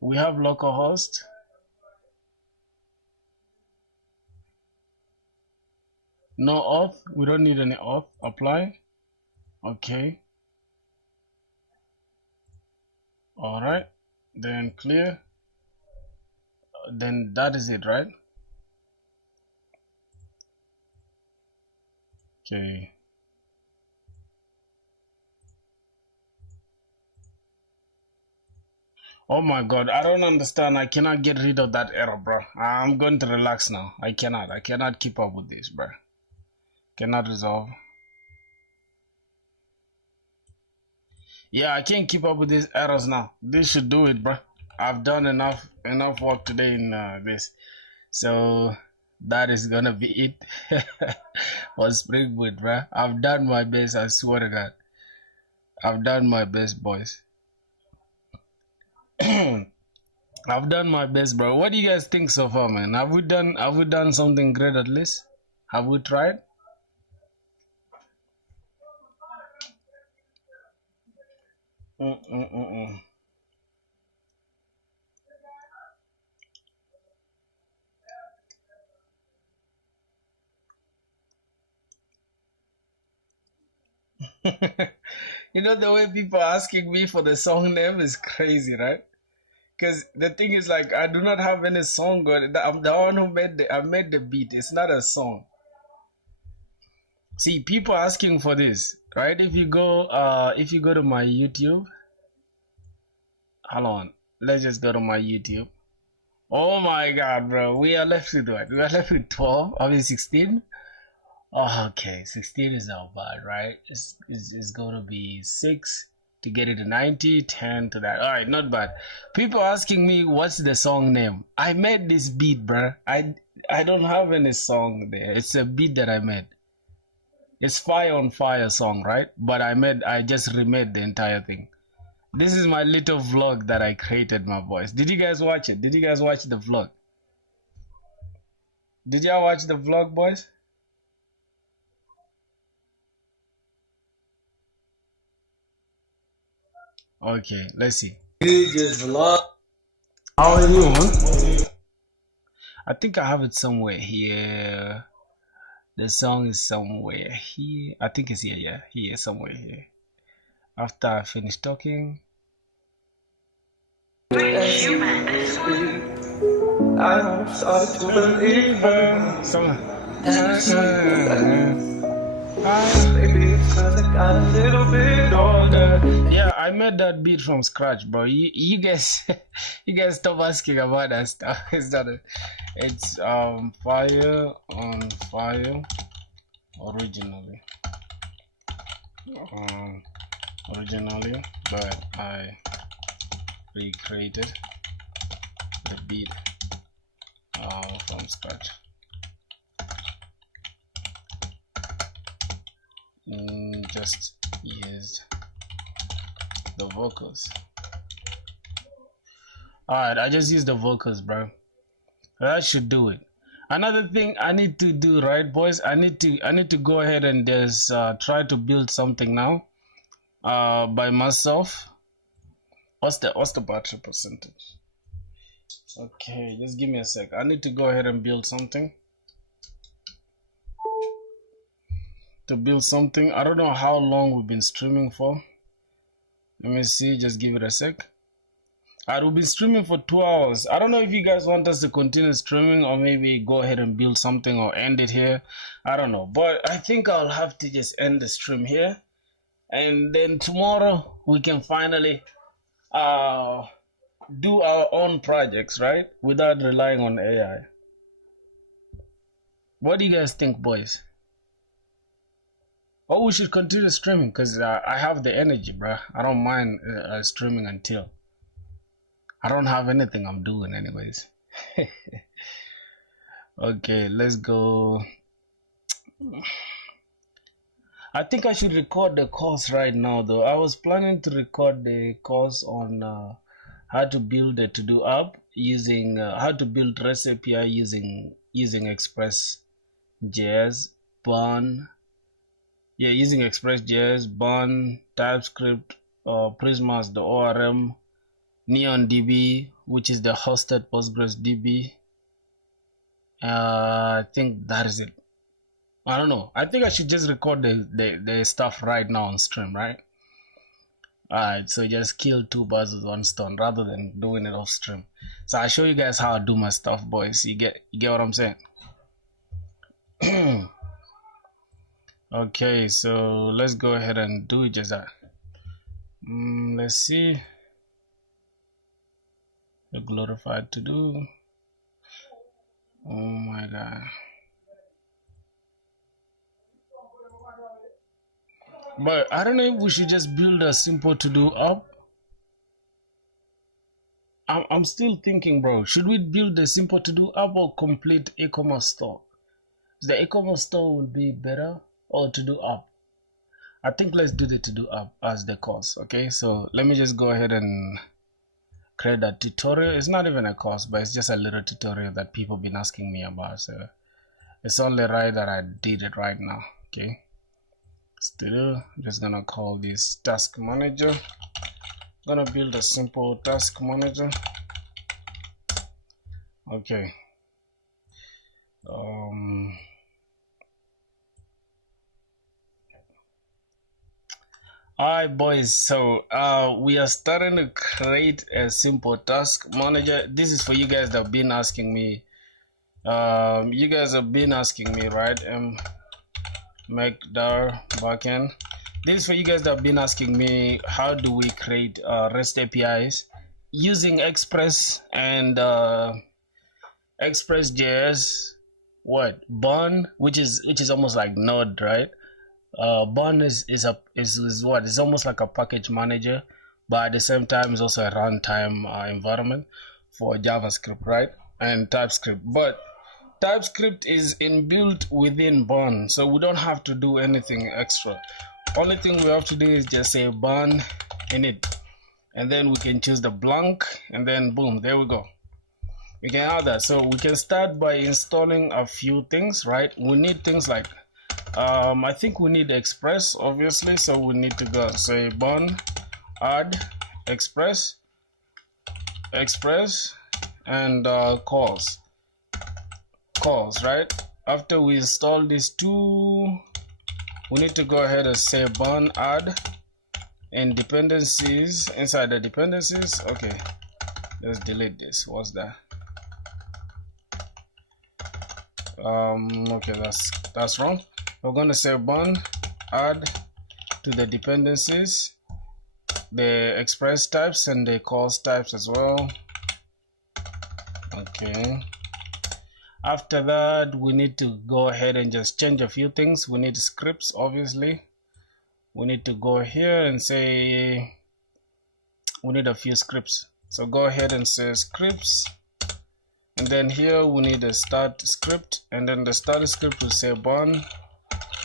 We have localhost. No auth. We don't need any auth. Apply. Okay. All right. Then clear. Then that is it, right? Okay. Oh my god, I don't understand. I cannot get rid of that error, bro. I'm going to relax now. I cannot keep up with this, bro. Cannot resolve. Yeah, I can't keep up with these errors now. This should do it, bro. I've done enough work today in this. So that is gonna be it for SpringBoot, bro. I've done my best, I swear to God. I've done my best, boys. I've done my best, bro. What do you guys think so far, man? Have we done something great at least? Have we tried? You know, the way people are asking me for the song name is crazy, right? Because the thing is, like, I do not have any song. I'm the one who made the beat. It's not a song. See, people asking for this, right? If you go to my YouTube, hold on, let's just go to my YouTube. Oh my God, bro, we are left with what? We are left with 12. I mean 16. Oh, okay, 16 is not bad, right? It's gonna be 6 to get it to 90, 10 to that. All right, not bad. People asking me what's the song name. I made this beat, bro. I don't have any song there. It's a beat that I made. It's Fire on Fire song, right? But I just remade the entire thing. This is my little vlog that I created, my boys. Did you guys watch it? Did you guys watch the vlog? Did y'all watch the vlog, boys? Okay, let's see. Just vlog. How are you, man? I think I have it somewhere here. The song is somewhere here. I think it's here, yeah. Here, somewhere here. After I finish talking. I started to believe her. Maybe it's cause I got a little bit older. Yeah, I made that beat from scratch, bro. You guys you guys stop asking about that stuff. It's Fire on Fire originally. But I recreated the beat from scratch. Just used the vocals. Alright, I just used the vocals, bro. That should do it. Another thing I need to do, right, boys? I need to go ahead and just try to build something now by myself. What's the battery percentage? Okay, just give me a sec. I need to go ahead and build something. I don't know how long we've been streaming for. Let me see, just give it a sec. I will be streaming for 2 hours. I don't know if you guys want us to continue streaming or maybe go ahead and build something or end it here. I don't know, but I think I'll have to just end the stream here, and then tomorrow we can finally do our own projects, right, without relying on AI. What do you guys think, boys? Oh, we should continue streaming because I have the energy, bruh. I don't mind streaming until I don't have anything I'm doing anyways. Okay, let's go. I think I should record the course right now though. I was planning to record the course on how to build a to-do app using how to build REST API using Express.js, Burn. Yeah, using Express.js, Burn, TypeScript, Prisma as the ORM, NeonDB, which is the hosted Postgres DB. I think that is it. I don't know. I think I should just record the stuff right now on stream, right? Alright, so just kill 2 birds with 1 stone rather than doing it off stream. So I'll show you guys how I do my stuff, boys. You get what I'm saying? Okay, so let's go ahead and do just that. Let's see. The glorified to do. Oh my god. But I don't know if we should just build a simple to-do app. I'm still thinking, bro. Should we build a simple to-do app or complete e-commerce store? The e-commerce store will be better, or to-do app? I think let's do the to-do app as the course. Okay, so let me just go ahead and create a tutorial. It's not even a course, but it's just a little tutorial that people been asking me about. So it's only right that I did it right now. Okay. Still, I'm just gonna call this task manager. I'm gonna build a simple task manager. Okay. Alright, boys, so we are starting to create a simple task manager. This is for you guys that have been asking me. You guys have been asking me, right? Make dar backend. This is for you guys that have been asking me, how do we create REST APIs using Express and Express.js, Burn, which is almost like Node, right? Burn is what? It's almost like a package manager, but at the same time it's also a runtime environment for JavaScript, right? And TypeScript. But TypeScript is inbuilt within Bun, so we don't have to do anything extra. Only thing we have to do is just say Bun init, and then we can choose the blank, and then boom, there we go. We can add that. So we can start by installing a few things, right? We need things like I think we need Express, obviously, so we need to go say Bun add Express and calls, right? After we install these two, we need to go ahead and say Bun add and dependencies. Inside the dependencies, okay, let's delete this. What's that? Okay, that's wrong. We're going to say Bun add to the dependencies the express types and the calls types as well. Okay, after that we need to go ahead and just change a few things. We need scripts, obviously. We need to go here and say we need a few scripts, so go ahead and say scripts, and then here we need a start script, and then the start script will say Bun.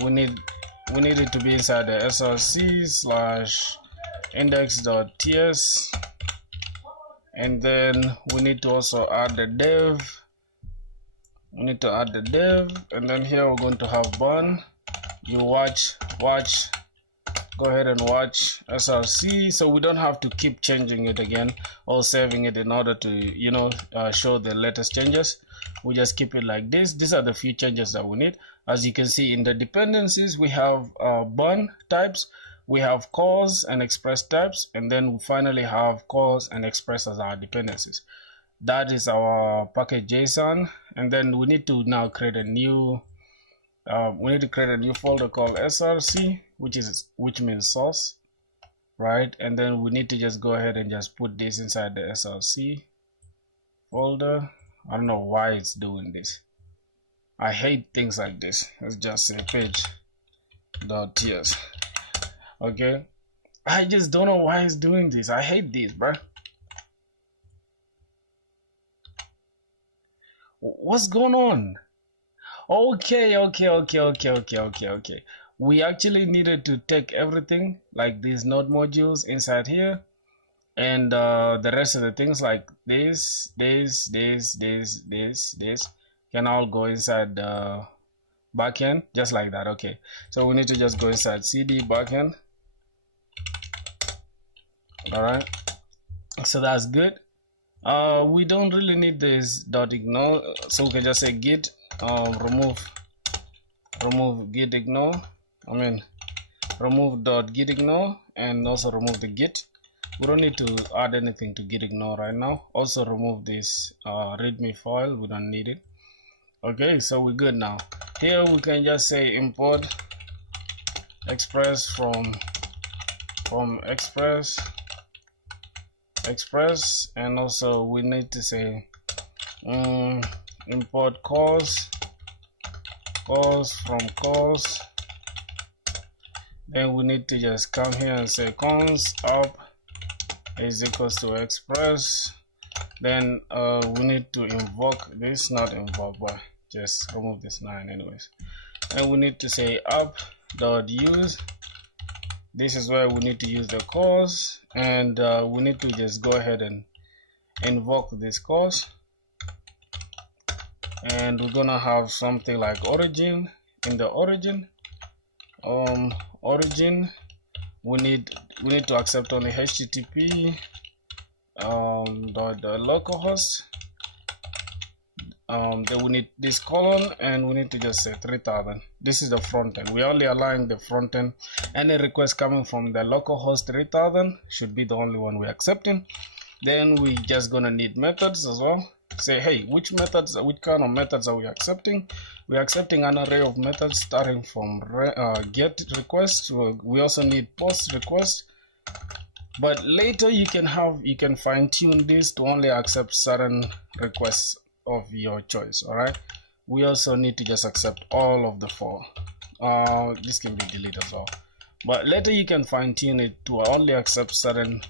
We need it to be inside the src / index.ts, and then we need to also add the dev. We need to add the dev, and then here we're going to have Bun. You watch, go ahead and watch src, so we don't have to keep changing it again or saving it in order to show the latest changes. We just keep it like this. These are the few changes that we need. As you can see in the dependencies, we have Bun types, we have calls and express types, and then we finally have calls and express as our dependencies. That is our package JSON, and then we need to now create a new folder called src, which means source, right? And then we need to just go ahead and just put this inside the src folder. I don't know why it's doing this. I hate things like this. Let's just say page.ts. Okay, I just don't know why it's doing this. I hate this, bro. What's going on? Okay. We actually needed to take everything like these node modules inside here, and the rest of the things like this can all go inside the backend, just like that. Okay, so we need to just go inside cd backend. All right, so that's good. We don't really need this .ignore, so we can just say git remove git ignore. Remove .git ignore, and also remove the git. We don't need to add anything to git ignore right now. Also remove this readme file. We don't need it. Okay, so we're good now. Here we can just say import express from express, and also we need to say import calls from calls. Then we need to just come here and say const up is equals to express. Then we need to invoke this, not invoke, but just remove this 9 anyways. And we need to say app.use. This is where we need to use the calls, and we need to just go ahead and invoke this calls. And we're gonna have something like origin. In the origin we need to accept only http localhost. Then we need this colon, and we need to just say 3000. This is the front end. We're only allowing the front end. Any request coming from the localhost 3000 should be the only one we're accepting. Then we just gonna need methods as well. Say, hey, which kind of methods are we accepting? We're accepting an array of methods starting from get request. We also need post request, but later you can fine tune this to only accept certain requests of your choice. All right, we also need to just accept all of the 4. This can be deleted as well, but later you can fine tune it to only accept certain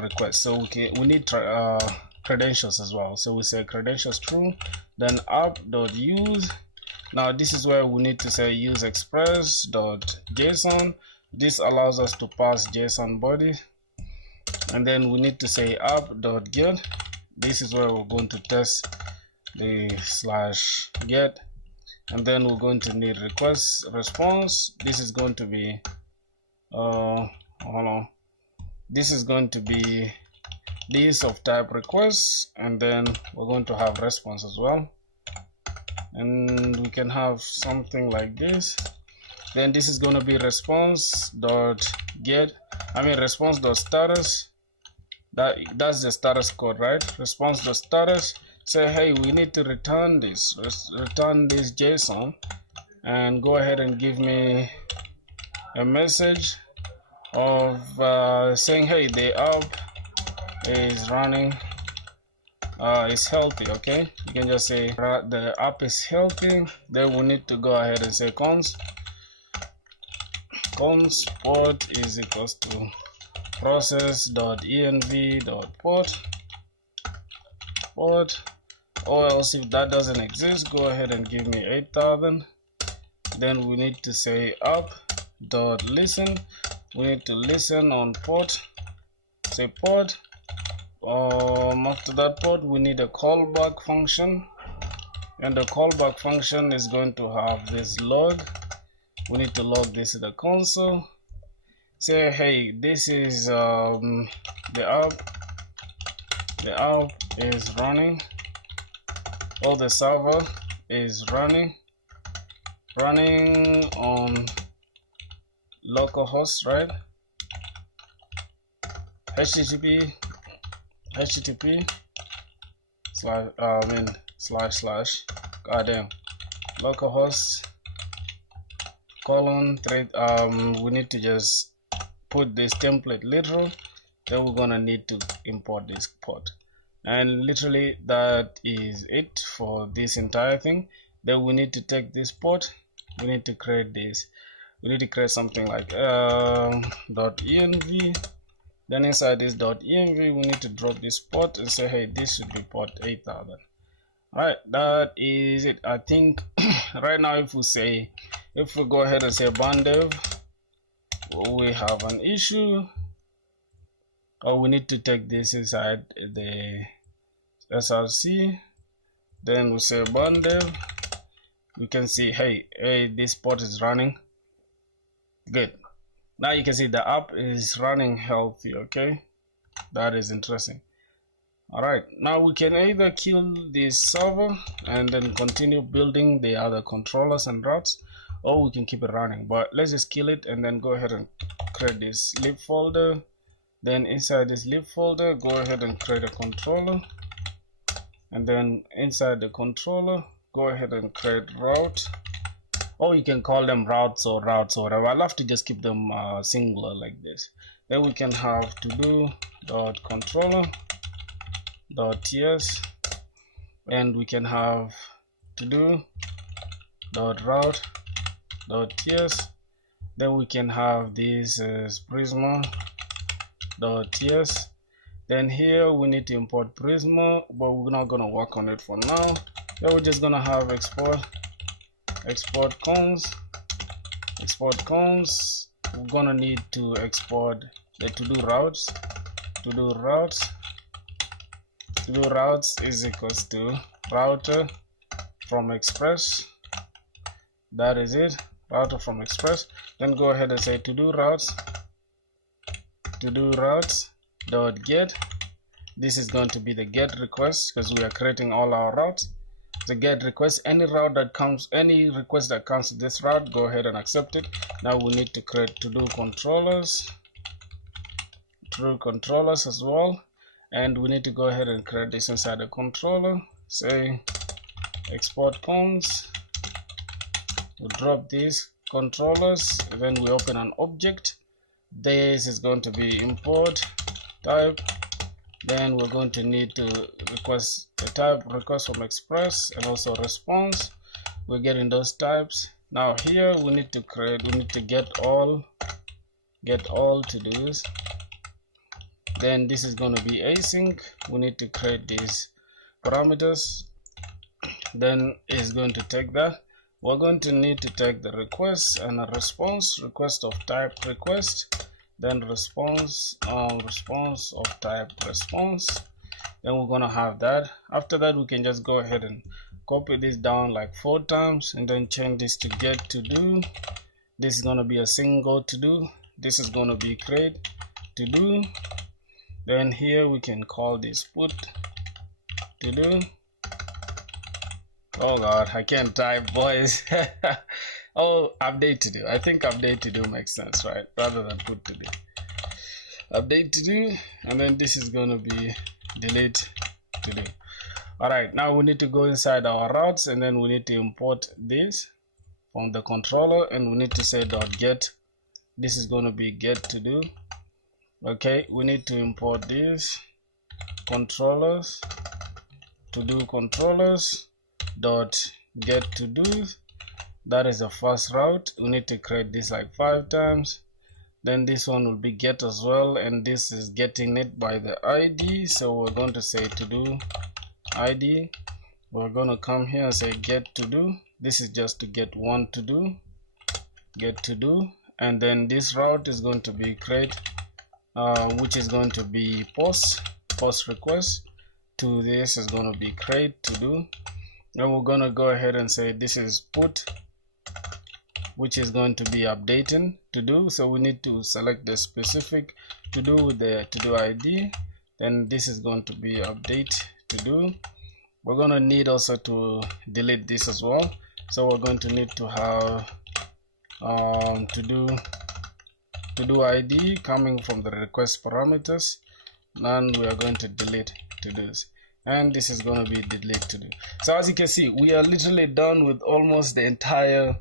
requests. So we need credentials as well. So we say credentials true, then app.use. Now this is where we need to say use express.json. This allows us to pass JSON body, and then we need to say app.get. This is where we're going to test the /get, and then we're going to need request response. This is going to be hold on, this is going to be this of type request, and then we're going to have response as well, and we can have something like this. Then this is going to be response.get, response.status. That's the status code, right? Response.status. Say, hey, we need to return this JSON, and go ahead and give me a message of saying, hey, the app is running, is healthy. Okay, you can just say the app is healthy. Then we need to go ahead and say const port is equals to process.env.port, or else if that doesn't exist, go ahead and give me 8000. Then we need to say app.listen. We need to listen on port, say port. After that port, we need a callback function, and the callback function is going to have this log. We need to log this to the console. Say, hey, this is the app is running, or the server is running on localhost, right? http slash goddamn localhost :3. We need to just put this template literal. Then we're gonna need to import this port, and literally that is it for this entire thing. Then we need to take this port, we need to create this, we need to create something like .env. Then inside this .env, we need to drop this port and say, hey, this should be port 8000. Alright, that is it. I think right now if we go ahead and say bandev, we have an issue, or we need to take this inside the src. Then we say bandev, we can see, hey, this port is running good. Now you can see the app is running healthy. Okay, that is interesting. All right, now we can either kill this server and then continue building the other controllers and routes, or we can keep it running. But let's just kill it and then go ahead and create this lib folder. Then inside this lib folder, go ahead and create a controller, and then inside the controller, go ahead and create route, or you can call them routes or whatever. I love to just keep them singular like this. Then we can have todo.controller.ts, and we can have todo.route.ts. Then we can have this prisma.ts. Then here we need to import Prisma, but we're not gonna work on it for now. Then we're just gonna have export cons. We're gonna need to export the to-do routes. To-do routes is equals to router from express. That is it, router from express. Then go ahead and say to-do routes dot get. This is going to be the get request, because we are creating all our routes. The get request, any request that comes to this route, go ahead and accept it. Now we need to create to-do controllers as well, and we need to go ahead and create this inside the controller. Say export cons. We'll drop these controllers, and then we open an object. This is going to be import type. Then we're going to need to request a type request from express and also response. We're getting those types. Now here we need to get all to-dos. Then this is going to be async. We need to create these parameters. Then it's going to take that. We're going to need to take the request and a response, request of type request, then response response of type response. Then we're going to have that. After that, we can just go ahead and copy this down like 4 times and then change this to get to do. This is going to be a single to do. This is going to be create to do. Then here we can call this put to do. Oh god, I can't type, boys. Oh, update to do. I think update to do makes sense, right? Rather than put to do. Update to do, and then this is going to be delete to do. All right, now we need to go inside our routes, and then we need to import this from the controller, and we need to say .get. This is going to be get to do. Okay, we need to import these controllers to do controllers dot get to do. That is the first route. We need to create this like 5 times. Then this one will be get as well, and this is getting it by the ID. So we're going to say to do ID. We're going to come here and say get to do. This is just to get one to do, get to do, and then this route is going to be create, which is going to be post request. To this is going to be create to do. Then we're going to go ahead and say this is put, which is going to be updating to do. So we need to select the specific to do with the to do ID. Then this is going to be update to do. We're going to need also to delete this as well. So we're going to need to have to do ID coming from the request parameters. And we are going to delete to do's. And this is going to be delete to do. So as you can see, we are literally done with almost the entire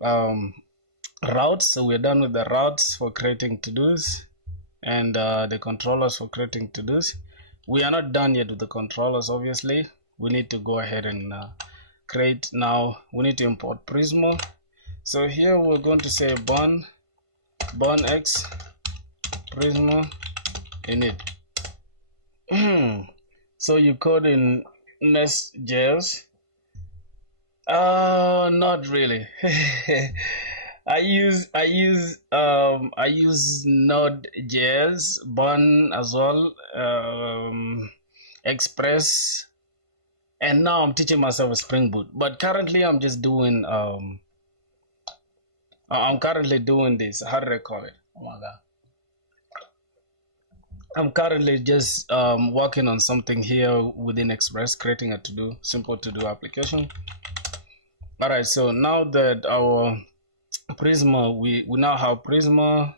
routes. So we're done with the routes for creating to-dos and the controllers for creating to-dos. We are not done yet with the controllers, obviously. We need to go ahead and create now. We need to import Prisma. So here we're going to say burn x Prisma init. So you code in Nest.js? Not really. I use Node.js, Burn as well, Express, and now I'm teaching myself a SpringBoot. But currently I'm just doing I'm currently doing this. How did I call it? Oh my god. I'm currently just working on something here within Express, creating a to-do, simple to-do application. All right, so now that our Prisma, we now have Prisma,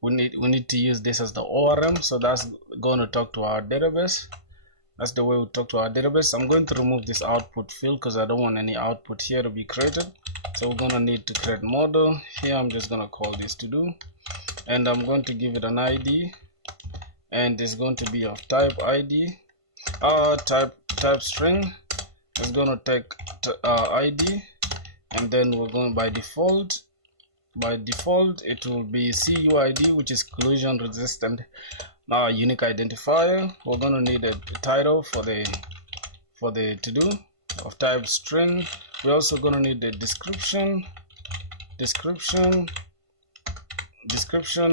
we need to use this as the ORM, so that's going to talk to our database. That's the way we talk to our database. I'm going to remove this output field because I don't want any output here to be created. So we're going to need to create model. Here I'm just going to call this to do, and I'm going to give it an ID. And it's going to be of type ID, type string. It's going to take ID, and then we're going by default it will be CUID, which is collision resistant unique identifier. We're going to need a title for the to do of type string. We're also going to need the description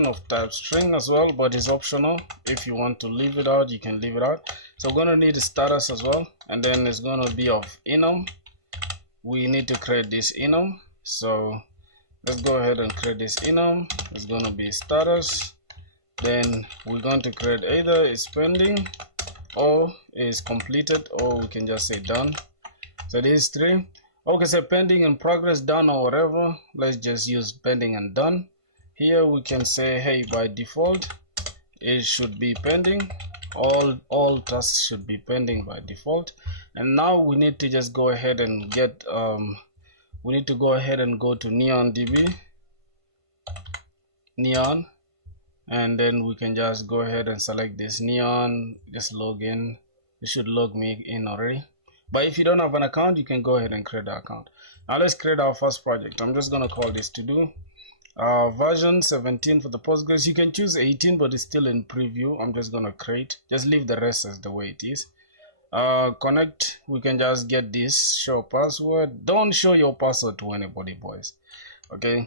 of type string as well, but it's optional. If you want to leave it out, you can leave it out. So we're going to need a status as well, and then it's going to be of enum. We need to create this enum, so let's go ahead and create this enum. It's going to be status. Then we're going to create either is pending or is completed, or we can just say done. So these 3. Okay, so pending and progress, done, or whatever. Let's just use pending and done. Here we can say, hey, by default it should be pending. All tasks should be pending by default. And now we need to just go ahead and get we need to go ahead and go to NeonDB, Neon, and then we can just go ahead and select this Neon, just log in. It should log me in already. But if you don't have an account, you can go ahead and create an account. Now let's create our first project. I'm just going to call this to do. Version 17 for the Postgres. You can choose 18, but it's still in preview. I'm just gonna create. Just leave the rest as the way it is. Connect. We can just get this. Show password. Don't show your password to anybody, boys. Okay.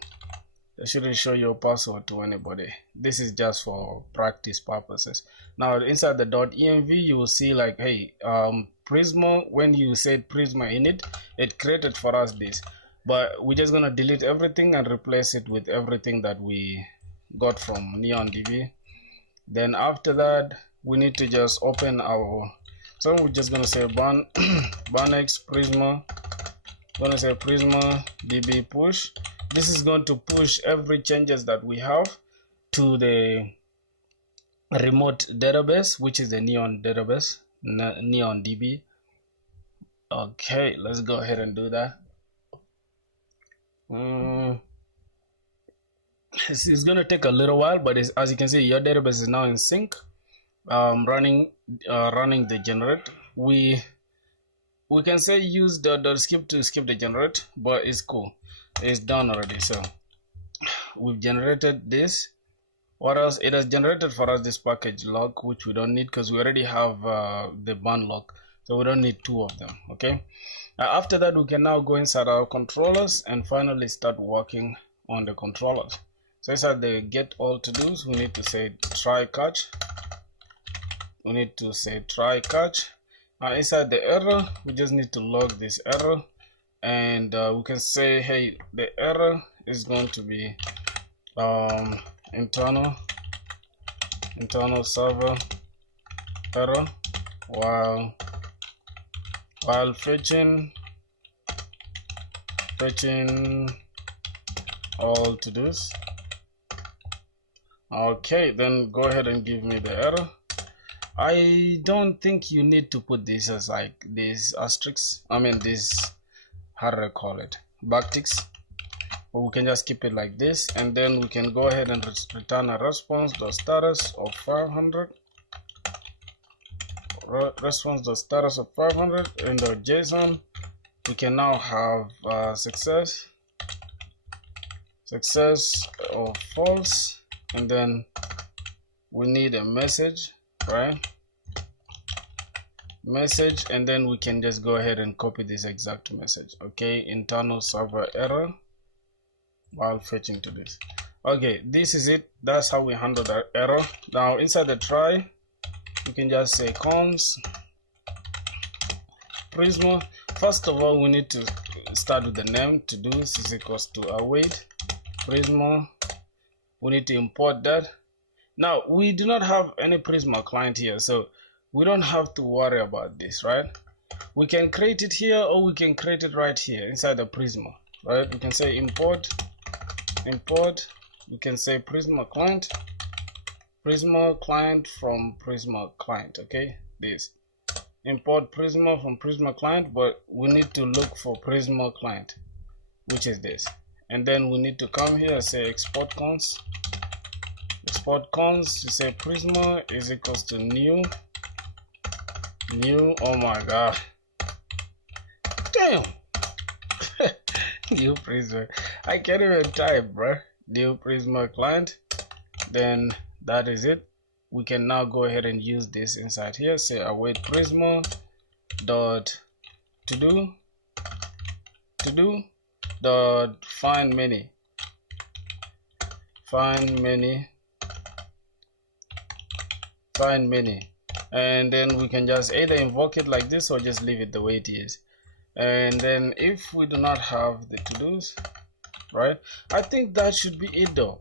I shouldn't show your password to anybody. This is just for practice purposes. Now inside the .env, you will see like, hey, Prisma. When you said Prisma in it, it created for us this. But we're just gonna delete everything and replace it with everything that we got from NeonDB. Then after that, we need to just open our. So we're just gonna say Banex Prisma. Gonna say Prisma DB push. This is going to push every changes that we have to the remote database, which is the Neon database, NeonDB. Okay, let's go ahead and do that. It's going to take a little while, but as you can see, your database is now in sync, running the generate. We can say use the skip to skip the generate, but it's cool. It's done already. So we've generated this. What else? It has generated for us this package log, which we don't need because we already have the ban log, so we don't need two of them. Okay. After that, we can now go inside our controllers and finally start working on the controllers. So inside the get all to dos, we need to say try catch. We need to say try catch. Inside the error, we just need to log this error, and we can say, hey, the error is going to be internal server error while fetching all to dos. Okay, then go ahead and give me the error. I don't think you need to put this as like this asterisk. I mean this, how do I call it, backticks. But we can just keep it like this, and then we can go ahead and return a response.status of 500. Response.status of 500 in the JSON. We can now have success or false, and then we need a message, right? Message, and then we can just go ahead and copy this exact message. Okay, internal server error while fetching to this. Okay, this is it. That's how we handle that error. Now inside the try, you can just say cons Prisma. First of all, we need to start with the name. To do is equals to await Prisma. We need to import that. Now we do not have any Prisma client here, so we don't have to worry about this, right? We can create it here, or we can create it right here inside the Prisma, right? We can say import. We can say Prisma client from Prisma client. Okay, this import Prisma from Prisma client, but we need to look for Prisma client, which is this, and then we need to come here and say export cons. You say Prisma is equals to new. Oh my god, damn. New Prisma, I can't even type, bro. New Prisma client. Then that is it. We can now go ahead and use this inside here. Say await Prisma dot to do dot find many, and then we can just either invoke it like this or just leave it the way it is. And then if we do not have the to-dos, right, I think that should be it though.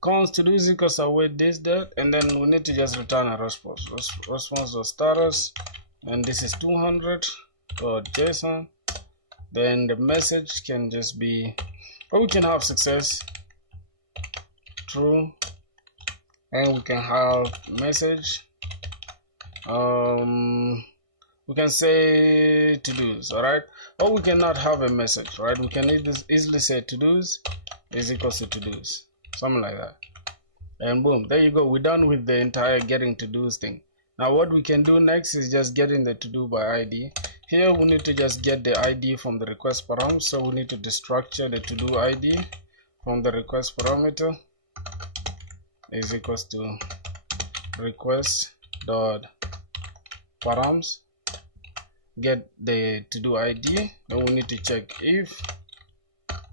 Cons to do is equals await this, that, and then we need to just return a response of status, and this is 200.json. Then the message can just be, or we can have success true, and we can have message. We can say to-dos, all right, or we cannot have a message, right? We can easily say to-dos is equals to to-dos, something like that, and boom, there you go. We're done with the entire getting to-dos thing. Now what we can do next is just getting the to-do by ID. Here we need to just get the ID from the request param, so we need to destructure the to-do ID from the request parameter is equals to request dot params, get the to-do ID. Then we need to check if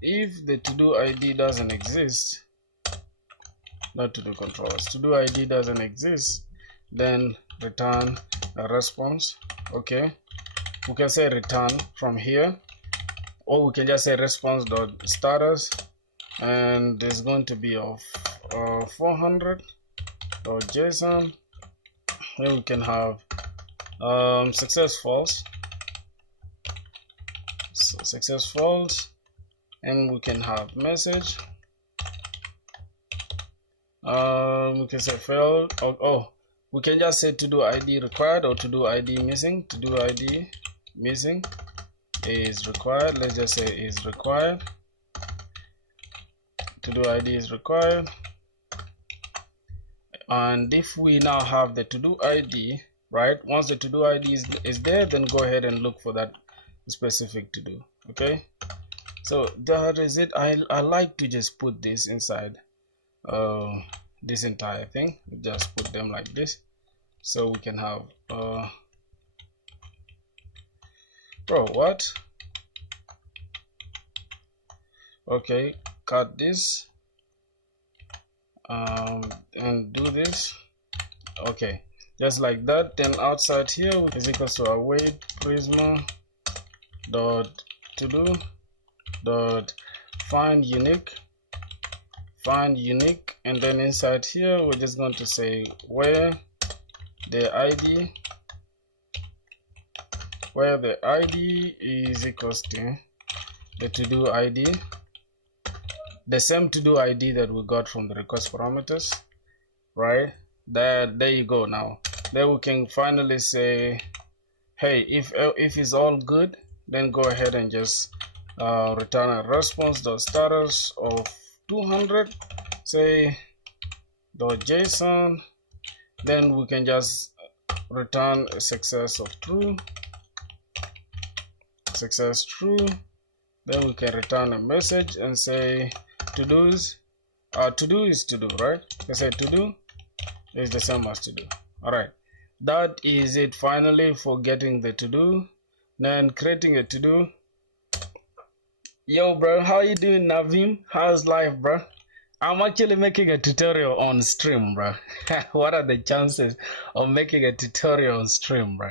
the to-do ID doesn't exist, not to-do controllers, to-do ID doesn't exist, then return a response. Okay, we can say return from here, or we can just say response dot status, and it's going to be of 400 dot JSON. Then we can have success false, so success false, and we can have message. We can say failed. We can just say to do ID required or to do ID missing. To do ID missing is required. Let's just say is required. To do ID is required. And if we now have the to do ID, right? Once the to do ID is there, then go ahead and look for that specific to do. Okay, so that is it. I like to just put this inside this entire thing. Just put them like this, so we can have bro, what? Okay, cut this and do this. Okay, just like that. Then outside here is equals to await prisma dot to do dot find unique, and then inside here we're just going to say where the ID is equals to the to do ID, the same to do ID that we got from the request parameters, right? There you go. Now then we can finally say, hey, if it's all good, then go ahead and just return a response dot status of 200, say dot JSON. Then we can just return a success of true, success true. Then we can return a message and say to do is to do, right? We say to do is the same as to do. All right, that is it finally for getting the to do. Then creating a to do. Yo bro, how you doing, Navim? How's life, bro? I'm actually making a tutorial on stream, bro. What are the chances of making a tutorial on stream, bro?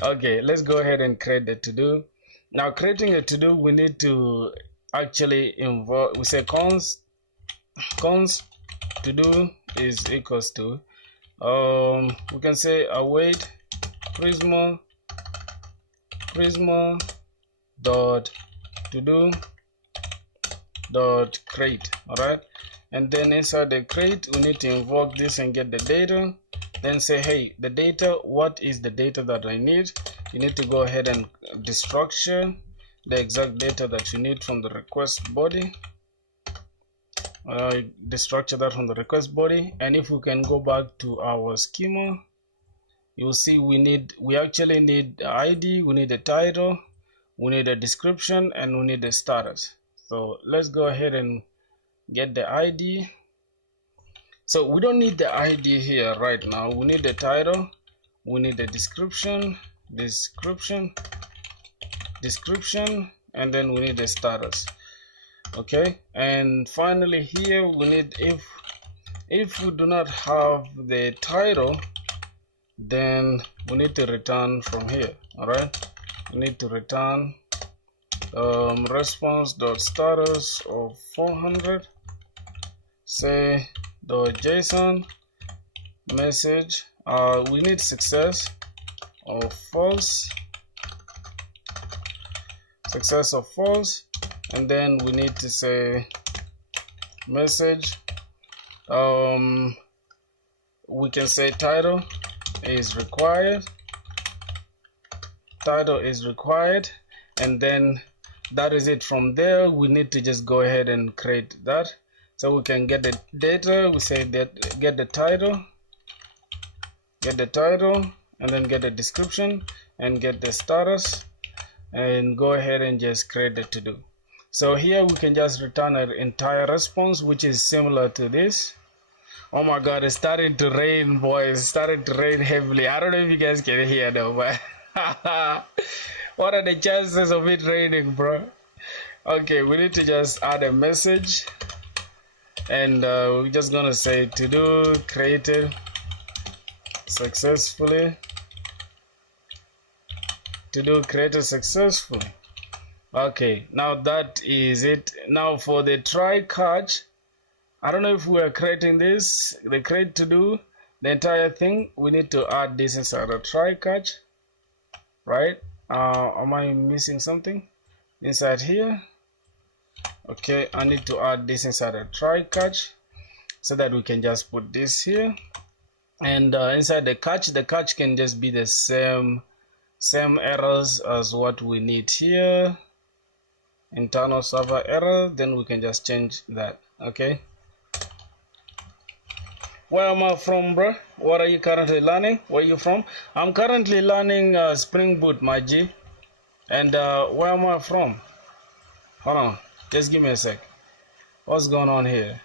Okay, let's go ahead and create the to do. Now creating a to do, we need to actually involve, we say const to do is equals to we can say await prisma dot to do dot create. All right, and then inside the create we need to invoke this and get the data. Then say, hey, the data, what is the data that I need? You need to go ahead and destructure the exact data that you need from the request body. Destructure that from the request body. And if we can go back to our schema, you'll see we actually need ID, we need a title, we need a description, and we need a status. So let's go ahead and get the ID. So we don't need the ID here right now. We need the title, we need the description, and then we need the status. Okay, and finally here we need, if we do not have the title, then we need to return from here. All right, we need to return response dot status of 400, say dot JSON message. We need success of false, and then we need to say message. We can say title is required, and then that is it. From there we need to just go ahead and create that. So we can get the data, we say that get the title, and then get the description and get the status, and go ahead and just create the to do. So here we can just return an entire response, which is similar to this. Oh my god, it's starting to rain, boys. It's starting to rain heavily. I don't know if you guys can hear though, but what are the chances of it raining, bro? Okay, we need to just add a message, and we're just gonna say to do created successfully. To do created successfully. Okay, now that is it. Now for the try catch, I don't know if we are creating this, the create to do the entire thing. We need to add this inside the try catch, right? Am I missing something inside here? Okay, I need to add this inside a try catch so that we can just put this here, and inside the catch can just be the same errors as what we need here, internal server error. Then we can just change that. Okay, where am I from, bro? What are you currently learning? Where are you from? I'm currently learning SpringBoot, my G. And where am I from? Hold on, just give me a sec. What's going on here?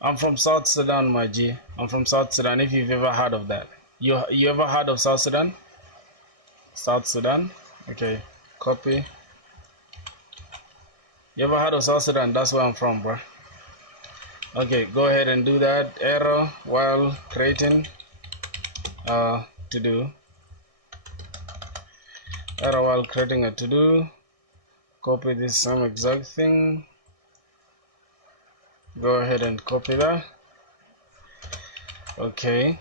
I'm from South Sudan, my G. I'm from South Sudan. If you've ever heard of that, you ever heard of South Sudan? South Sudan. Okay, copy. You ever heard of South Sudan? That's where I'm from, bro. Okay, go ahead and do that. Error while creating to do. Error while creating a to do. Copy this same exact thing. Go ahead and copy that. Okay.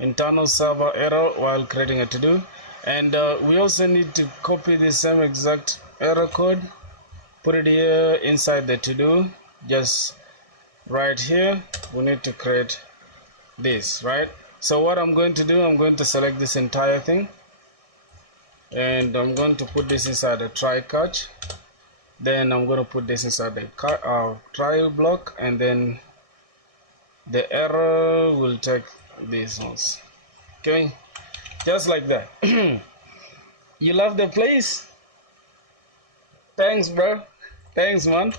Internal server error while creating a to do. And we also need to copy the same exact error code, put it here inside the to do. Just right here, we need to create this, right? So what I'm going to do, I'm going to select this entire thing, and I'm going to put this inside the try catch. Then I'm going to put this inside the trial block, and then the error will take these ones. Okay, just like that. You love the place? Thanks, bro. Thanks, man.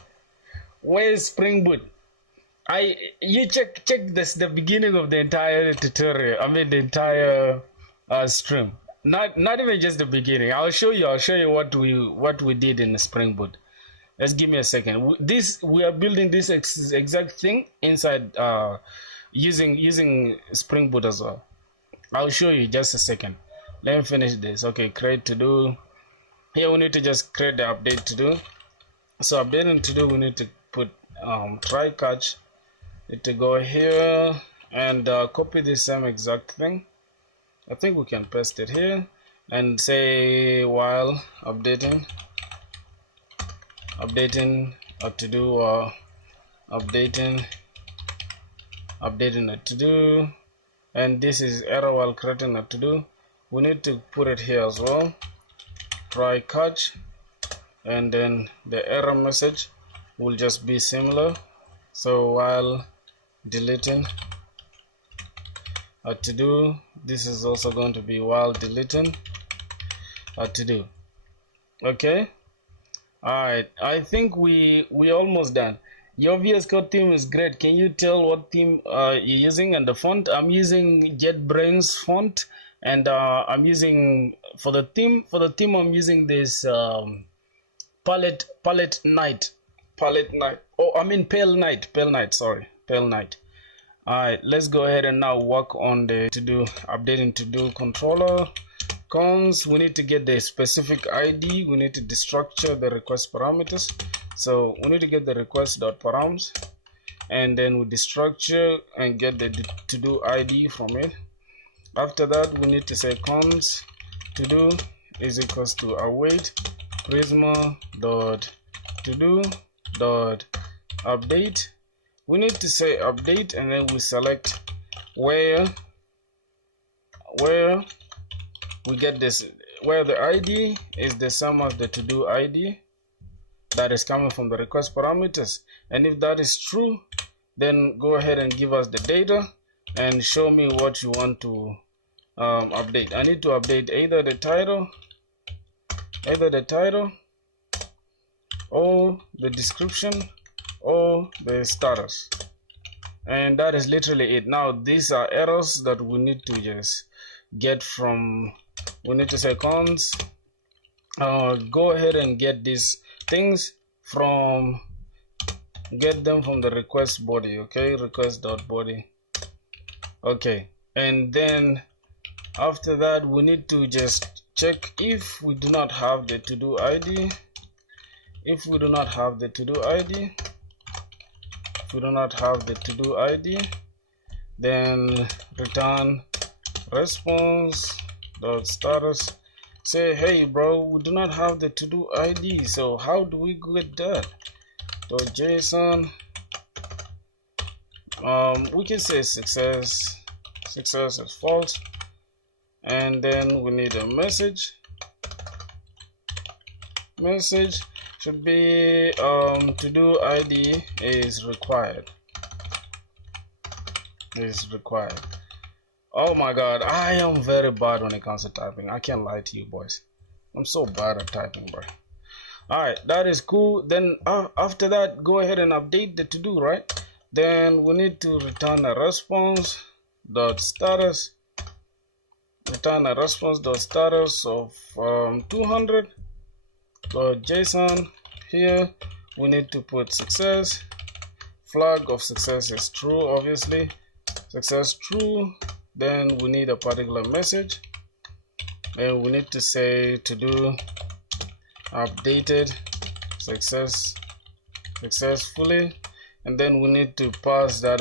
Where's SpringBoot? You check this, the beginning of the entire tutorial. I mean the entire stream. Not even just the beginning. I'll show you what we did in the SpringBoot. Let's give me a second. We are building this exact thing inside using SpringBoot as well. I'll show you just a second. Let me finish this. Okay, create to do. Here we need to just create the update to do. So updating to do, we need to put try catch. Need to go here and copy the same exact thing. I think we can paste it here and say while updating a to do, or updating a to do, and this is error while creating a to do. We need to put it here as well. Try catch, and then the error message will just be similar. So while deleting a to do, this is also going to be while deleting a to do. Okay, all right, I think we almost done. Your VS Code theme is great. Can you tell what theme you're using and the font? I'm using JetBrains font, and I'm using for the theme I'm using this palette night. Oh, I mean pale night. Sorry, pale night. All right, let's go ahead and now work on the to do updating to do controller cons. We need to get the specific ID. We need to destructure the request parameters. So we need to get the request.params, and then we destructure and get the to do ID from it. After that, we need to say cons to do is equals to await prisma dot to do dot update. We need to say update, and then we select where we get this, where the ID is the sum of the to do ID that is coming from the request parameters. And if that is true, then go ahead and give us the data and show me what you want to update. I need to update either the title or the description or the status, and that is literally it. Now these are errors that we need to just get from, we need to say cons, go ahead and get these things from, get them from the request body. Okay, request.body. okay, and then after that we need to just check if we do not have the to-do ID. If we do not have the to-do ID, if we do not have the to-do ID, then return response.status. Say, hey bro, we do not have the to-do ID, so how do we get that? .json, we can say success is false, and then we need a message should be to-do ID is required. Oh my god, I am very bad when it comes to typing. I can't lie to you boys, I'm so bad at typing, bro. Alright, that is cool. Then after that, go ahead and update the to-do, right? Then we need to return a response.status, return a response.status of 200. .json. Here we need to put success, flag of success is true, obviously, success true. Then we need a particular message, and we need to say to do updated successfully, and then we need to pass that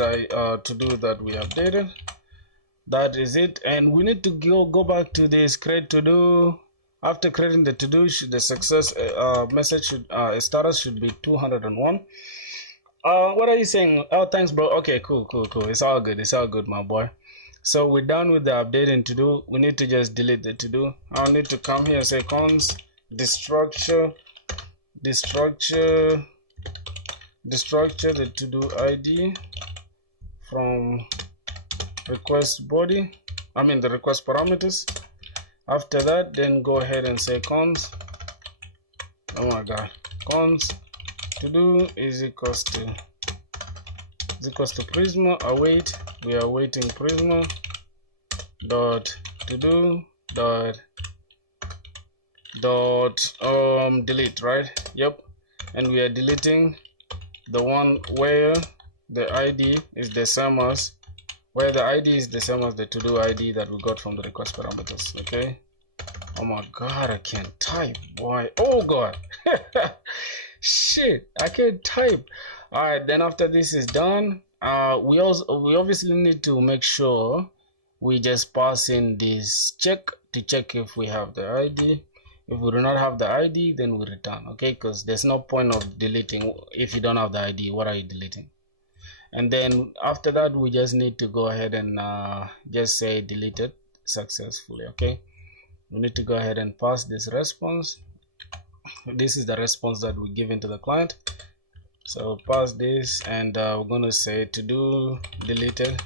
to do that we updated. That is it, and we need to go back to this create to do. After creating the to-do, the success message should status should be 201. What are you saying? Oh, thanks bro. Okay, cool. It's all good my boy. So we're done with the updating to-do. We need to just delete the to-do. I'll need to come here and say cons destructure the to-do ID from request body, the request parameters. After that, then go ahead and say cons, cons to do is equals to Prisma await. We are awaiting Prisma dot to do dot delete, right? Yep, and we are deleting the one where the ID is the same as the to-do ID that we got from the request parameters. Okay. Oh my god, I can't type, boy. Oh god. Shit, I can't type. All right, then after this is done, we obviously need to make sure we just pass in this check to check if we have the ID. If we do not have the ID, then we return. Okay, because there's no point of deleting if you don't have the ID. What are you deleting? And then after that, we just need to go ahead and just say deleted successfully. Okay, we need to go ahead and pass this response. This is the response that we give into the client. So pass this, and we're going to say to do deleted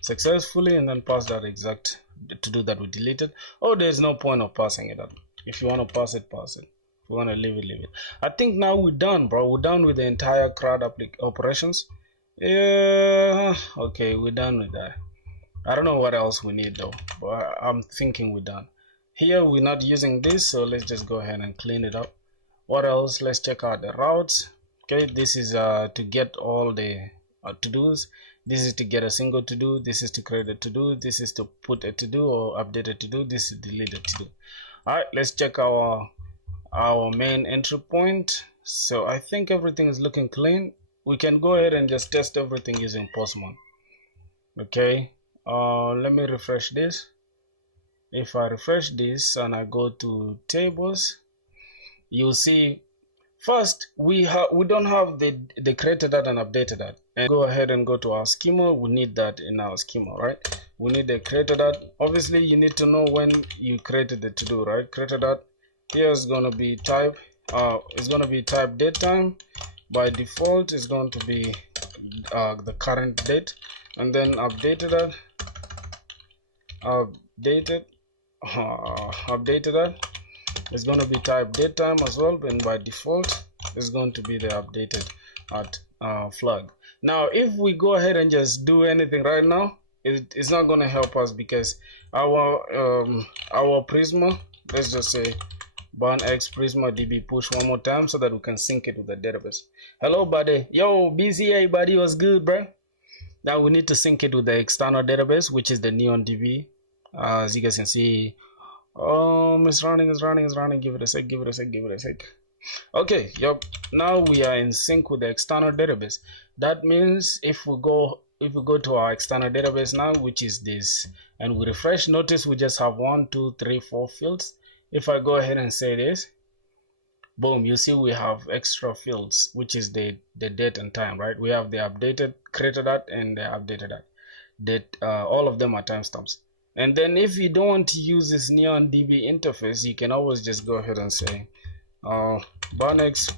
successfully, and then pass that exact to do that we deleted. Oh, there's no point of passing it up. If you want to pass it, pass it. If you want to leave it, leave it. I think now we're done, bro. We're done with the entire CRUD operations. Yeah, okay, we're done with that. I don't know what else we need though, but I'm thinking we're done. Here we're not using this, so let's just go ahead and clean it up. What else? Let's check out the routes. Okay, this is to get all the to-dos. This is to get a single to-do. This is to create a to-do. This is to put a to-do or update a to-do. This is delete a to-do. All right, let's check our main entry point. So I think everything is looking clean. We can go ahead and just test everything using Postman. Okay, let me refresh this. If I refresh this and I go to tables, you'll see first we don't have the created that and updated that. And go ahead and go to our schema. We need that in our schema, right? We need the created that. Obviously you need to know when you created the to do, right? Created that. Here's gonna be type. It's gonna be type date time. By default is going to be the current date, and then updated that. Updated that is going to be type date time as well, and by default is going to be the updated at flag. Now if we go ahead and just do anything right now, it's not going to help us because our Prisma, let's just say burn x Prisma db push one more time so that we can sync it with the database. Hello buddy, yo BCA buddy, was good bro? Now we need to sync it with the external database, which is the Neon DB. As you guys can see, it's running. Give it a sec. Okay, yep. Now we are in sync with the external database. That means if we go to our external database now, which is this, and we refresh, notice we just have 1, 2, 3, 4 fields. If I go ahead and say this, boom, you see we have extra fields, which is the date and time, right? We have the updated, created at, and the updated at. That all of them are timestamps. And then if you don't want to use this Neon DB interface, you can always just go ahead and say Barnex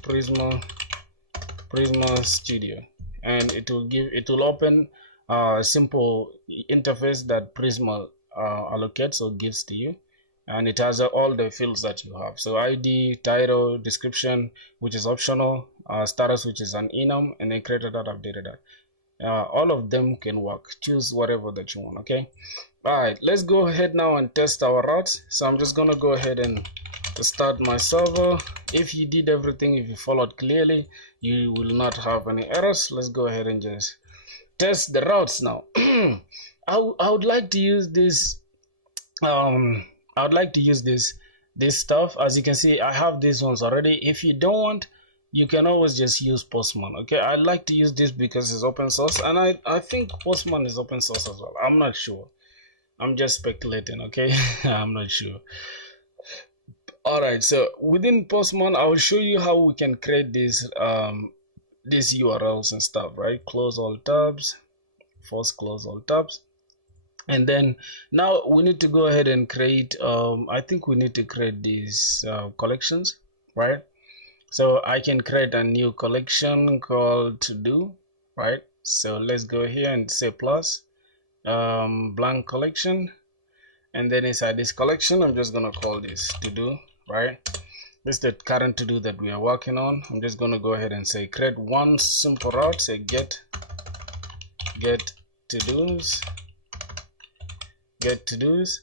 Prisma Studio, and it will open a simple interface that Prisma allocates or gives to you. And it has all the fields that you have. So ID, title, description, which is optional, status, which is an enum, and then created that, updated that. All of them can work. Choose whatever that you want. Okay. All right. Let's go ahead now and test our routes. So I'm just gonna go ahead and start my server. If you did everything, if you followed clearly, you will not have any errors. Let's go ahead and just test the routes now. I would like to use this. I would like to use this stuff. As you can see, I have these ones already. If you don't want, you can always just use Postman. Okay, I like to use this because it's open source, and I think Postman is open source as well. I'm not sure. I'm just speculating. Okay, I'm not sure. All right, so within Postman, I will show you how we can create these URLs and stuff. Right, close all tabs, force close all tabs. And then now we need to go ahead and create I think we need to create these collections, right? So I can create a new collection called to do, right? So let's go here and say plus blank collection, and then inside this collection I'm just gonna call this to do, right? This is the current to do that we are working on. I'm just gonna go ahead and say create one simple route, say get to do's. Get to do's.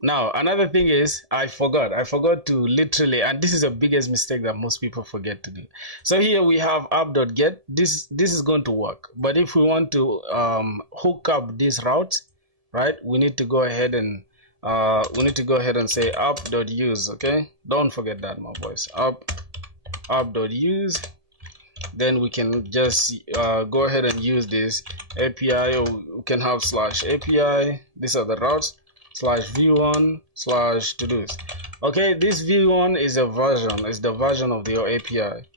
Now another thing is I forgot to literally, and this is the biggest mistake that most people forget to do. So here we have app.get. This is going to work, but if we want to hook up these routes, right, we need to go ahead and say app.use. Okay, don't forget that, my boys. App.use. Then we can just go ahead and use this API, or we can have /API. These are the routes /v1/todos. Okay, this v1 is the version of your API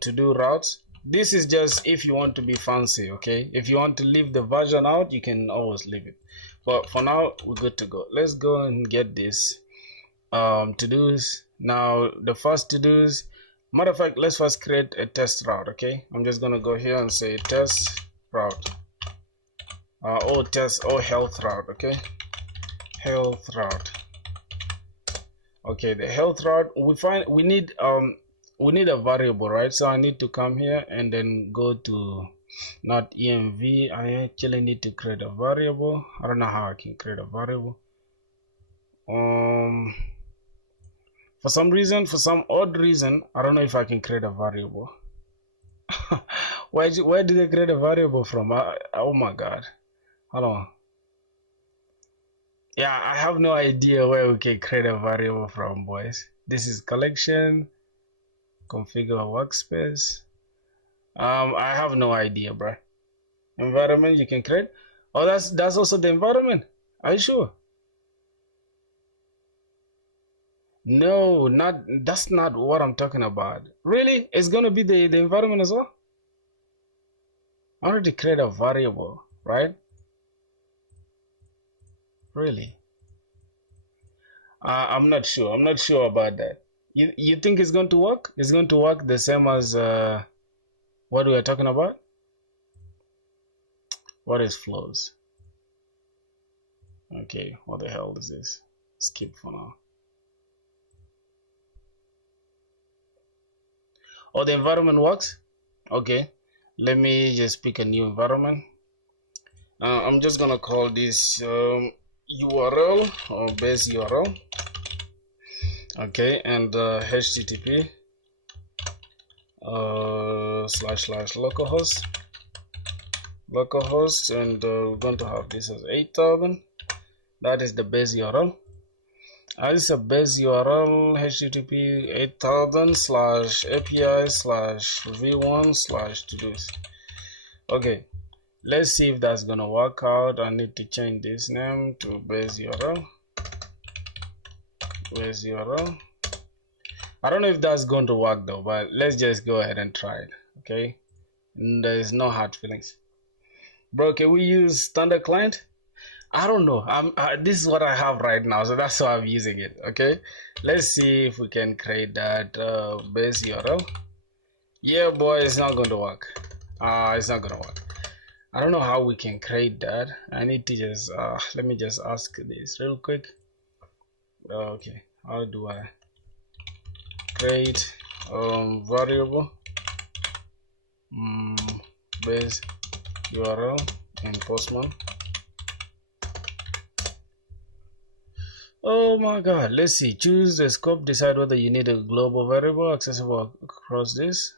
to do routes. This is just if you want to be fancy. Okay, if you want to leave the version out, you can always leave it, but for now we're good to go. Let's go and get this to-dos. Now the first to-dos, matter of fact, let's first create a test route. Okay, I'm just gonna go here and say test route, health route. Okay, health route. Okay, the health route, we need a variable, right? So I need to come here and then go to not env. I actually need to create a variable. I don't know how I can create a variable. For some odd reason, I don't know if I can create a variable. Where did they create a variable from? Oh my god, hold on. Yeah, I have no idea where we can create a variable from, boys. This is collection, configure workspace. I have no idea, bro. Environment you can create. Oh, that's also the environment. Are you sure? No, that's not what I'm talking about. Really? It's gonna be the environment as well? I already create a variable, right? Really? I'm not sure. I'm not sure about that. You think it's going to work? It's going to work the same as what we are talking about? What is flows? Okay, what the hell is this? Skip for now. Oh, the environment works. Okay, let me just pick a new environment. I'm just gonna call this URL or base URL. Okay, and HTTP //localhost, and we're going to have this as 8000. That is the base URL. As a base URL, HTTP 8000/API/v1/todos. Okay, let's see if that's gonna work out. I need to change this name to base URL. Base URL. I don't know if that's going to work though, but let's just go ahead and try it. Okay, and there's no hard feelings, bro. Can we use standard client? I don't know. This is what I have right now, so that's why I'm using it. Okay, let's see if we can create that base URL. Yeah, boy, it's not going to work. It's not going to work. I don't know how we can create that. I need to just let me just ask this real quick. Okay, how do I create variable base URL in Postman? Oh my god, let's see. Choose the scope, decide whether you need a global variable accessible across this.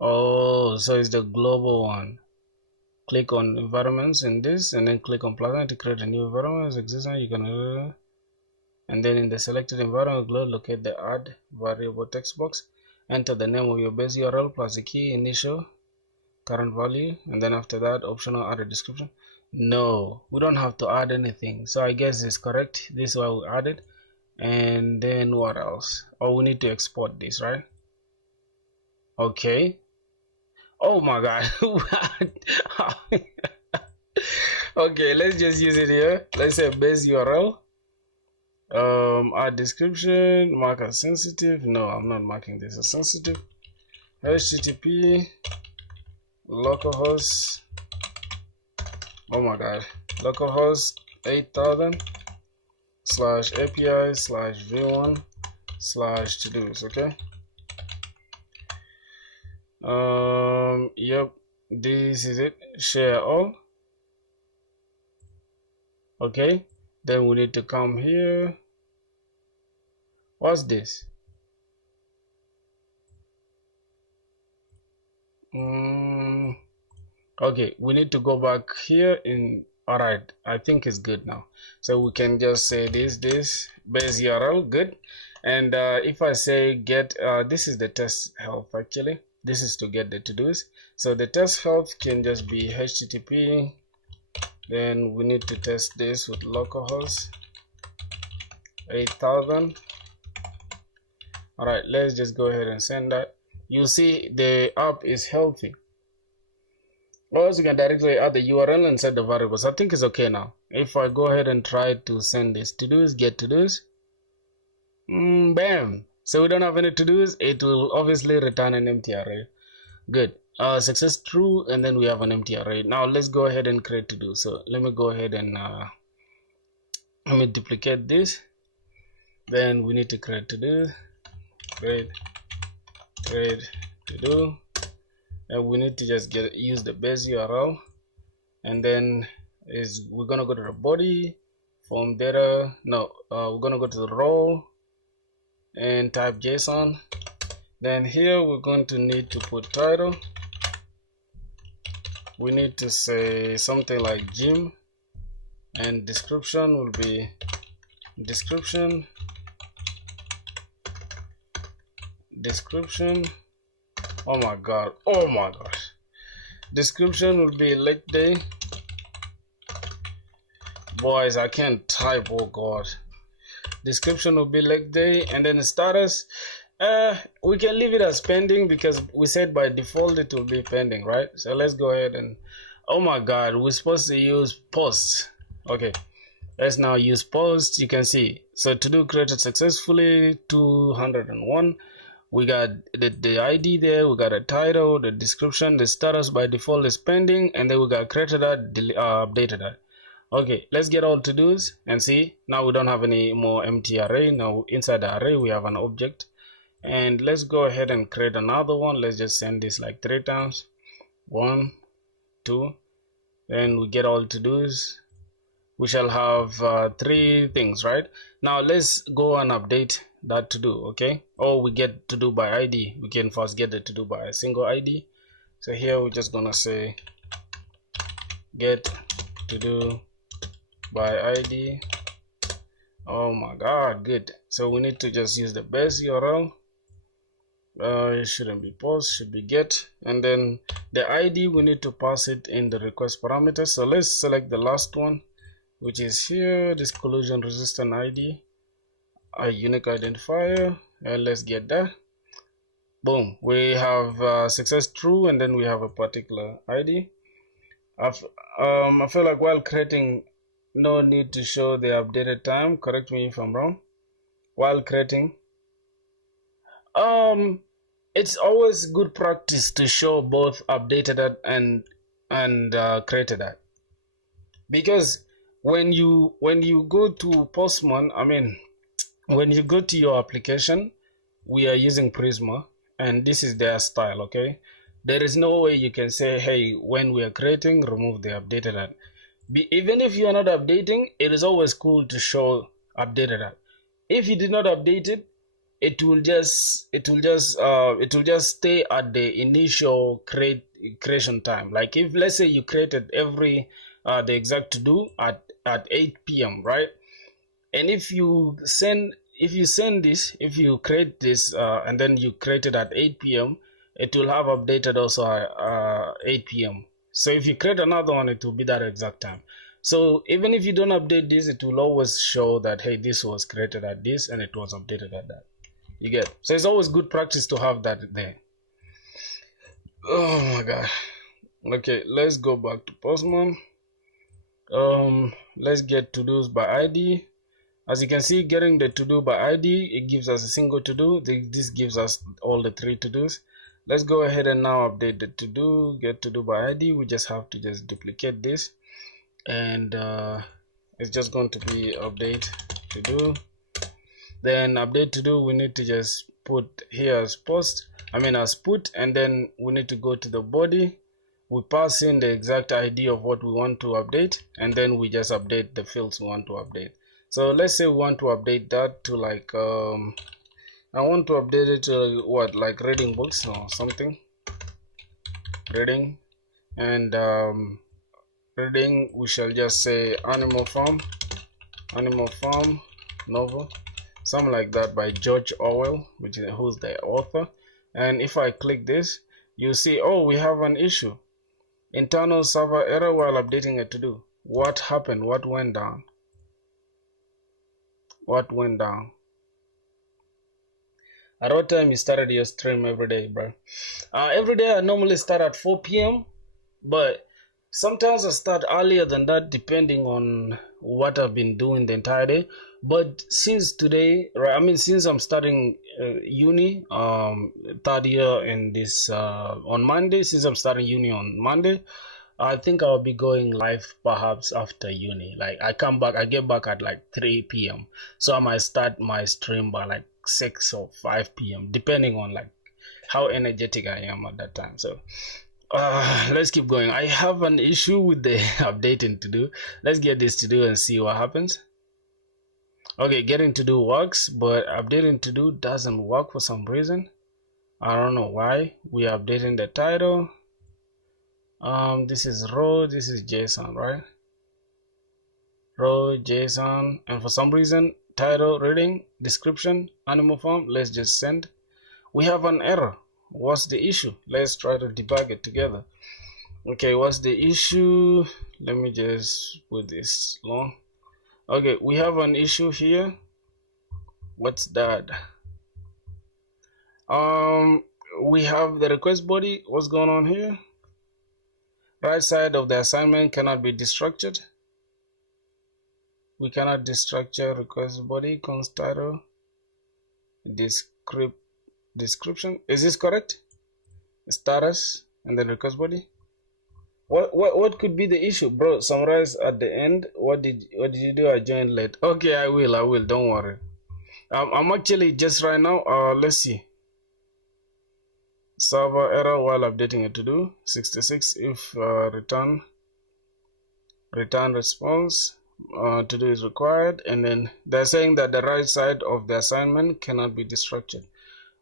Oh, so it's the global one. Click on environments in this and then click on plugin to create a new environment. As existing, you can and then in the selected environment below, locate the add variable text box. Enter the name of your base URL plus the key initial current value, and then after that optional add a description. No, we don't have to add anything, so I guess it's correct. This is why we added. And then what else? Oh, we need to export this, right? Okay. Oh my god. Okay, let's just use it here. Let's say base URL, add description, mark as sensitive. No, I'm not marking this as sensitive. HTTP localhost, oh my god, localhost 8000/API/v1/todos. Okay, yep, this is it. Share all. Okay, then we need to come here. What's this? Okay, we need to go back here in. All right, I think it's good now, so we can just say this base URL, good. And if I say get, this is the test health. Actually, this is to get the to-dos. So the test health can just be HTTP. Then we need to test this with localhost 8000. All right, let's just go ahead and send that. You see the app is healthy. Or else you can directly add the URL and set the variables. I think it's okay now. If I go ahead and try to send this to-dos, get to-dos, bam. So we don't have any to-dos. It will obviously return an empty array. Good. Success true, and then we have an empty array. Now let's go ahead and create to-do. So let me go ahead and let me duplicate this. Then we need to create to-do, create to-do, and we need to just use the base URL, and then we're gonna go to the body form data. No, we're gonna go to the role and type JSON. Then here we're going to need to put title. We need to say something like gym, and description will be description. Oh my god, oh my gosh. Description will be leg day. Boys, I can't type, oh god. Description will be leg day, and then the status, we can leave it as pending because we said by default it will be pending, right? So let's go ahead and, oh my god, we're supposed to use post. Okay, let's now use post. You can see, so to do created successfully 201. We got the ID there, we got a title, the description, the status by default is pending, and then we got created that, updated that. Okay, let's get all to-dos and see. Now we don't have any more empty array. Now inside the array we have an object. And let's go ahead and create another one. Let's just send this like 3 times. 1, 2, then we get all to-dos. We shall have 3 things, right? Now let's go and update that to-do. Okay, or we get to-do by ID. We can first get the to-do by a single ID. So here we're just gonna say get to-do by ID. Oh my god, good. So we need to just use the base URL. It shouldn't be post, should be get, and then the ID we need to pass it in the request parameters. So let's select the last one, which is here, this collision resistant ID, a unique identifier, and let's get that. Boom, we have success true, and then we have a particular ID. I feel like while creating, no need to show the updated time. Correct me if I'm wrong. While creating, it's always good practice to show both updated and created at, because when you go to Postman, I mean when you go to your application, we are using Prisma and this is their style. Okay, there is no way you can say, hey, when we are creating, remove the updated at. Even if you are not updating, it is always cool to show updated at. If you did not update it, it will just stay at the initial creation time. Like if let's say you created every the exact to do at 8 p.m. right, and if you create this and then you create it at 8 p.m. it will have updated also at 8 p.m. So if you create another one, it will be that exact time. So even if you don't update this, it will always show that, hey, this was created at this and it was updated at that. You get? So it's always good practice to have that there. Oh my god. Okay, let's go back to Postman. Let's get to-dos by ID. As you can see, getting the to-do by ID, it gives us a single to-do. This gives us all the 3 to-dos. Let's go ahead and now update the to-do, get to-do by ID. We just have to just duplicate this, and it's just going to be update to-do. Then update to do, we need to just put here as as put, and then we need to go to the body. We pass in the exact ID of what we want to update, and then we just update the fields we want to update. So let's say we want to update that to like I want to update it to what, like reading books or something. Reading, and reading, we shall just say animal farm novel, something like that, by George Orwell, who's the author. And if I click this, you see, oh, we have an issue, internal server error while updating a to-do. What happened? What went down? At what time you started your stream every day, bro? Every day I normally start at 4 p.m. but sometimes I start earlier than that depending on what I've been doing the entire day. But since today, right, since I'm starting uni, 3rd year in this on Monday, since I'm starting uni on Monday, I think I'll be going live perhaps after uni. Like I get back at like 3 p.m. So I might start my stream by like 6 or 5 p.m. depending on like how energetic I am at that time. So let's keep going. I have an issue with the updating to do. Let's get this to do and see what happens. Okay, getting to do works, but updating to do doesn't work for some reason. I don't know why. We are updating the title. This is row, this is JSON, right? Row, JSON, and for some reason, title, reading, description, animal farm. Let's just send. We have an error. What's the issue? Let's try to debug it together. Okay, what's the issue? Let me just put this long. Okay, we have an issue here. What's that? We have the request body. What's going on here? Right side of the assignment cannot be destructured. We cannot destructure request body, const title, description. Is this correct? Status and then request body. What could be the issue, bro? Summarize at the end. What did you do? I joined late. Okay, I will. Don't worry. I'm actually just right now. Let's see. server error while updating a to-do. 66 if return response to-do is required. And then they're saying that the right side of the assignment cannot be destructured.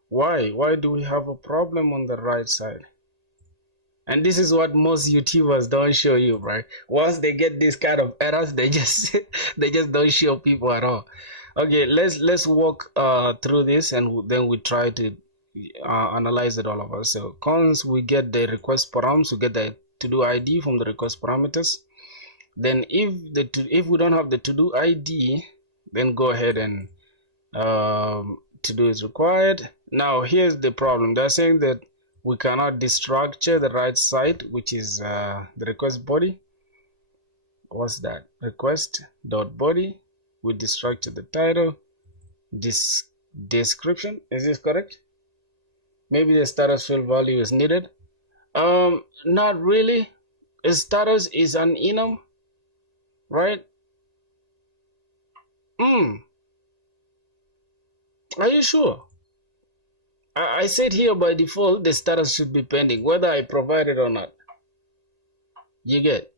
Why do we have a problem on the right side? And this is what most YouTubers don't show you, right? Once they get this kind of errors, they just don't show people at all. Okay, let's walk through this, and then we try to analyze it all of us. So cons, we get the request params, we get the to-do ID from the request parameters. Then if we don't have the to-do ID, then go ahead and to-do is required. Now here's the problem. They're saying that we cannot destructure the right side, which is the request body. What's that? Request.body. We destructure the title. This description, is this correct? Maybe the status field value is needed. Not really. A status is an enum, right? Are you sure? I said here by default the status should be pending, whether I provide it or not. You get?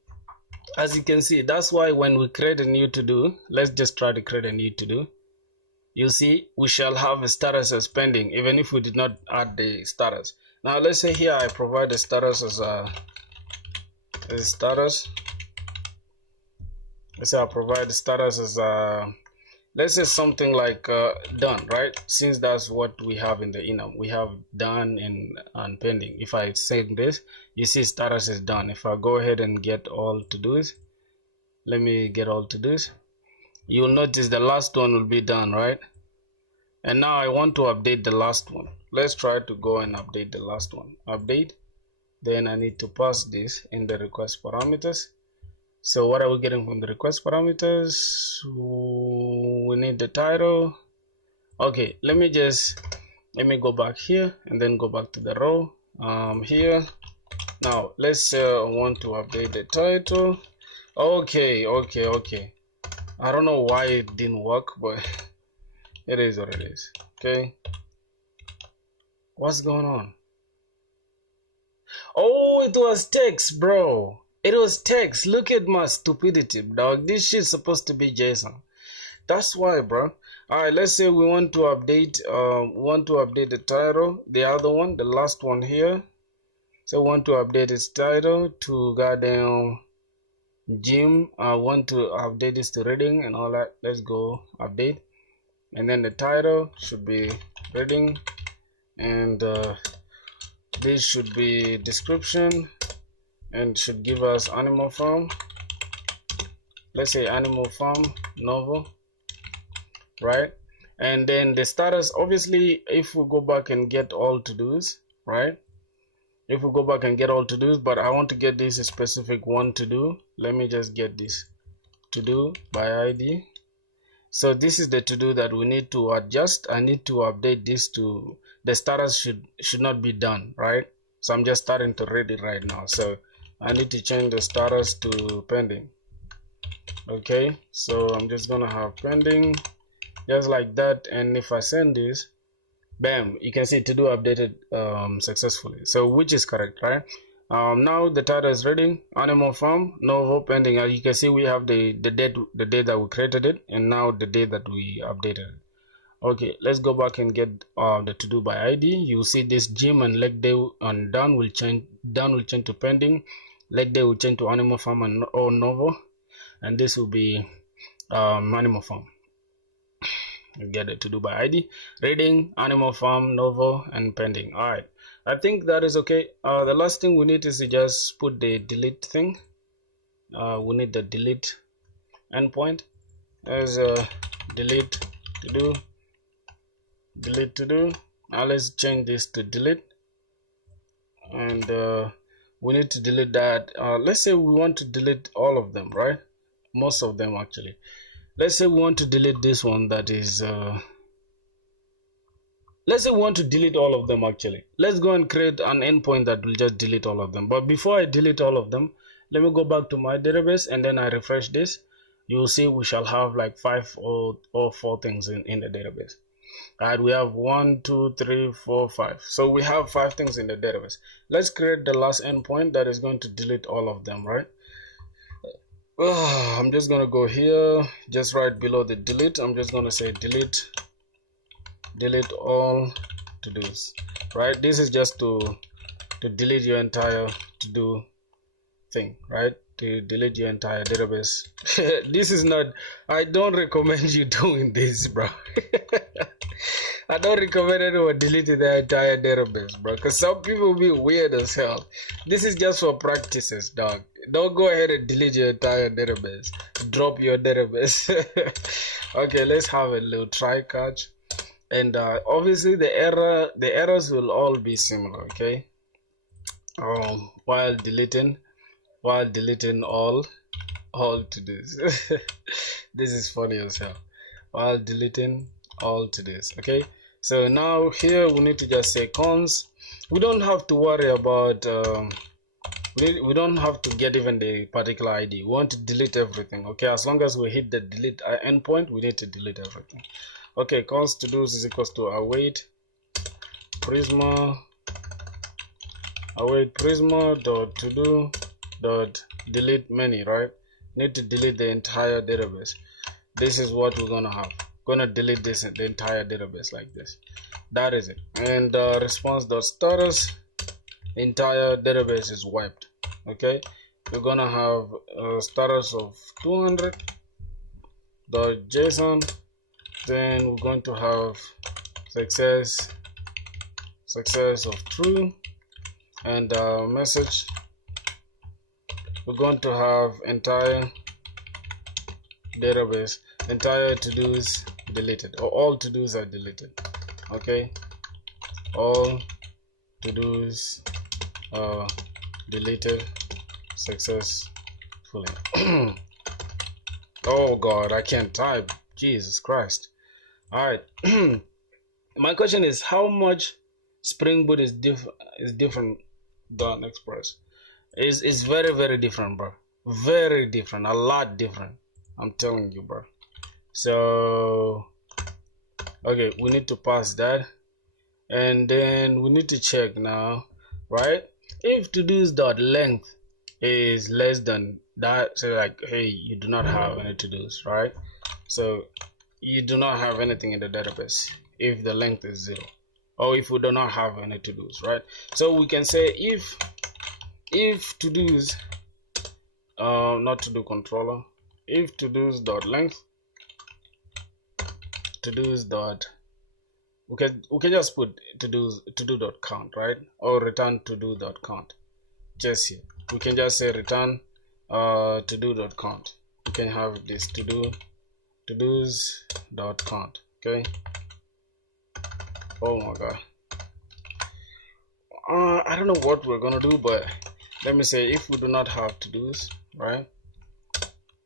As you can see, that's why when we create a new to-do, let's just try to create a new to-do. You see, we shall have a status as pending, even if we did not add the status. Now let's say here I provide the status as a status. Let's say I provide the status as a, let's say something like done, right? Since that's what we have in the enum, we have done and pending. If I save this, you see status is done. If I go ahead and get all to do's, let me get all to do's, you'll notice the last one will be done, right? And now I want to update the last one. Let's try to go and update the last one. Update. Then I need to pass this in the request parameters. So what are we getting from the request parameters? We need the title. Okay, let me go back here and then go back to the row here. Now let's say I want to update the title. Okay. I don't know why it didn't work, but it is what it is. Okay, what's going on? Oh, it was text, bro. It was text. Look at my stupidity, dog. This shit's supposed to be JSON. That's why, bro. Alright, let's say we want to update the title, the other one, the last one here. So we want to update its title to goddamn gym. I want to update this to reading and all that. Let's go update. And then the title should be reading, and this should be description, and should give us animal farm. Let's say animal farm novel, right? And then the status, obviously, if we go back and get all to do's, right? If we go back and get all to do's, but I want to get this specific one to do. Let me just get this to do by ID. So this is the to do that we need to adjust. I need to update this to the status should not be done, right? So I'm just starting to read it right now. So I need to change the status to pending. Okay, so I'm just gonna have pending just like that, and if I send this, bam, you can see to do updated successfully. So which is correct, right? Now the title is reading, animal farm, novel, pending. As you can see, we have the date that we created it, and now the date that we updated it. Okay, let's go back and get the to do by ID. You see this gym and leg day and done will change. Done will change to pending. Leg day will change to animal farm and or novel, and this will be animal farm. You get it to do by ID, reading, animal farm, novel, and pending. All right, I think that is okay. The last thing we need is to just put the delete thing. We need the delete endpoint as a delete to do. Now let's change this to delete, and we need to delete that. Let's say we want to delete all of them, right? Most of them actually. Let's say we want to delete this one, that is let's say we want to delete all of them actually. Let's go and create an endpoint that will just delete all of them. But before I delete all of them, let me go back to my database and then I refresh this. You will see we shall have like 5 or 4 things in the database. All right, we have 1, 2, 3, 4, 5. So we have 5 things in the database. Let's create the last endpoint that is going to delete all of them, right? I'm just gonna go here, just right below the delete. I'm just gonna say delete all to-dos, right? This is just to delete your entire to-do thing, right? To delete your entire database. This is not, I don't recommend you doing this, bro. I don't recommend anyone deleting the entire database, bro, because some people will be weird as hell. This is just for practices, dog. Don't go ahead and delete your entire database. Drop your database. Okay, let's have a little try catch. And obviously the errors will all be similar, okay? While deleting all to-dos. This is funny as hell. While deleting all to-dos, okay? So now here we need to just say cons. We don't have to worry about we don't have to get even the particular ID. We want to delete everything, okay? As long as we hit the delete endpoint, we need to delete everything. Okay, cons to-dos is equals to await prisma dot to-do dot delete many, right? Need to delete the entire database. This is what we're gonna have. Gonna delete this the entire database like this. That is it. And response dot status, entire database is wiped. Okay, we're gonna have status of 200 dot JSON. Then we're going to have success of true, and message. We're going to have entire database, entire to-dos deleted, or all to-dos are deleted. Okay, all to-dos are deleted successfully. Oh God, I can't type. Jesus Christ. All right. My question is, how much Spring Boot is different than Express? Is very, very different, bro. Very different, a lot different. I'm telling you, bro. So okay, we need to pass that, and then we need to check now, right? If to-dos dot length is less than that, say like, hey, you do not have any to-dos, right? So you do not have anything in the database if the length is 0, or if we do not have any to-dos, right? So we can say if to-dos not to-do controller, if to-dos dot length, to-dos dot, we can just put to-do dot count, right? Or return to-do dot count. Just here we can just say return to-do dot count. We can have this to-dos dot count. Okay, oh my God, I don't know what we're gonna do, but let me say if we do not have to-dos, right?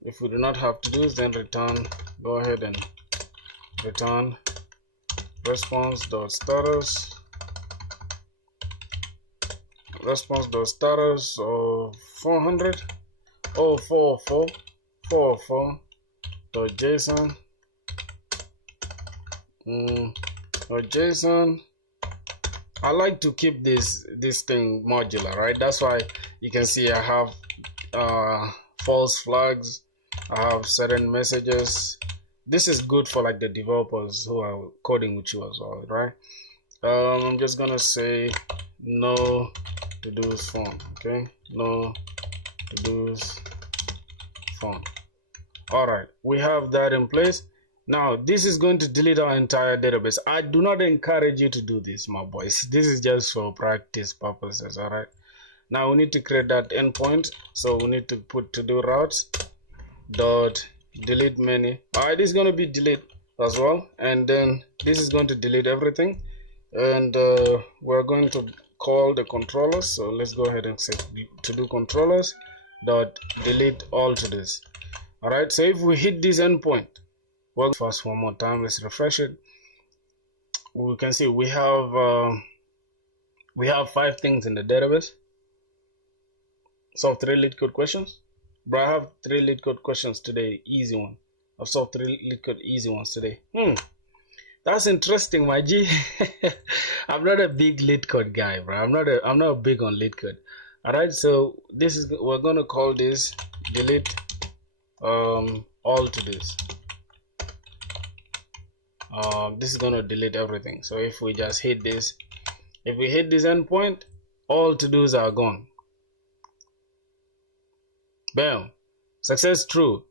If we do not have to-dos, then return, go ahead and return response dot status of 400 404 dot JSON JSON. I like to keep this thing modular, right? That's why you can see I have false flags, I have certain messages. This is good for like the developers who are coding with you as well, right? I'm just gonna say no to-dos phone. Okay, no to-dos phone. All right, we have that in place. Now this is going to delete our entire database. I do not encourage you to do this, my boys. This is just for practice purposes. All right, now we need to create that endpoint, so we need to put to-do routes dot delete many. All right, this is going to be delete as well, and then this is going to delete everything, and we're going to call the controllers. So let's go ahead and say to-do controllers dot delete all to-dos. All right, so if we hit this endpoint, well, first one more time, let's refresh it. We can see we have 5 things in the database. Solve 3 lead code questions. Bro, I have 3 lead code questions today, easy one. I've solved 3 lead code easy ones today. That's interesting, my G. I'm not a big lead code guy, bro. I'm not big on lead code. All right, so this is we're gonna call this delete all to dos. This is gonna delete everything. So if we just hit this, if we hit this endpoint, all to dos are gone. Bam, success true.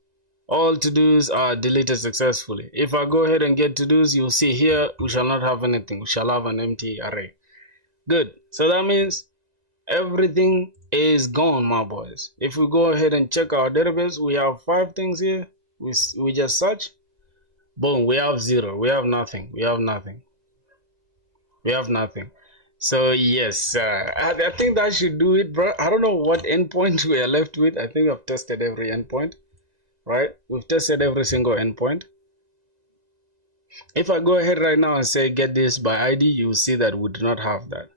All to dos are deleted successfully. If I go ahead and get to dos, you'll see here we shall not have anything. We shall have an empty array. Good. So that means everything is gone, my boys. If we go ahead and check our database, we have 5 things here. We just search. Boom, we have 0. We have nothing. We have nothing. We have nothing. So yes, I think that should do it, bro. I don't know what endpoint we are left with. I think I've tested every endpoint. Right, we've tested every single endpoint. If I go ahead right now and say get this by ID, you will see that we do not have that.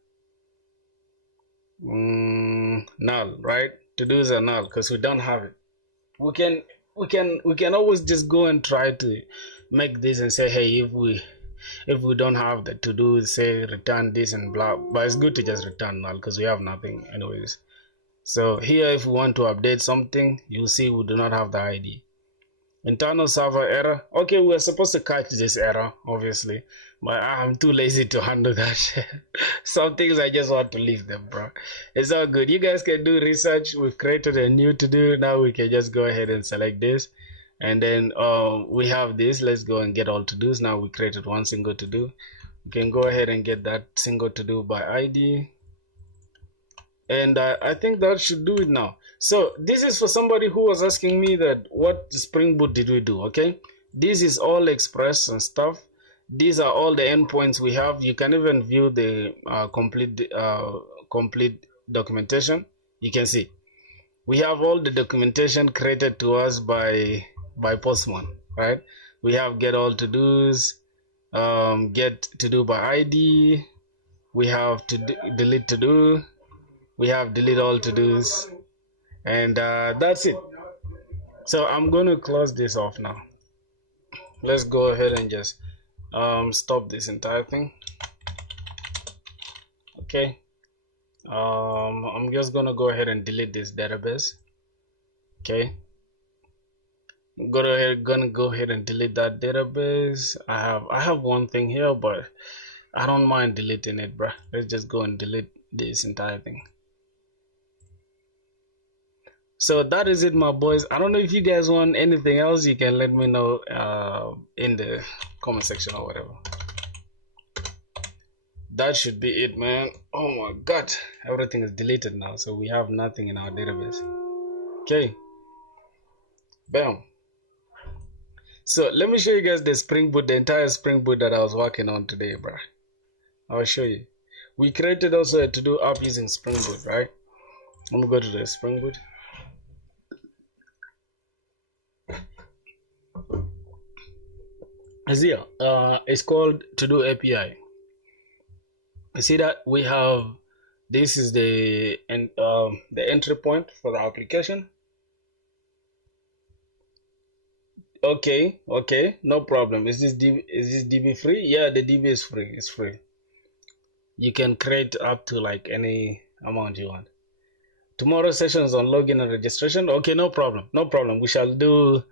Null, right? To dos are null because we don't have it. We can always just go and try to make this and say, hey, if we don't have the to do, say return this and blah. But it's good to just return null because we have nothing anyways. So here, if we want to update something, you'll see we do not have the ID. Internal server error. Okay, we're supposed to catch this error, obviously, but I'm too lazy to handle that. Some things I just want to leave them, bro. It's all good. You guys can do research. We've created a new to do. Now we can just go ahead and select this. And then we have this. Let's go and get all to dos. Now we created one single to do. We can go ahead and get that single to do by ID. And I think that should do it now. So this is for somebody who was asking me that what Spring Boot did we do, okay? This is all Express and stuff. These are all the endpoints we have. You can even view the complete documentation. You can see we have all the documentation created to us by Postman, right? We have get all to dos, get to do by ID. We have to delete to do. We have delete all to dos, and that's it. So I'm going to close this off now. Let's go ahead and just stop this entire thing. Okay. I'm just going to go ahead and delete this database. Okay. I'm gonna go ahead and delete that database. I have one thing here, but I don't mind deleting it, bruh. Let's just go and delete this entire thing. So that is it, my boys. I don't know if you guys want anything else. You can let me know in the comment section or whatever. That should be it, man. Oh my god, everything is deleted now, so we have nothing in our database. Okay, bam. So let me show you guys the Spring Boot, the entire Spring Boot that I was working on today, bro. I'll show you. We created also a to-do app using Spring Boot, right? Let me go to the Spring Boot. Here, it's called To-Do API. You see that we have, this is the entry point for the application. Okay, no problem. Is this DB free? Yeah, the DB is free. It's free. You can create up to like any amount you want. Tomorrow sessions on login and registration. Okay, no problem. We shall do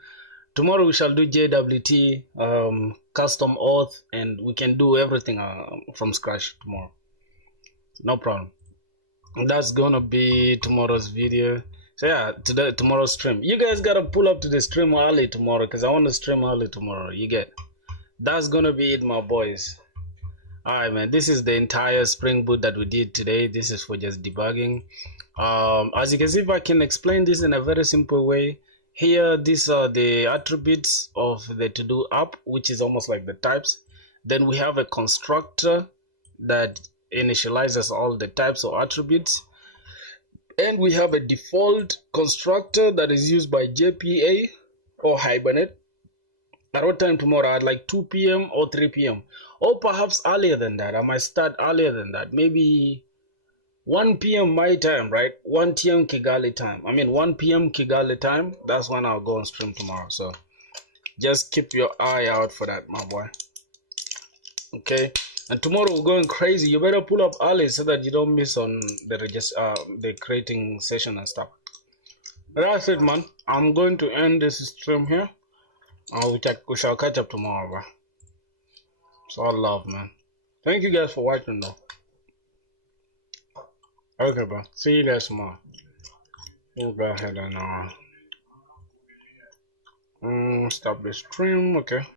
tomorrow. We shall do JWT, custom auth, and we can do everything from scratch tomorrow. No problem. That's gonna be tomorrow's video. So yeah, tomorrow's stream. You guys gotta pull up to the stream early tomorrow because I want to stream early tomorrow. You get? That's gonna be it, my boys. Alright, man. This is the entire Spring Boot that we did today. This is for just debugging. As you can see, if I can explain this in a very simple way, here these are the attributes of the to-do app, which is almost like the types. Then we have a constructor that initializes all the types or attributes. And we have a default constructor that is used by JPA or Hibernate. At what time tomorrow? At like 2 p.m. or 3 p.m. or perhaps earlier than that. I might start earlier than that. Maybe 1 p.m. my time, right? 1 p.m. Kigali time. 1 p.m. Kigali time. That's when I'll go on stream tomorrow. So just keep your eye out for that, my boy. Okay, and tomorrow we're going crazy. You better pull up early so that you don't miss on the creating session and stuff. But that's it, man. I'm going to end this stream here. We shall catch up tomorrow, bro. It's all love, man. Thank you guys for watching, though. Okay, bro. See you guys tomorrow. We'll go ahead and stop the stream. Okay.